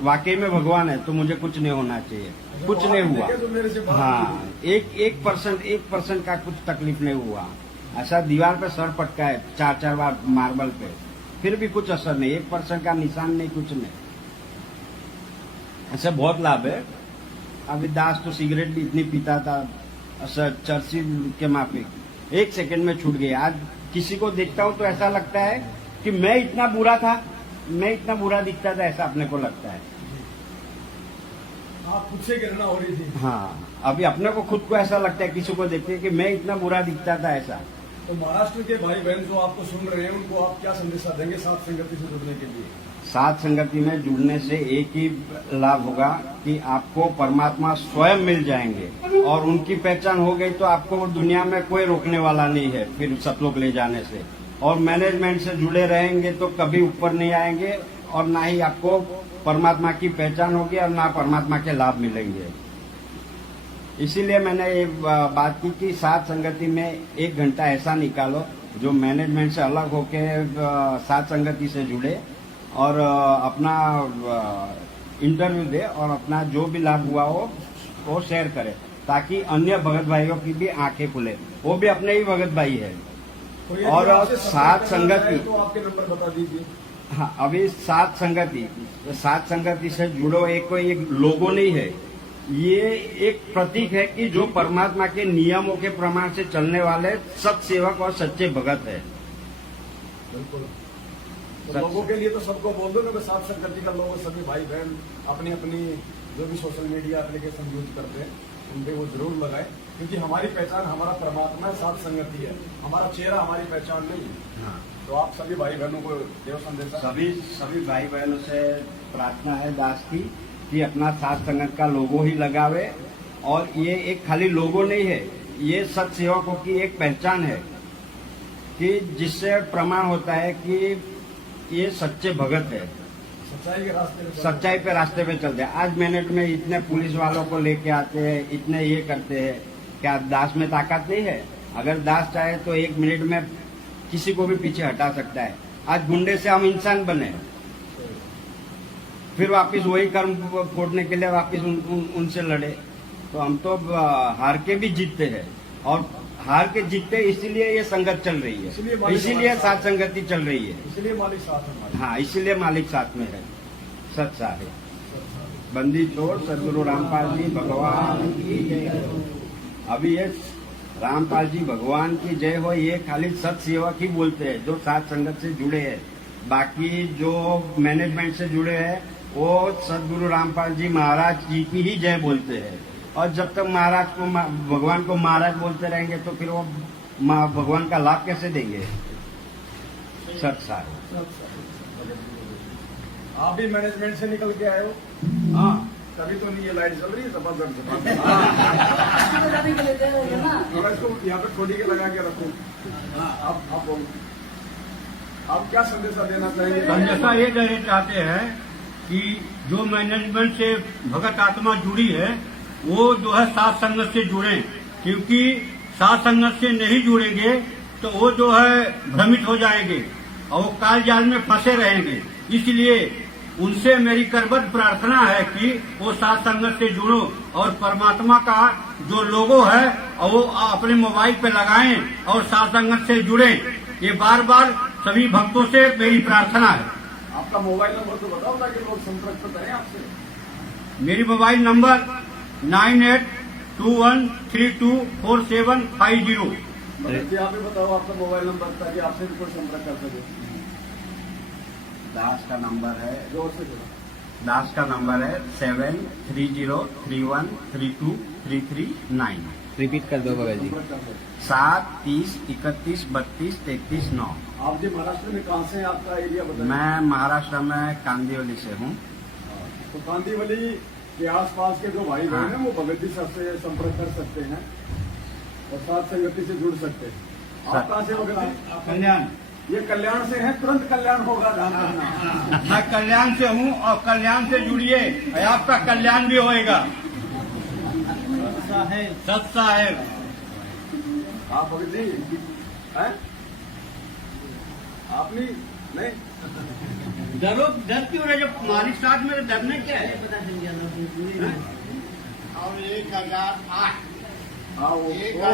वाकई में भगवान है तो मुझे कुछ नहीं होना चाहिए। कुछ नहीं हुआ। हाँ, 1% का कुछ तकलीफ नहीं हुआ। ऐसा दीवार पे सर पटका है 4 बार मार्बल पे, फिर भी कुछ असर नहीं, 1% का निशान नहीं, कुछ नहीं। ऐसे बहुत लाभ है। अभी दास तो सिगरेट भी इतनी पीता था, चर्ची के माफिक, 1 सेकंड में छूट गई। आज किसी को देखता हूँ तो ऐसा लगता है कि मैं इतना बुरा था, मैं इतना बुरा दिखता था, ऐसा अपने को लगता है। आप खुद से घृणा हो रही थी। हाँ, अभी अपने को खुद को ऐसा लगता है किसी को देखते कि मैं इतना बुरा दिखता था, ऐसा। तो महाराष्ट्र के भाई बहन जो आपको सुन रहे हैं उनको आप क्या संदेशा देंगे साथ संगति से जुड़ने के लिए? साथ संगति में जुड़ने से एक ही लाभ होगा कि आपको परमात्मा स्वयं मिल जाएंगे, और उनकी पहचान हो गई तो आपको दुनिया में कोई रोकने वाला नहीं है फिर सतलोक ले जाने से। और मैनेजमेंट से जुड़े रहेंगे तो कभी ऊपर नहीं आएंगे, और ना ही आपको परमात्मा की पहचान होगी और ना परमात्मा के लाभ मिलेंगे। इसीलिए मैंने ये बात की कि साथ संगति में 1 घंटा ऐसा निकालो जो मैनेजमेंट से अलग होके साथ संगति से जुड़े और अपना इंटरव्यू दे और अपना जो भी लाभ हुआ हो वो शेयर करे, ताकि अन्य भगत भाइयों की भी आंखें खुले। वो भी अपने ही भगत भाई है। और साथ संगति, तो आपके नंबर बता दीजिए। हाँ, अभी साथ संगति से जुड़ो, एक कोई एक लोगो नहीं है, ये एक प्रतीक है कि जो परमात्मा के नियमों के प्रमाण से चलने वाले सत्सेवक और सच्चे भगत है। बिल्कुल। तो लोगों के लिए तो सबको बोल दो ना, साथ संगति का लोग सभी भाई बहन अपनी अपनी जो भी सोशल मीडिया एप्लीकेशन यूज करते हैं उन पे वो जरूर लगाए, क्योंकि हमारी पहचान हमारा परमात्मा है, साथ संगति है, हमारा चेहरा हमारी पहचान नहीं है। हाँ। तो आप सभी भाई बहनों को देव संदेश। सभी भाई बहनों से प्रार्थना है दास की कि अपना साथ संगत का लोगो ही लगावे, और ये एक खाली लोगो नहीं है, ये सत सेवकों की एक पहचान है कि जिससे प्रमाण होता है कि ये सच्चे भगत है, सच्चाई पे रास्ते पे चलते हैं। आज मिनट में इतने पुलिस वालों को लेके आते हैं, इतने ये करते हैं, क्या दास में ताकत नहीं है? अगर दास चाहे तो 1 मिनट में किसी को भी पीछे हटा सकता है। आज गुंडे से हम इंसान बने, फिर वापस वही कर्म फोड़ने के लिए वापस उनसे लड़े, तो हम तो हार के भी जीतते हैं, और हार के जीतते इसीलिए ये संगत चल रही है, इसीलिए साथ संगति चल रही है, इसलिए मालिक साथ है। हाँ, इसीलिए मालिक साथ में है, सच्चा है। बंदी छोड़ सदगुरु रामपाल जी भगवान की जय। अभी ये रामपाल जी भगवान की जय हो, ये खाली सत सेवक ही बोलते हैं जो साथ संगत से जुड़े हैं। बाकी जो मैनेजमेंट से जुड़े हैं वो सदगुरु रामपाल जी महाराज जी की ही जय बोलते हैं, और जब तक महाराज को भगवान को महाराज बोलते रहेंगे तो फिर वो भगवान का लाभ कैसे देंगे? सच सारे। आप भी मैनेजमेंट से निकल के आए हो? हाँ, तभी तो नहीं ये लाइट चल रही है जबरदस्त। थोड़ा इसको यहाँ पे खोली के लगा के रखो। आप क्या संदेशा देना चाहिए? संदेशा ये देना चाहते हैं कि जो मैनेजमेंट से भगत आत्मा जुड़ी है वो जो है साथ संगत से जुड़े, क्योंकि साथ संगत से नहीं जुड़ेंगे तो वो जो है भ्रमित हो जाएंगे और वो काल जाल में फंसे रहेंगे। इसलिए उनसे मेरी करबद्ध प्रार्थना है कि वो साथ संगत से जुड़ो और परमात्मा का जो लोगो है वो अपने मोबाइल पे लगाएं और साथ संगत से जुड़ें। ये बार बार सभी भक्तों से मेरी प्रार्थना है। आपका मोबाइल नंबर तो बताओ ताकि लोग संपर्क करें आपसे। मेरी मोबाइल नंबर 9821324750। भगत जी आप ही बताओ आपका मोबाइल नंबर ताकि आपसे भी कोई संपर्क कर सके। दास का नंबर है जोर से बोलो। दास का नंबर है 7303132339। रिपीट कर दो भगत जी। संपर्क कर दो। 7 30 31 32 33 9। आप जी महाराष्ट्र में कहाँ से हैं? आपका एरिया बताइए। मैं महाराष्ट्र में कांदिवली से हूँ। तो कांदीवली के आसपास के जो भाई बहन हैं वो भगत जी साहब से संपर्क कर सकते हैं और साथ संगति से जुड़ सकते हैं। आप कहाँ से हो भगत जी? कल्याण। ये कल्याण से है, तुरंत कल्याण होगा, ध्यान रखना। मैं कल्याण से हूँ और कल्याण से जुड़िए, आपका कल्याण भी होएगा। सत्सा है। आप भगत जी हैं? आप नहीं डरो, डर क्यों रहे? जब हमारी साथ में डरने क्या है? और 1008। हाँ वो देखो,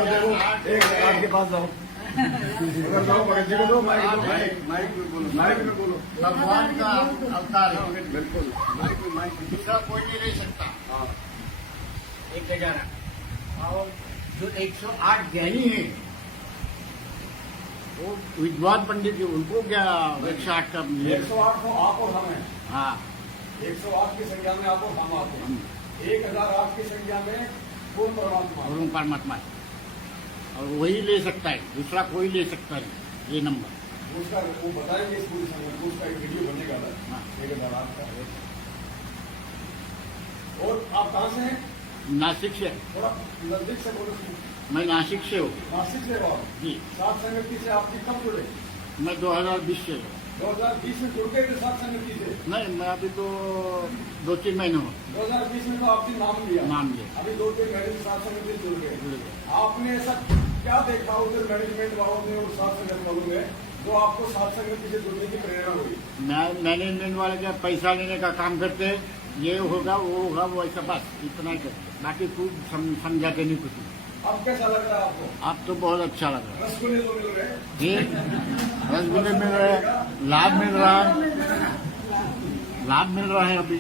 एक आपके पास जाओ, अगर जाओ भगत जी को दो, माइक में बोलो। भगवान का अवतार है। बिल्कुल दूसरा कोई नहीं रह सकता। 1000 और जो 108 ज्ञानी है वो विद्वान पंडित जी, उनको क्या 108 का 108 तो आप और हम हैं। हाँ 108 की संख्या में आप और हम आते हैं। 1008 की संख्या में पूर्ण परमात्मा। गुरु परमात्मा है। और वही ले सकता है, दूसरा कोई ले सकता है ये नंबर। उसका वो बताएंगे इस पूरी संख्या को, उसका एक वीडियो बनेगा अलग। हाँ। 1008 का। और आप कहाँ से हैं? नासिक से। थोड़ा नजदीक से बोलो। मैं नासिक से हूँ नासिक से हो आप? जी। सात संगति से आपकी कब जुड़े? मैं 2020 से हूँ। 2020 में जुड़ गए थे सात संगति से? नहीं, मैं अभी तो 2-3 महीने हूँ 2020 में तो आपने नाम लिया। नाम लिया। अभी 2-3 महीने में सात संगति से जुड़ गए। आपने ऐसा क्या देखा उधर मैनेजमेंट वालों ने और सात संगत वालों ने जो आपको सात संगति से जुड़ने की प्रेरणा हुई? मैनेजमेंट वाले क्या पैसा लेने का काम करते हैं, ये होगा वो होगा वो ऐसा, बस इतना ही करते, बाकी कुछ समझाते नहीं कुछ। अब कैसा लग रहा है आपको? आप तो बहुत अच्छा लग रहा रसगुल्ले तो मिल रहे हैं? है। ये रसगुल्ले मिल रहे हैं, लाभ मिल रहा है, लाभ मिल रहा है। अभी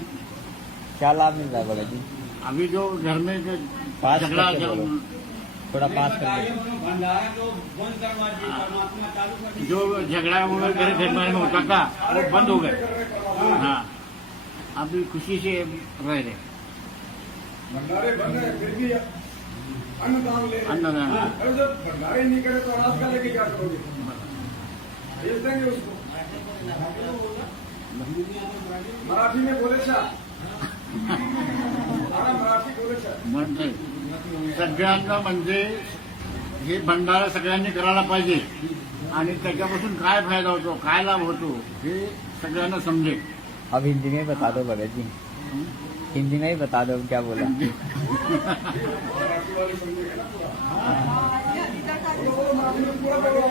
क्या लाभ मिल रहा है भगत जी? अभी जो घर में जो पास झगड़ा करके बोलो। थोड़ा पास कर दो। भंडारा जो बंद करवा दिए, परमात्मा चालू कर दिए। जो झगड़ा वगैरह घर घर में होता था वो बंद हो गए। हाँ, अभी खुशी से रह रहे। भंडारे बन रहे फिर भी अन्नदान ले रहे हैं। अन्नदान। अरे जब भंडारे नहीं करे तो अनाज का लेके क्या करोगे? भेज देंगे उसको। मराठी में बोले मराठी बोले म्हणजे सगळ्यांना म्हणजे हे भंडारा सगळ्यांनी करायला पाहिजे आणि त्याच्यापासून काय फायदा होतो, काय लाभ होतो हे सगळ्यांना समजेल। अब हिंदी में बता दो भगत जी, हिंदी में ही बता दो क्या बोला। मराठी वाले समझेगा ना पूरा। मराठी में पूरा बोलो।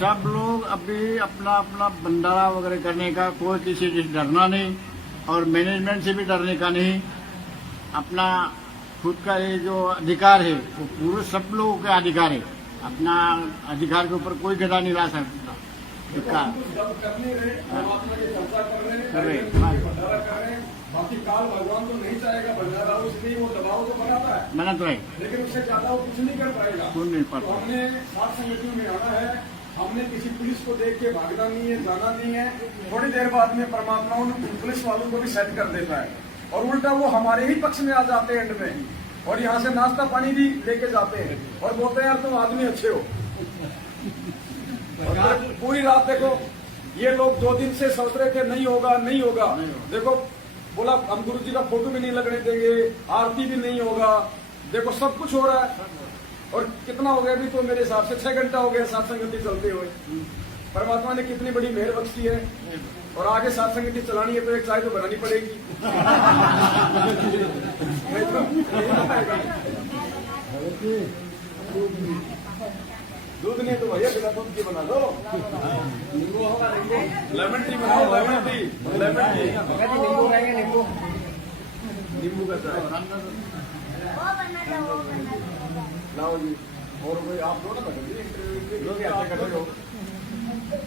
सब लोग अभी अपना अपना भंडारा वगैरह करने का कोई किसी से डरना नहीं और मैनेजमेंट से भी डरने का नहीं। अपना खुद का ये जो अधिकार है वो पूरे सब लोगों का अधिकार है। अपना अधिकार के ऊपर कोई गदा नहीं ला सकता। जब करने रहे परमात्मा की चर्चा कर रहे हैं, कर रहे हैं। भंडारा कर रहे हैं। बाकी काल भगवान तो नहीं चाहेगा भंडारा, इसलिए वो दबाव तो बनाता है, मना तो है, लेकिन उससे ज्यादा वो कुछ नहीं कर पाएगा। कोई नहीं तो पाता। हमने सात संगठनों में आना है। हमने किसी पुलिस को देख के भागना नहीं है, जाना नहीं है। थोड़ी देर बाद में परमात्मा उन पुलिस वालों को भी सेट कर देता है और उल्टा वो हमारे ही पक्ष में आ जाते हैं एंड में, और यहाँ से नाश्ता पानी भी लेके जाते हैं और बोलते हैं यार तुम आदमी अच्छे हो। और पूरी रात देखो ये लोग 2 दिन से सोच रहे थे नहीं होगा नहीं होगा, देखो बोला हम गुरु जी का फोटो भी नहीं लगने देंगे, आरती भी नहीं होगा, देखो सब कुछ हो रहा है। और कितना हो गया अभी तो मेरे हिसाब से 6 घंटा हो गया सात संगति चलते हुए। परमात्मा ने कितनी बड़ी मेहर बख्शी है। और आगे सात संगति चलानी है तो एक चाय तो बनानी पड़ेगी। दूध नहीं तो भैया बिना दूध की बना दो। नींबू होगा, लेमन टी बनाओ, लेमन टी। नींबू खाएंगे, नींबू का चाय लाओ जी। और कोई आप दो ना इंटरव्यू इकट्ठे हो।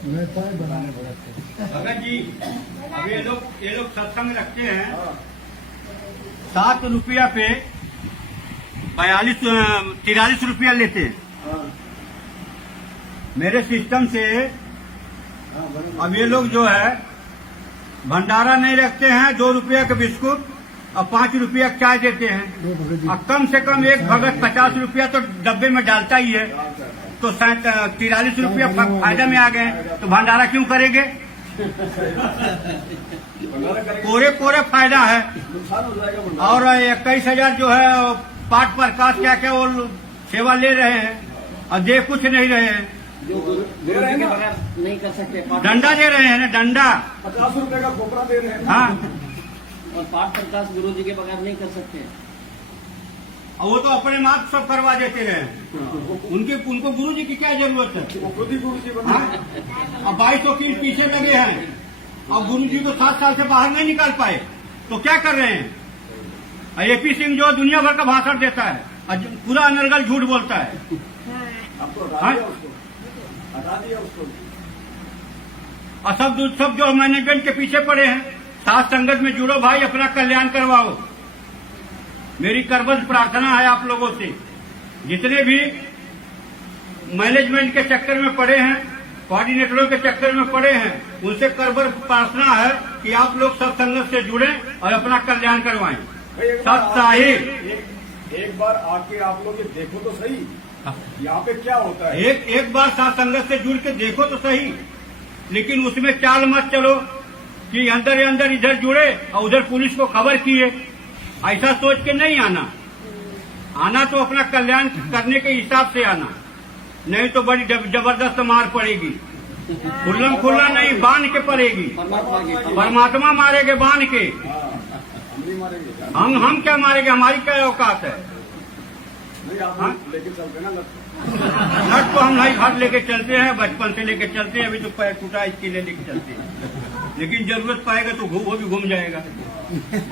मैं चाय बनाने पड़ा भगत जी अब ये लोग सत्संग रखते हैं 7 रुपया पे 43 रुपया लेते हैं। मेरे सिस्टम से अब ये लोग जो है भंडारा नहीं रखते हैं, 2 रुपया का बिस्कुट और 5 रुपया का चाय देते हैं। और कम से कम एक भगत 50 रुपया तो डब्बे में डालता ही है, तो 43 रुपया फायदा में आ गए, तो भंडारा क्यों करेंगे? पूरे फायदा है। और 21,000 जो है पाठ प्रकाश क्या क्या वो सेवा ले रहे हैं और दे कुछ नहीं रहे हैं। नहीं कर सकते, डंडा दे रहे हैं ना, डंडा 50 रुपए का खोपरा दे रहे हैं। हाँ, और पाठ प्रकाश गुरु जी के बगैर नहीं कर सकते। और वो तो अपने मात सब करवा देते रहे। उनको गुरु जी की क्या जरूरत है? वो खुद ही गुरु जी बना। अब 22 वकील पीछे लगे हैं और गुरु जी को 7 साल से बाहर नहीं निकाल पाए, तो क्या कर रहे हैं? AP सिंह जो दुनिया भर का भाषण देता है और पूरा अनर्गल झूठ बोलता है। अब तो हटा दिया उसको। और सब जो मैनेजमेंट के पीछे पड़े हैं, साथ संगत में जुड़ो भाई, अपना कल्याण करवाओ। मेरी करबद्ध प्रार्थना है आप लोगों से, जितने भी मैनेजमेंट के चक्कर में पड़े हैं, कोऑर्डिनेटरों के चक्कर में पड़े हैं, उनसे करबद्ध प्रार्थना है कि आप लोग सब संगत से जुड़े और अपना कल्याण करवाएं। एक बार आके आप लोग ये देखो तो सही, यहाँ पे क्या होता है। एक बार साथ संगत से जुड़ के देखो तो सही, लेकिन उसमें चाल मत चलो कि अंदर इधर जुड़े और उधर पुलिस को खबर किए। ऐसा सोच के नहीं आना तो अपना कल्याण करने के हिसाब से आना, नहीं तो बड़ी जबरदस्त मार पड़ेगी। खुल्ला नहीं, बांध के पड़ेगी। परमात्मा मारेंगे बांध के, हम क्या मारेंगे? हमारी क्या औकात है? लेके चलते ना नट तो हम नहीं घर लेके चलते हैं, बचपन से लेके चलते हैं। अभी तो पैर टूटा इसके लिए लेके चलते हैं, लेकिन जरूरत पाएगा तो वो भी घूम जाएगा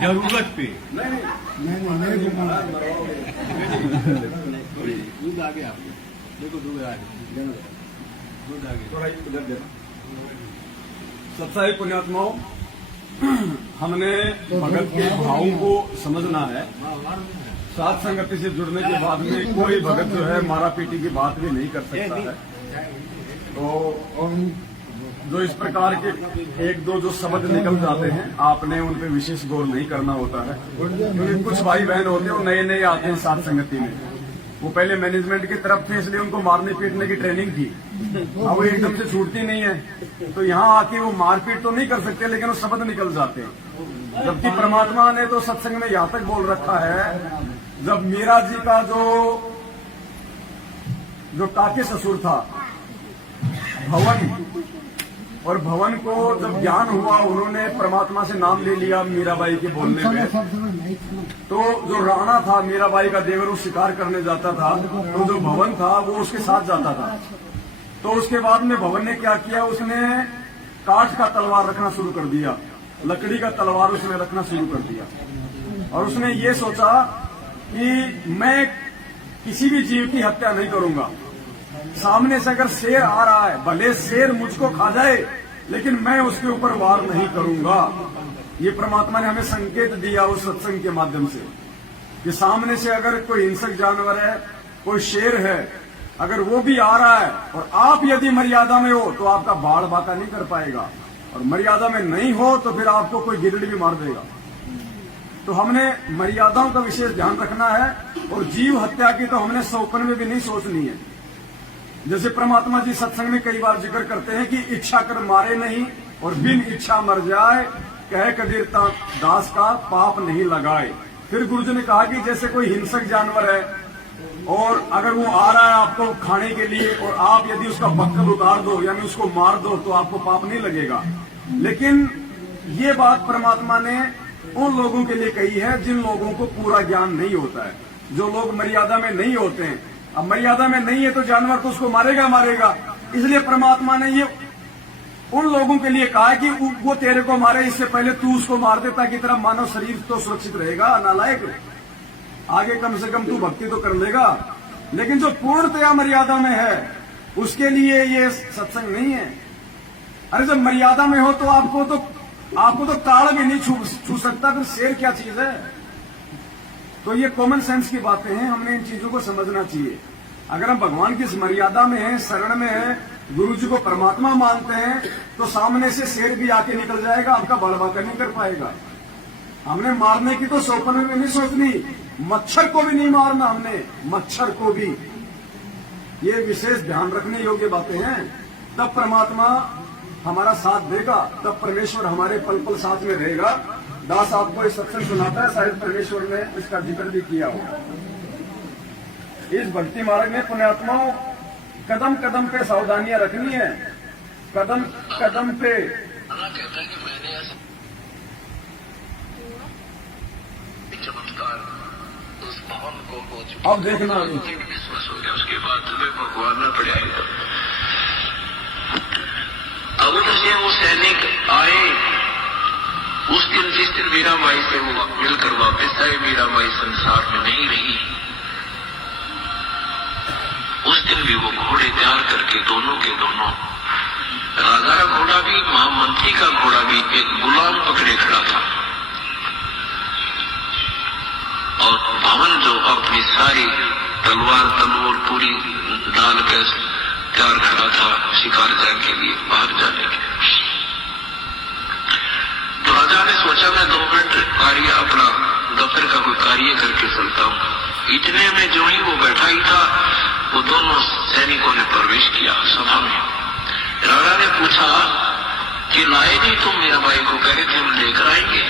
जरूरत पे। दूध आ गया, देखो दूध आ गया, थोड़ा इधर देना। सत्साई पुण्यात्माओं, हमने भगत के भावों को समझना है। साथ संगति से जुड़ने के बाद में कोई भगत जो है मारा पीटी की बात भी नहीं कर सकता है। तो जो इस प्रकार के एक दो जो शब्द निकल जाते हैं, आपने उन पे विशेष गौर नहीं करना होता है, क्योंकि कुछ भाई बहन होते हैं वो नए आते हैं साथ संगति में। वो पहले मैनेजमेंट की तरफ थे, इसलिए उनको मारने पीटने की ट्रेनिंग थी। अब वो एकदम से छूटती नहीं है, तो यहाँ आके वो मारपीट तो नहीं कर सकते, लेकिन वो शब्द निकल जाते हैं। जबकि परमात्मा ने तो सत्संग में यहाँ तक बोल रखा है, जब मीरा जी का जो काके ससुर था भवन, और भवन को जब ज्ञान हुआ, उन्होंने परमात्मा से नाम ले लिया मीराबाई के बोलने में। तो जो राणा था, मीराबाई का देवर, वो शिकार करने जाता था, तो जो भवन था वो उसके साथ जाता था। तो उसके बाद में भवन ने क्या किया, उसने काठ का तलवार रखना शुरू कर दिया, लकड़ी का तलवार उसने रखना शुरू कर दिया। और उसने ये सोचा कि मैं किसी भी जीव की हत्या नहीं करूंगा। सामने से अगर शेर आ रहा है, भले शेर मुझको खा जाए, लेकिन मैं उसके ऊपर वार नहीं करूंगा। ये परमात्मा ने हमें संकेत दिया उस सत्संग के माध्यम से कि सामने से अगर कोई हिंसक जानवर है, कोई शेर है, अगर वो भी आ रहा है और आप यदि मर्यादा में हो तो आपका बाढ़ बाका नहीं कर पाएगा, और मर्यादा में नहीं हो तो फिर आपको कोई गिरड़ी भी मार देगा। तो हमने मर्यादाओं का विशेष ध्यान रखना है, और जीव हत्या की तो हमने सौपन में भी नहीं सोचनी है। जैसे परमात्मा जी सत्संग में कई बार जिक्र करते हैं कि इच्छा कर मारे नहीं और बिन इच्छा मर जाए, कहे कबीर दास का पाप नहीं लगाए। फिर गुरुजी ने कहा कि जैसे कोई हिंसक जानवर है और अगर वो आ रहा है आपको खाने के लिए, और आप यदि उसका बक्कल उतार दो यानी उसको मार दो, तो आपको पाप नहीं लगेगा। लेकिन ये बात परमात्मा ने उन लोगों के लिए कही है जिन लोगों को पूरा ज्ञान नहीं होता है, जो लोग मर्यादा में नहीं होते हैं। अब मर्यादा में नहीं है तो जानवर तो उसको मारेगा। इसलिए परमात्मा ने ये उन लोगों के लिए कहा है कि वो तेरे को मारे, इससे पहले तू उसको मार दे, ताकि तेरा मानव शरीर तो सुरक्षित रहेगा। नालायक, आगे कम से कम तू भक्ति तो कर लेगा। लेकिन जो पूर्णतया मर्यादा में है उसके लिए ये सत्संग नहीं है। अरे जब मर्यादा में हो तो आपको तो ताड़ भी नहीं छू सकता, फिर शेर क्या चीज है। तो ये कॉमन सेंस की बातें हैं, हमने इन चीजों को समझना चाहिए। अगर हम भगवान की इस मर्यादा में हैं, शरण में हैं, गुरु जी को परमात्मा मानते हैं, तो सामने से शेर भी आके निकल जाएगा, आपका बड़बाका नहीं कर पाएगा। हमने मारने की तो सपने में नहीं सोचनी, मच्छर को भी नहीं मारना हमने, मच्छर को भी। ये विशेष ध्यान रखने योग्य बातें हैं। तब परमात्मा हमारा साथ देगा, तब परमेश्वर हमारे पल पल साथ में रहेगा। दास आपको इस सत्संग सुनाता है, शायद परमेश्वर ने इसका जिक्र भी किया होगा। इस भक्ति मार्ग में पुण्यात्माओं कदम कदम पे सावधानियां रखनी है, कदम कदम पे। कहता है कि मैंने ऐसा चमत्कार उस भवन को हो चुका, अब देखना विश्वास हो गया। उसके बाद तुम्हें भगवान न पड़ेगा। अब उनसे वो सैनिक आए उस दिन, जिस दिन मीराबाई से वो मिलकर वापस आए। मीराबाई संसार में नहीं रही। उस दिन भी वो घोड़े तैयार करके दोनों के दोनों, राजा का घोड़ा भी, महामंत्री का घोड़ा भी, एक गुलाम पकड़े खड़ा था। और भवन जो अपनी सारी तलवार तलवार पूरी डाल कर तैयार खड़ा था शिकार जाने के लिए, बाहर जाने के लिए। तो राजा ने सोचा मैं 2 मिनट कार्य, अपना दफ्तर का कोई कार्य करके चलता हूँ। इतने में जो ही वो बैठा ही था, वो दोनों सैनिकों ने प्रवेश किया सभा में। राजा ने पूछा कि लाए नहीं तुम मीराबाई को? कह रहे थे हम लेकर आएंगे।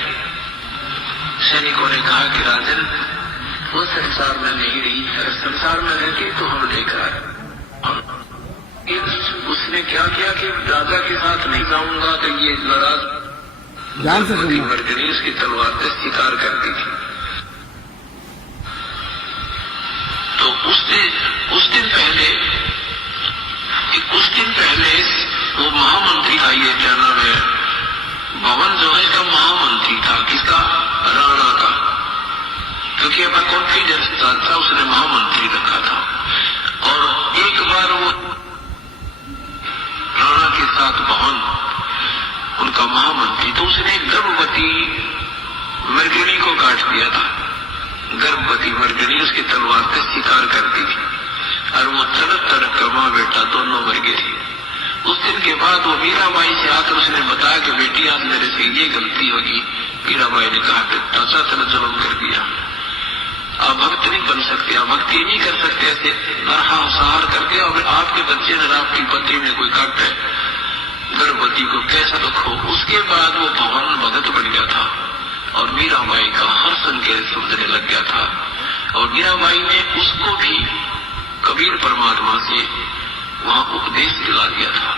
सैनिकों ने कहा कि राजन वो संसार में नहीं रही, अगर संसार में रहती तो हम लेकर आए। उसने क्या किया कि राजा के साथ नहीं जाऊंगा, तो ये नाराज ध्यान से सुनना, मर्गनी उसकी तलवार से शिकार करती थी। तो उस दिन पहले वो महामंत्री था, ये क्या नाम है, भवन जो है इसका महामंत्री था। किसका? राणा का। क्योंकि अपना कॉन्फिडेंस था, उसने महामंत्री रखा था। और एक बार वो राणा के साथ भवन, उनका महामंत्री, तो उसने गर्भवती मर्गिनी को काट दिया था। गर्भवती मर्गिनी उसकी तलवार से शिकार करती थी, और वो तड़प तड़प कर मां बेटा दोनों मर गए थे। उस दिन के बाद वो मीराबाई से आकर उसने बताया कि बेटी आज मेरे से ये गलती होगी। मीराबाई ने कहा कि चाचा तेरा जुल्म कर दिया, आप भक्त नहीं बन सकते, आप भक्ति नहीं कर सकते, ऐसे नरसंहार करके। और आपके बच्चे ने, आपकी पत्नी ने कोई काट है गर्भवती को, कैसा दुख हो। उसके बाद वो भवन भगत बन गया था और मीराबाई का हर संकेत समझने लग गया था। और मीराबाई ने उसको भी कबीर परमात्मा से वहां उपदेश दिला दिया था,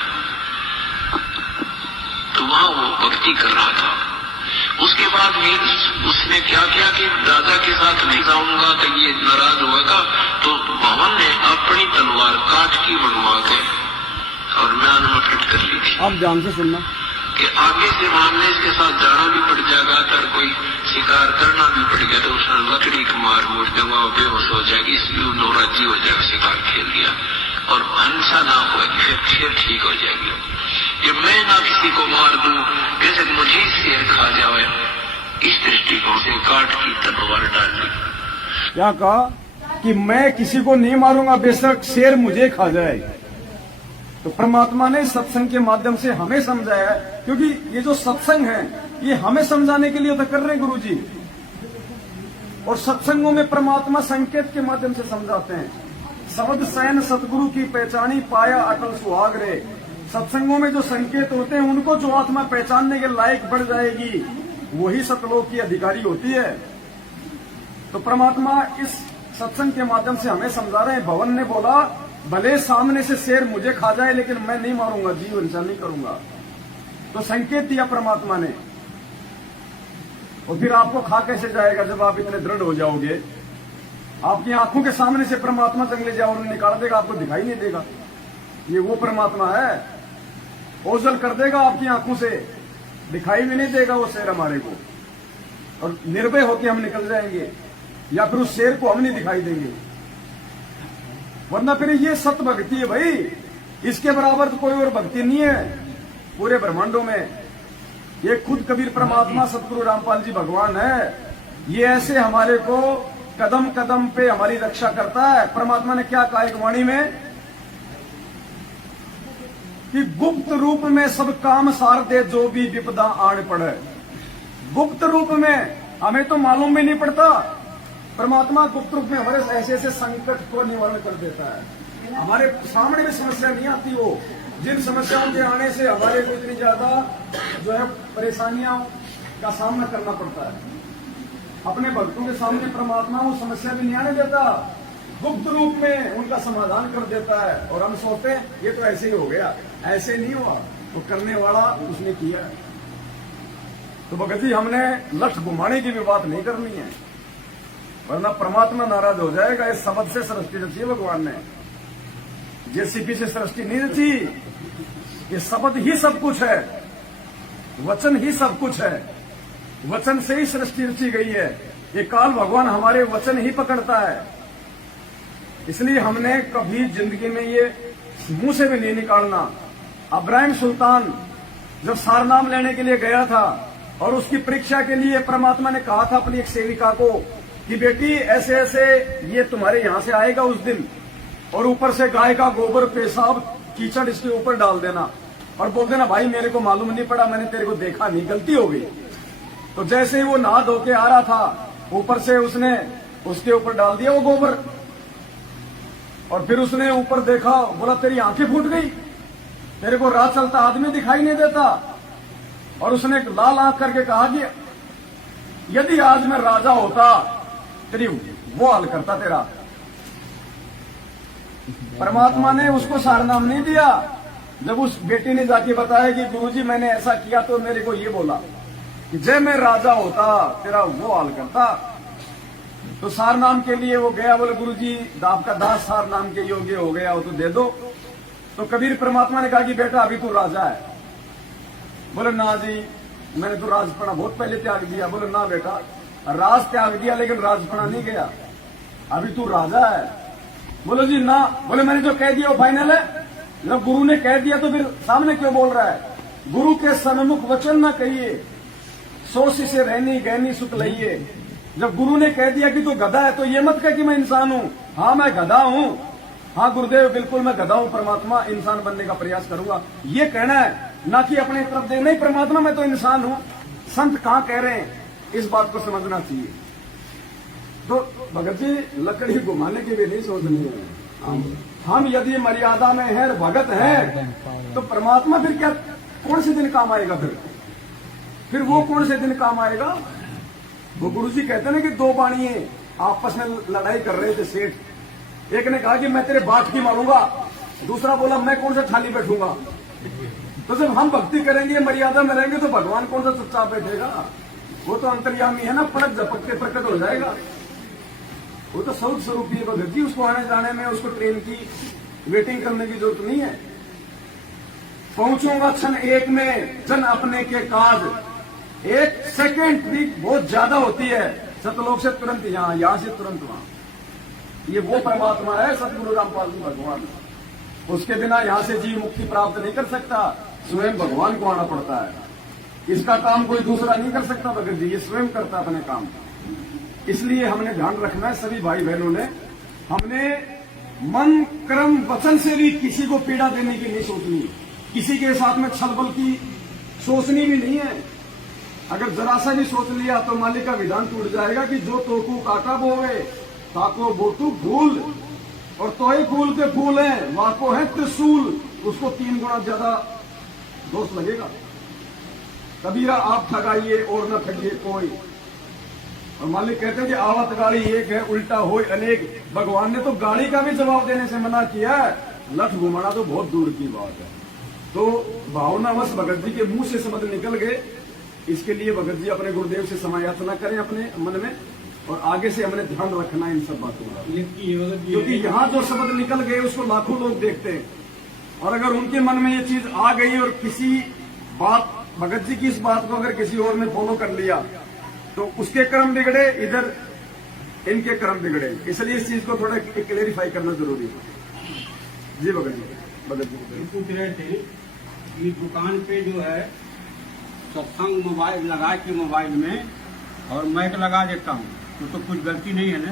तो वहां वो भक्ति कर रहा था। उसके बाद उसने क्या किया कि राजा के साथ नहीं जाऊंगा तो ये नाराज होगा। तो भवन ने अपनी तलवार काट की बनवा के और म्यान में फिट कर ली थी। आप ध्यान से सुनना कि आगे से मामले इसके साथ जाना भी पड़ जाएगा, अगर कोई शिकार करना भी पड़ गया तो उसने लकड़ी को मार मोड़ देगा, बेहोश हो जाएगी, इसलिए नौराजी हो जाएगा, शिकार खेल दिया और हिंसा ना होगी, फिर ठीक हो जाएगी। कि मैं ना किसी को मार दूं, जैसे मुझे शेर खा जाए, इस दृष्टिकोण से काट की तलवार डाल दी। क्या कहा कि मैं किसी को नहीं मारूंगा, बेशक शेर मुझे खा जाए। तो परमात्मा ने सत्संग के माध्यम से हमें समझाया है, क्योंकि ये जो सत्संग है ये हमें समझाने के लिए तो कर रहे हैं गुरु जी। और सत्संगों में परमात्मा संकेत के माध्यम से समझाते हैं। शब्द सैन सतगुरु की पहचानी, पाया अटल सुहाग रे। सत्संगों में जो संकेत होते हैं उनको जो आत्मा पहचानने के लायक बढ़ जाएगी, वही सतलोक की अधिकारी होती है। तो परमात्मा इस सत्संग के माध्यम से हमें समझा रहे हैं। भवन ने बोला भले सामने से शेर मुझे खा जाए लेकिन मैं नहीं मारूंगा, जीव हिंसा नहीं करूंगा। तो संकेत दिया परमात्मा ने। और फिर आपको खा कैसे जाएगा जब आप इतने दृढ़ हो जाओगे? आपकी आंखों के सामने से परमात्मा जंगले जाओ निकाल देगा, आपको दिखाई नहीं देगा। ये वो परमात्मा है, ओझल कर देगा आपकी आंखों से, दिखाई भी नहीं देगा वो शेर हमारे को, और निर्भय होकर हम निकल जाएंगे, या फिर उस शेर को हम नहीं दिखाई देंगे। वरना फिर ये सत्य भक्ति है भाई, इसके बराबर तो कोई और भक्ति नहीं है पूरे ब्रह्मांडों में। ये खुद कबीर परमात्मा सतगुरु रामपाल जी भगवान है। ये ऐसे हमारे को कदम कदम पे हमारी रक्षा करता है। परमात्मा ने क्या कहा एक वाणी में कि गुप्त रूप में सब काम सार दे जो भी विपदा आड़ पड़े। गुप्त रूप में हमें तो मालूम भी नहीं पड़ता, परमात्मा गुप्त रूप में हमारे ऐसे ऐसे संकट को निवारण कर देता है। हमारे सामने भी समस्या नहीं आती, वो जिन समस्याओं के आने से हमारे को इतनी ज्यादा जो है परेशानियों का सामना करना पड़ता है, अपने भक्तों के सामने परमात्मा वो समस्या भी नहीं आने देता, गुप्त रूप में उनका समाधान कर देता है। और हम सोचते हैं ये तो ऐसे ही हो गया, ऐसे नहीं हुआ, वो करने वाला उसने किया है। तो भगत जी हमने लठ घुमाने की भी बात नहीं करनी है, वरना परमात्मा नाराज हो जाएगा। इस शब्द से सृष्टि रची है भगवान ने, जेसीपी से सृष्टि नहीं रची। ये शब्द ही सब कुछ है, वचन ही सब कुछ है, वचन से ही सृष्टि रची गई है। ये काल भगवान हमारे वचन ही पकड़ता है, इसलिए हमने कभी जिंदगी में ये मुंह से भी नहीं निकालना। अब्राहिम सुल्तान जब सारनाम लेने के लिए गया था और उसकी परीक्षा के लिए परमात्मा ने कहा था अपनी एक सेविका को कि बेटी ऐसे ऐसे ये तुम्हारे यहां से आएगा उस दिन, और ऊपर से गाय का गोबर पेशाब कीचड़ इसके ऊपर डाल देना और बोल देना भाई मेरे को मालूम नहीं पड़ा, मैंने तेरे को देखा नहीं, गलती हो गई। तो जैसे ही वो नहा धो के आ रहा था, ऊपर से उसने उसके ऊपर डाल दिया वो गोबर, और फिर उसने ऊपर देखा, बोला तेरी आंखें फूट गई, तेरे को राह चलता आदमी दिखाई नहीं देता। और उसने लाल आंख करके कहा कि यदि आज मैं राजा होता तेरी वो हाल करता तेरा। परमात्मा ने उसको सारनाम नहीं दिया। जब उस बेटी ने जाके बताया कि गुरुजी मैंने ऐसा किया, तो मेरे को ये बोला कि जय मैं राजा होता तेरा वो हाल करता। तो सारनाम के लिए वो गया, बोले गुरुजी आपका दास सारनाम के योग्य हो गया हो तो दे दो। तो कबीर परमात्मा ने कहा कि बेटा अभी तू राजा है। बोले ना जी मैंने तो राजपना बहुत पहले त्याग दिया। बोले ना बेटा राज त्याग दिया लेकिन राजपना नहीं गया, अभी तू राजा है। बोलो जी ना। बोले मैंने जो कह दिया वो फाइनल है। जब गुरु ने कह दिया तो फिर सामने क्यों बोल रहा है? गुरु के सन्मुख वचन ना कहिए, सोच से रहनी गहनी सुख लइए। जब गुरु ने कह दिया कि तू गधा है तो ये मत कह कि मैं इंसान हूं। हाँ मैं गधा हूं, हाँ गुरुदेव बिल्कुल मैं गधा हूं, परमात्मा इंसान बनने का प्रयास करूंगा, ये कहना है, ना कि अपने तरफ दे नहीं परमात्मा मैं तो इंसान हूं। संत कहां कह रहे हैं, इस बात को समझना चाहिए। तो भगत जी लकड़ी घुमाने की भी नहीं सोचनी है। हम यदि मर्यादा में है, भगत है, तो परमात्मा फिर क्या कौन से दिन काम आएगा? फिर वो कौन से दिन काम आएगा? वो गुरु जी कहते ना कि दो बाणिये आपस में लड़ाई कर रहे थे सेठ। एक ने कहा कि मैं तेरे बाट की मारूंगा, दूसरा बोला मैं कौन सा थाली बैठूंगा। तो जब हम भक्ति करेंगे, मर्यादा में रहेंगे, तो भगवान कौन सा चुपचाप बैठेगा? वो तो अंतर्यामी है ना, पलक झपक के प्रकट हो जाएगा। वो तो सौद स्वरूप है भगत जी, उसको आने जाने में, उसको ट्रेन की वेटिंग करने की जरूरत नहीं है। पहुंचूंगा क्षण एक में जन अपने के काज, एक सेकंड भी बहुत ज्यादा होती है, सतलोक से तुरंत यहां से तुरंत वहां। ये वो परमात्मा है सतगुरु रामपाल जी भगवान। उसके बिना यहां से जीव मुक्ति प्राप्त नहीं कर सकता, स्वयं भगवान को आना पड़ता है। इसका काम कोई दूसरा नहीं कर सकता भगत जी, ये स्वयं करता अपने काम। इसलिए हमने ध्यान रखना है सभी भाई बहनों ने, हमने मन कर्म वचन से भी किसी को पीड़ा देने की नहीं सोचनी, किसी के साथ में छलबल की सोचनी भी नहीं है। अगर जरा सा भी सोच लिया तो मालिक का विधान टूट जाएगा कि जो तोकू काका बोवे ताको बोतू फूल, और तोय फूल के फूल है वाको है त्रिशूल, उसको 3 गुना ज्यादा दोष लगेगा। कबीरा आप ठगाइए और न ठगिए कोई। और मालिक कहते हैं कि आवत गाड़ी एक है उल्टा होय अनेक। भगवान ने तो गाड़ी का भी जवाब देने से मना किया है, लठ घुमाना तो बहुत दूर की बात है। तो भावनावश भगत जी के मुंह से शब्द निकल गए, इसके लिए भगत जी अपने गुरुदेव से समायाचना करें अपने मन में, और आगे से हमने ध्यान रखना इन सब बातों का, क्योंकि यहाँ जो शब्द निकल गए उसको लाखों लोग देखते हैं, और अगर उनके मन में ये चीज आ गई और किसी बात भगत जी की इस बात को अगर किसी और ने फॉलो कर लिया तो उसके कर्म बिगड़े, इधर इनके कर्म बिगड़े। इसलिए इस चीज को थोड़ा क्लेरिफाई करना जरूरी है। जी भगत जी पूछ रहे थे कि दुकान पे जो है सत्संग मोबाइल लगा के मोबाइल में और माइक लगा देता हूँ, तो कुछ गलती नहीं है ना।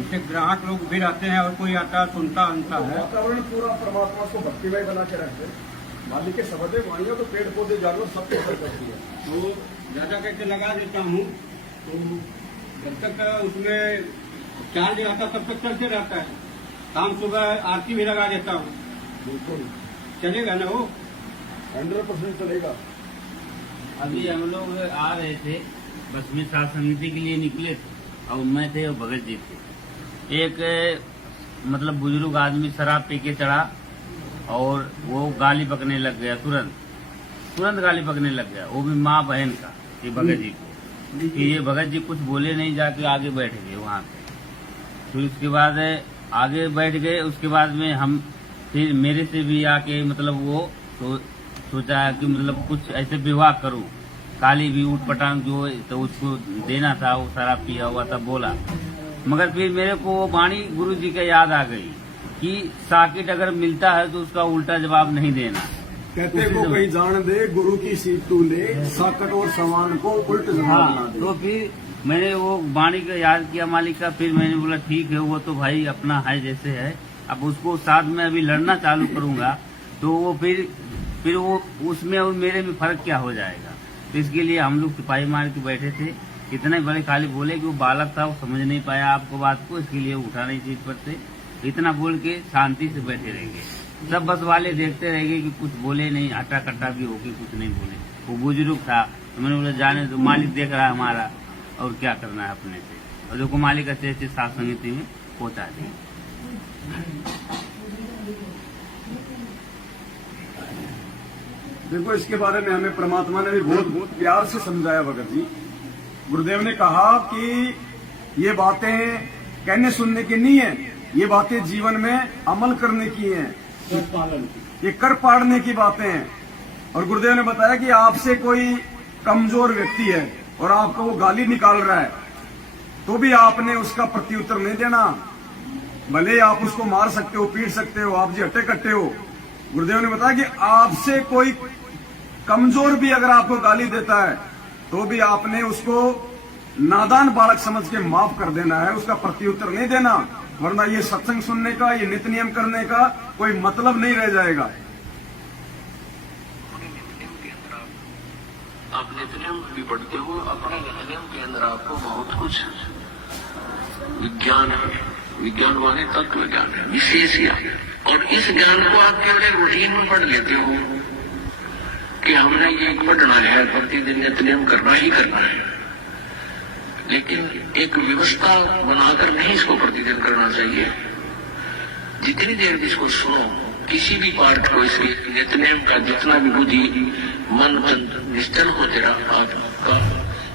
इससे ग्राहक लोग भी रहते हैं और कोई आता सुनता अंता है। वातावरण पूरा परमात्मा को भक्तिमय बना के रखते, मालिक के सबदे वाणियों तो पेड़ पौधे जानवर सबके असर करती है। तो ज्यादा करके लगा देता हूँ, तो जब तक उसमें चार्ज आता तब तक चलते रहता है। शाम सुबह आरती भी लगा देता हूँ, बिल्कुल चलेगा ना वो। 100% चलेगा। अभी हम लोग आ रहे थे, बस में सात समिति के लिए निकले थे, और मैं थे और भगत जी थे। एक मतलब बुजुर्ग आदमी शराब पी के चढ़ा और वो गाली पकने लग गया, तुरंत गाली पकने लग गया, वो भी माँ बहन का, ये भगत जी को, कि ये भगत जी कुछ बोले नहीं, जाके आगे बैठ गए वहाँ पे। फिर उसके बाद आगे बैठ गए, उसके बाद में हम फिर मेरे से भी आके मतलब वो सोचा कि मतलब कुछ ऐसे विवाह करूं, काली भी उठ पटांग जो तो उसको देना था, वो शराब पिया हुआ था बोला। मगर फिर मेरे को वो वाणी गुरु जी का याद आ गई कि साकिट अगर मिलता है तो उसका उल्टा जवाब नहीं देना। कहते को कहीं जान दे, गुरु की सीट तू ले, साकट और सामान को उल्ट जवाब ना दे। तो फिर मैंने वो वाणी का याद किया मालिक का। फिर मैंने बोला ठीक है, वो तो भाई अपना है जैसे है, अब उसको साथ में अभी लड़ना चालू करूंगा तो वो फिर वो उसमें और मेरे में फर्क क्या हो जाएगा। तो इसके लिए हम लोग सिपाही मार के बैठे थे। इतने बड़े खाली बोले कि वो बालक था, वो समझ नहीं पाया आपको बात को, इसके लिए उठा नहीं सीट पर से। इतना बोल के शांति से बैठे रहेंगे। सब बस वाले देखते रहेंगे कि कुछ बोले नहीं, हटा कट्टा भी होके कुछ नहीं बोले। वो बुजुर्ग था तो मैंने बोला जाने तो, मालिक देख रहा है हमारा, और क्या करना है अपने से। और देखो मालिक अच्छे अच्छे सात समिति में पहुंचा दिए। देखो इसके बारे में हमें परमात्मा ने भी बहुत प्यार से समझाया भगत जी। गुरुदेव ने कहा कि ये बातें कहने सुनने की नहीं है, ये बातें जीवन में अमल करने की हैं, ये कर पाड़ने की बातें हैं। और गुरुदेव ने बताया कि आपसे कोई कमजोर व्यक्ति है और आपको वो गाली निकाल रहा है, तो भी आपने उसका प्रत्युत्तर नहीं देना। भले आप उसको मार सकते हो, पीट सकते हो, आप जी हट्टे कट्टे हो। गुरुदेव ने बताया कि आपसे कोई कमजोर भी अगर आपको गाली देता है तो भी आपने उसको नादान बालक समझ के माफ कर देना है, उसका प्रत्युत्तर नहीं देना, वरना ये सत्संग सुनने का, ये नित्य नियम करने का कोई मतलब नहीं रह जाएगा। आप नित्य नियम भी पढ़ते हो, अपने नित्य नियम के अंदर आपको बहुत कुछ विज्ञान वाले तत्व ज्ञान है, विशेष ज्ञान। और इस ज्ञान को आप केवल रूटीन में पढ़ लेते हो कि हमने ये पढ़ना है, प्रतिदिन नित्य नियम करना ही करना है, लेकिन एक व्यवस्था बनाकर नहीं इसको प्रतिदिन करना चाहिए। जितनी देर भी इसको सुनो, किसी भी पाठ को, इसके नित्य नियम का जितना भी बुद्धि मन निश्चल हो तेरा आपका,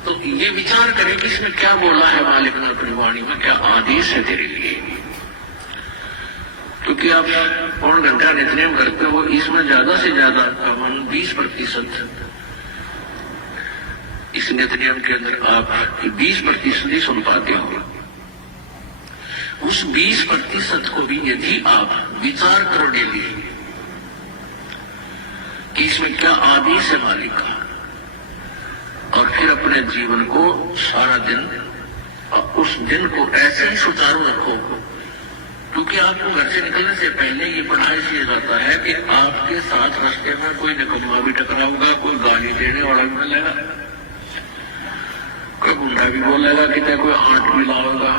तो ये विचार करें कि इसमें क्या बोला है मालिक ने अपनी वाणी में, क्या आदेश है तेरे लिए। क्योंकि आप 1 घंटा नित्य नियम करते हो, इसमें ज्यादा से ज्यादा मन 20% इस नित्य नियम के अंदर आप 20% ही सुन पाते हो। उस 20% को भी यदि आप विचार करो डेली कि इसमें क्या आदेश है मालिक का, और फिर अपने जीवन को सारा दिन और उस दिन को ऐसे ही सुचारू रखो। क्योंकि आपको घर से निकलने से पहले ये पढ़ाई किया जाता है कि आपके साथ रास्ते में कोई निकम्मा भी टकराऊंगा, कोई गाली देने वाला भी मिलेगा, कोई गुंडा भी बोलेगा कि मैं कोई आंट भी लाऊंगा,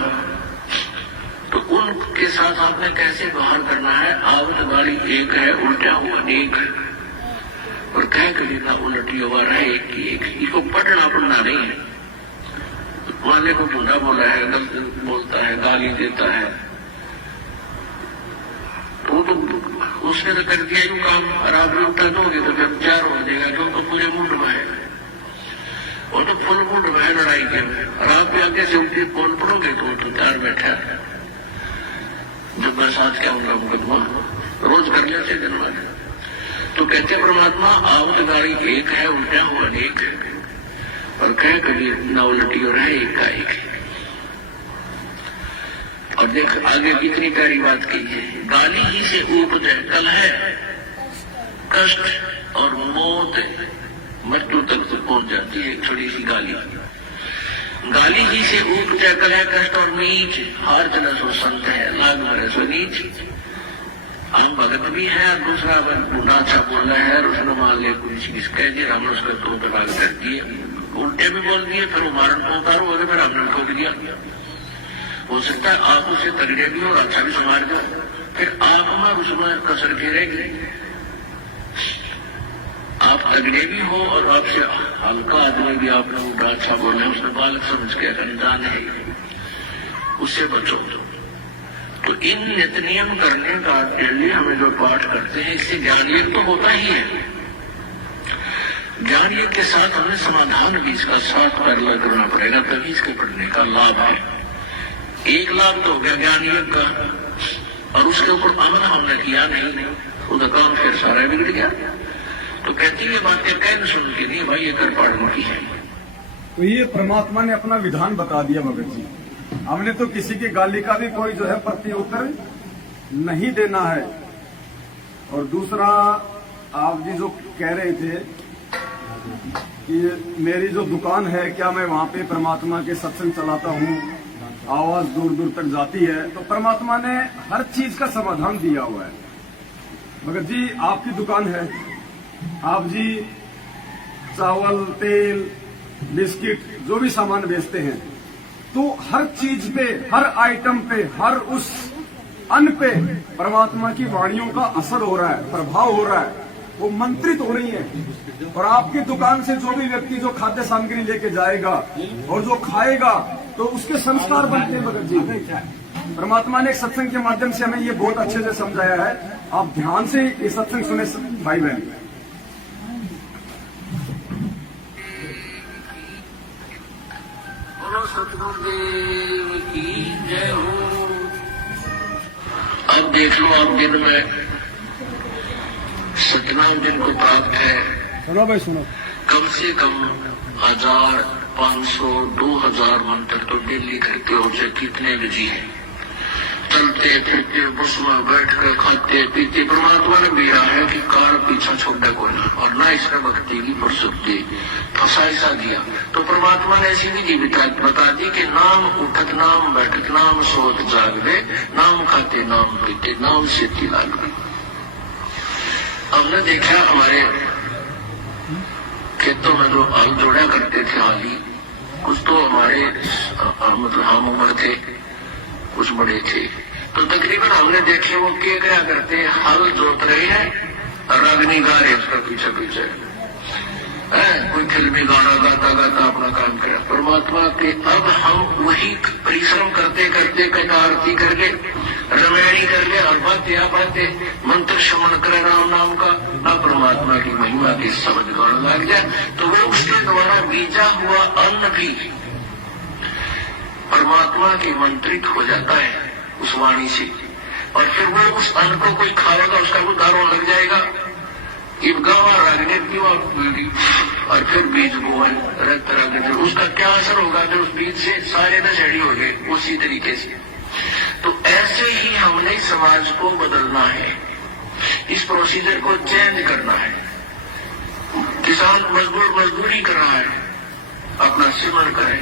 तो उनके साथ आपने कैसे बाहर करना है। आवत गाड़ी एक है, उल्टा हुआ अनेक, और कह कभी ना उलटी हुआ रहे एक की एक। इसको पढ़ना नहीं है। वाले को गुंडा बोला है, गलत बोलता है, गाली देता है, तो उसने तो कर दिया यूं काम, और आप उल्टा दोगे तो फिर 4 हो जाएगा, जो तो पूरे मुंड में है, वो तो फुल मुंड में है लड़ाई के में, और आप भी आगे से उल्टी बोल पड़ोगे तो 4 बैठा है। जब मैं साथ क्या होगा मुकदमा रोज कर लेते दिन वाले। तो कहते परमात्मा आवत गाड़ी एक है, उल्टा हुआ अनेक है, और कह कभी न उलटी हो रहे एक का एक। और देख आगे कितनी प्यारी बात की है, गाली ही से उपजे कलह, कष्ट और मौत, मृत्यु तक से पहुंच जाती है छोटी सी गाली। गाली जी से उपजय कलह कष्ट और नीच हर जना सो संत है लाग मरे सो नीच। हम भगत भी है और दूसरा गुना अच्छा बोल रहा है और उसने मान लिया कुछ किस कह दिया हमने उसका दो तलाक कर दिए उल्टे भी बोल दिए फिर वो मारन को उतारो और फिर हमने ठोक दिया। हो सकता है आप उसे तगड़े भी हो और अच्छा भी संभाल दो फिर आप में उसमें कसर घेरेगी। आप तगड़े भी हो और आपसे हल्का आदमी भी आप लोग अच्छा बोल रहे हैं उसमें बालक समझ के अनजान है उससे बचो। तो इन नित नियम करने का डेली हमें जो पाठ करते हैं इससे ज्ञान योग तो होता ही है। ज्ञान योग के साथ हमें समाधान भी इसका साथ पैरेलल करना पड़ेगा तभी इसके पढ़ने का लाभ है। एक लाभ तो हो गया ज्ञान योग का और उसके ऊपर अमल हमने किया नहीं उसका काम फिर सारा बिगड़ गया। तो कहती है बातें कह न सुन के नहीं भाई ये कर पढ़ने की है। तो ये परमात्मा ने अपना विधान बता दिया भगत जी। हमने तो किसी की गाली का भी कोई जो है प्रत्युत्तर नहीं देना है। और दूसरा आप जी जो कह रहे थे कि मेरी जो दुकान है क्या मैं वहां पे परमात्मा के सत्संग चलाता हूँ आवाज दूर दूर तक जाती है। तो परमात्मा ने हर चीज का समाधान दिया हुआ है। भगत जी आपकी दुकान है आप जी चावल तेल बिस्किट जो भी सामान बेचते हैं तो हर चीज पे हर आइटम पे हर उस अन्न पे परमात्मा की वाणियों का असर हो रहा है प्रभाव हो रहा है वो मंत्रित हो रही है। और आपकी दुकान से जो भी व्यक्ति जो खाद्य सामग्री लेके जाएगा और जो खाएगा तो उसके संस्कार बनते हैं। भगत जी परमात्मा ने एक सत्संग के माध्यम से हमें ये बहुत अच्छे से समझाया है। आप ध्यान से ये सत्संग सुने भाई बहन। सतगुरुदेव की जय हो। अब देख लो आप दिन में सतनाम दिन को प्राप्त है। सुनो भाई सुनो कम से कम 1000 500 2000 मंत्र तो डेली करते हो चाहे कितने बिजी है चलते फिरते बस में बैठ कर खाते पीते। परमात्मा ने भी है कि कार पीछा छोड़ा को ना और ना इसमें भक्ति की प्रसुप्ति फंसा ऐसा दिया। तो परमात्मा ने ऐसी विधि बता दी कि नाम उठत नाम बैठत नाम सोत जागवे नाम खाते नाम पीते नाम से लागवे। हमने देखा हमारे खेतों में जो हल जोड़ा करते थे हाली कुछ तो हमारे मतलब हम उम्र थे कुछ बड़े थे तो तकरीबन हमने देखे वो क्या करते हल जोत रहे हैं रागनी गा रहे उसका पीछे पीछे कोई फिल्मी गाना गाता गाता अपना काम करे। परमात्मा के अब हम वही परिश्रम करते करते कहीं आरती करके रमैणी करके और बातें मंत्र श्रवण करे राम नाम का ना परमात्मा की महिमा की समझ गाने लग जाए तो वह उसके द्वारा बीजा हुआ अन्न भी परमात्मा की मंत्रित हो जाता है उस वाणी से। और फिर वो उस अन्न को कोई खाएगा उसका वो दारों लग जाएगा इबगावा रागने की और फिर बीज बोवन रक्त रंग उसका क्या असर होगा फिर उस बीज से सारे नशेड़ी हो गए उसी तरीके से। तो ऐसे ही हमने समाज को बदलना है इस प्रोसीजर को चेंज करना है। किसान मजदूरी कर रहा है अपना सिमरण करे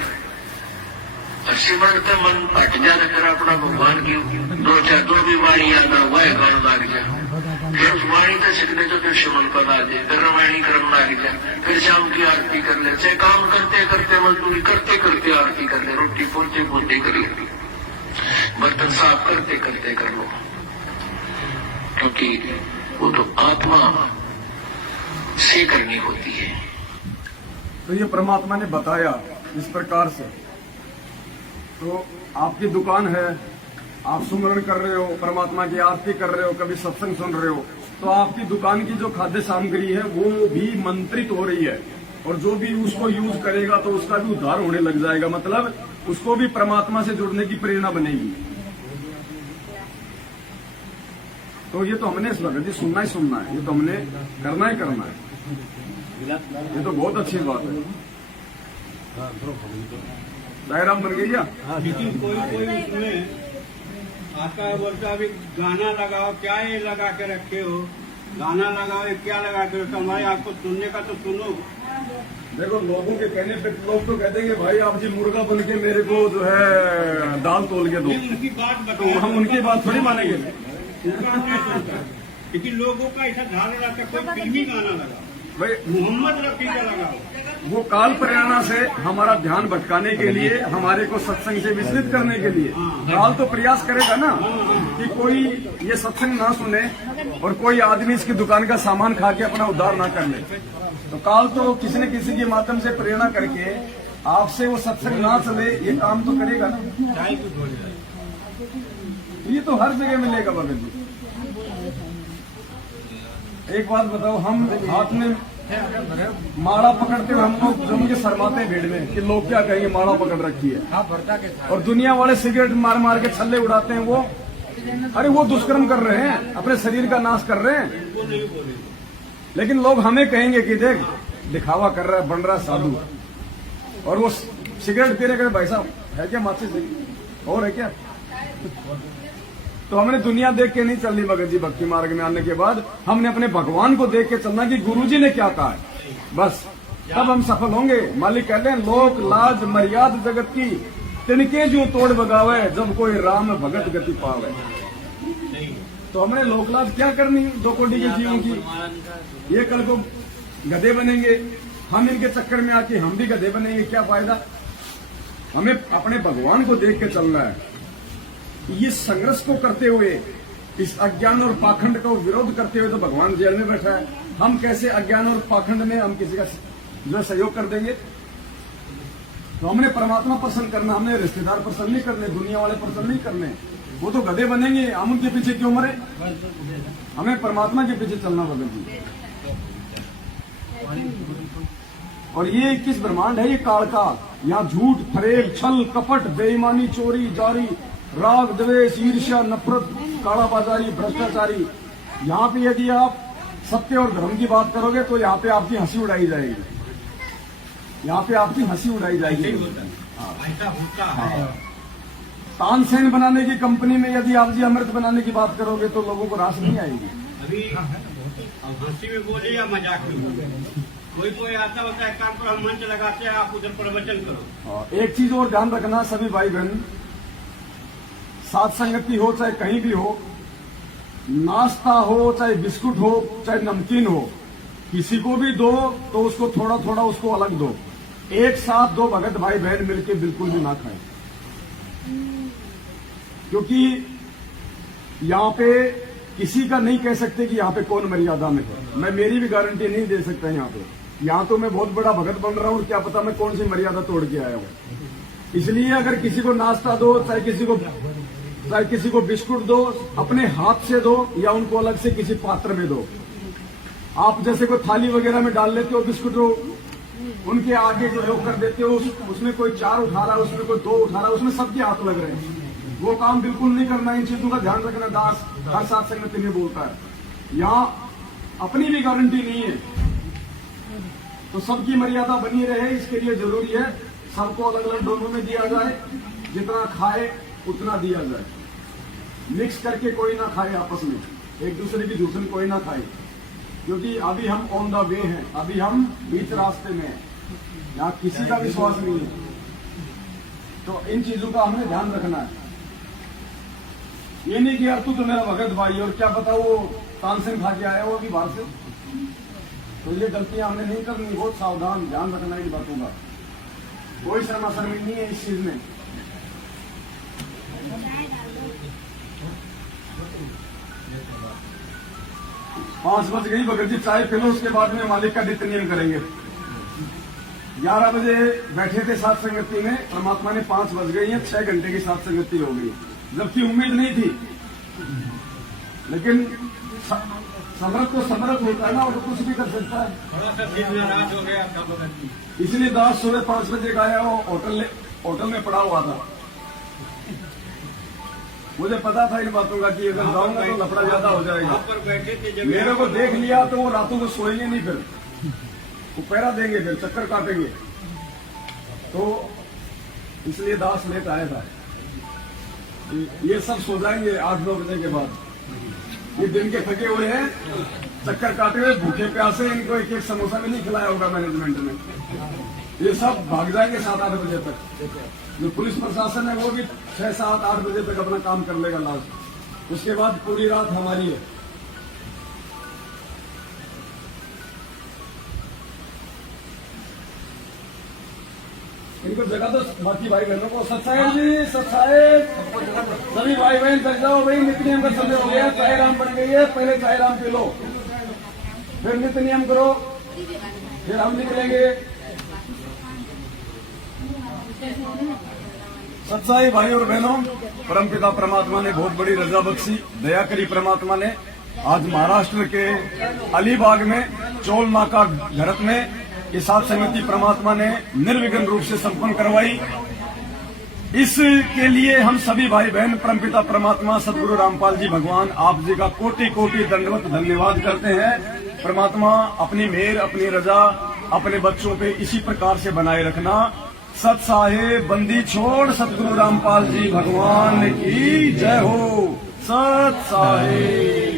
और सिमरण का मन हट जाए फिर अपना भगवान की दो चार जो भी वाणी याद हुआ है गान लग जाए फिर उस वाणी का सीखने तो फिर सिमरण पद आ जाए फिर रामायणी क्रम लग जाए फिर शाम की आरती कर ले चाहे काम करते करते मजदूरी करते करते आरती कर ले रोटी पोते पोते करिए बर्तन साफ करते करते कर लो क्योंकि वो तो आत्मा से करनी होती है। तो ये परमात्मा ने बताया इस प्रकार से। तो आपकी दुकान है आप सुमरण कर रहे हो परमात्मा की आरती कर रहे हो कभी सत्संग सुन रहे हो तो आपकी दुकान की जो खाद्य सामग्री है वो भी मंत्रित हो रही है और जो भी उसको यूज करेगा तो उसका भी उद्धार होने लग जाएगा मतलब उसको भी परमात्मा से जुड़ने की प्रेरणा बनेगी। तो ये तो हमने जी सुनना ही सुनना है ये तो हमने करना ही करना है। ये तो बहुत अच्छी बात है। डायराम बन गई लेकिन कोई उसमें आता है बोलता अभी गाना लगाओ क्या ये लगा के रखे हो गाना लगाओ क्या लगा के रखे हमारे आपको सुनने का तो सुनो देखो लोगों के कहने पे लोग तो कहते हैं कि भाई आप जी मुर्गा बन के मेरे को जो है दाल तोल के दो, उनकी बात तो बताओ, हम उनकी बात थोड़ी मानेंगे। लेकिन लोगों का ऐसा धारणा रहता है, कोई फिल्मी गाना लगा, भाई मोहम्मद रफी का लगा, वो काल प्रेरणा से हमारा ध्यान भटकाने के लिए, हमारे को सत्संग से विचलित करने के लिए काल तो प्रयास करेगा ना कि कोई ये सत्संग ना सुने और कोई आदमी इसकी दुकान का सामान खा के अपना उद्धार ना कर ले। तो काल तो किसी न किसी के माध्यम से प्रेरणा करके आपसे वो सत्संग ना चले, ये काम तो करेगा ना। ये तो हर जगह मिलेगा भगत जी। एक बात बताओ, हम हाथ में माला पकड़ते हुए हम लोग जम के शर्माते हैं भीड़ में कि लोग क्या कहेंगे, माला पकड़ रखी है। और दुनिया वाले सिगरेट मार मार के छल्ले उड़ाते हैं, वो अरे वो दुष्कर्म कर रहे हैं, अपने शरीर का नाश कर रहे हैं। लेकिन लोग हमें कहेंगे कि देख दिखावा कर रहा है, बन रहा है साधु, और वो सिगरेट पी रहे, भाई साहब है क्या माचिस और है क्या। तो हमने दुनिया देख के नहीं चलनी भगत जी। भक्ति मार्ग में आने के बाद हमने अपने भगवान को देख के चलना कि गुरुजी ने क्या कहा है, बस तब हम सफल होंगे। मालिक कहते हैं लोक लाज मर्याद जगत की तिनके जो तोड़ बगावे, जब कोई राम भगत गति पावे। तो हमने लोकलाज क्या करनी 2 कोटि के जीवों की। ये कल को गधे बनेंगे, हम इनके चक्कर में आके हम भी गधे बनेंगे, क्या फायदा। हमें अपने भगवान को देख के चलना है। ये संघर्ष को करते हुए, इस अज्ञान और पाखंड का विरोध करते हुए तो भगवान जेल में बैठा है। हम कैसे अज्ञान और पाखंड में हम किसी का जो सहयोग कर देंगे। तो हमने परमात्मा पसंद करना, हमने रिश्तेदार पसंद नहीं करने, दुनिया वाले पसंद नहीं करने। वो तो गधे बनेंगे, हम उनके पीछे क्यों मरे। हमें परमात्मा के पीछे चलना भगत जी। और ये 21 ब्रह्मांड है, ये काल का। यहाँ झूठ फरेब छल कपट बेईमानी चोरी जारी राग द्वेष ईर्ष्या नफरत कालाबाजारी भ्रष्टाचारी। यहाँ पे यदि आप सत्य और धर्म की बात करोगे तो यहाँ पे आपकी हंसी उड़ाई जाएगी, यहाँ पे आपकी हंसी उड़ाई जाएगी। ऐसा होता है। तानसेन बनाने की कंपनी में यदि आप जी अमृत बनाने की बात करोगे तो लोगों को रास नहीं आएगी। अभी हंसी में बोले या मजाक में बोले, कोई आता होता है काम पर हम मंच लगाते हैं, आप उधर प्रवचन करो। एक चीज और ध्यान रखना सभी भाई बहन, साथ संगति हो चाहे कहीं भी हो, नाश्ता हो चाहे बिस्कुट हो चाहे नमकीन हो, किसी को भी दो तो उसको थोड़ा थोड़ा उसको अलग दो। एक साथ 2 भगत भाई बहन मिलके बिल्कुल भी ना खाएं, क्योंकि यहाँ पे किसी का नहीं कह सकते कि यहाँ पे कौन मर्यादा में है। मैं मेरी भी गारंटी नहीं दे सकता यहाँ पे। यहाँ तो मैं बहुत बड़ा भगत बन रहा हूँ, क्या पता मैं कौन सी मर्यादा तोड़ के आया हूँ। इसलिए अगर किसी को नाश्ता दो चाहे किसी को बिस्कुट दो, अपने हाथ से दो या उनको अलग से किसी पात्र में दो। आप जैसे कोई थाली वगैरह में डाल लेते हो बिस्कुट, उनके आगे जो लोग कर देते हो, उसमें कोई 4 उठा रहा है, उसमें कोई 2 उठा रहा है, उसमें सबके हाथ लग रहे हैं। वो काम बिल्कुल नहीं करना। इन चीजों का ध्यान रखना। दास हर साथ संगति में बोलता है। यहाँ अपनी भी गारंटी नहीं है, तो सबकी मर्यादा बनी रहे, इसके लिए जरूरी है सबको अलग अलग डोलों में दिया जाए, जितना खाए उतना दिया जाए। मिक्स करके कोई ना खाए आपस में, एक दूसरे की दूसरी कोई ना खाए, क्योंकि अभी हम ऑन द वे हैं, अभी हम बीच रास्ते में हैं, यहाँ किसी का विश्वास नहीं है। तो इन चीजों का हमें ध्यान रखना है। ये नहीं कि यार तू तो मेरा भगत भाई और क्या पता वो तानसेन खा के आया हो अभी बाहर से। तो ये गलतियां हमने नहीं करनी, बहुत सावधान ध्यान रखना इन बातों का। कोई शर्मा शर्मी नहीं है इस चीज में। पांच बज गई भगत जी, चाय पी लो, उसके बाद में मालिक का नित्यनेम करेंगे। 11 बजे बैठे थे साथ संगति में, परमात्मा ने 5 बज गई है, 6 घंटे की साथ संगति हो गई, जबकि उम्मीद नहीं थी। लेकिन समर्थ तो समर्थ होता है ना, वो तो कुछ भी कर सकता है। थोड़ा सा दिन नाराज हो गया था भगत जी, इसलिए दास सुबह 5 बजे का आया, वो होटल में पड़ा हुआ था। मुझे पता था इन बातों का कि अगर जाऊंगा तो लफड़ा ज्यादा हो जाएगा। पर बैठे थे जब मेरे को देख लिया तो वो रातों को सोएंगे नहीं, फिर वो पैरा देंगे, फिर चक्कर काटेंगे। तो इसलिए दास लेट आया था। ये सब सो जाएंगे 8-9 बजे के बाद। ये दिन के थके हुए हैं, चक्कर काटे हुए भूखे प्यासे इनको एक एक समोसा भी नहीं खिलाया होगा मैनेजमेंट ने। ये सब भाग जाएंगे 7-8 बजे तक। जो पुलिस प्रशासन है वो भी 6-7-8 बजे तक अपना काम कर लेगा लास्ट। उसके बाद पूरी रात हमारी है। इनको जगह दो बाकी भाई बहनों को। सत्साहेब जी, सत्साहेब, सभी भाई बहन बैठ जाओ भाई। नित्य नियम का समय हो गया, चाय राम बन गई है, पहले चाय राम पी लो, फिर नित्य नियम करो, फिर हम निकलेंगे। सत्साई भाई और बहनों, परमपिता परमात्मा ने बहुत बड़ी रजा बख्शी, दया करी परमात्मा ने। आज महाराष्ट्र के अलीबाग में चोल नाका घरत में ये सात समिति परमात्मा ने निर्विघ्न रूप से संपन्न करवाई। इसके लिए हम सभी भाई बहन परमपिता परमात्मा सदगुरु रामपाल जी भगवान आप जी का कोटि कोटि दंडवत धन्यवाद करते हैं। परमात्मा अपनी मेहर, अपनी रजा अपने बच्चों पे इसी प्रकार से बनाए रखना। सत साहेब बंदी छोड़ सदगुरु रामपाल जी भगवान की जय हो। सत साहेब।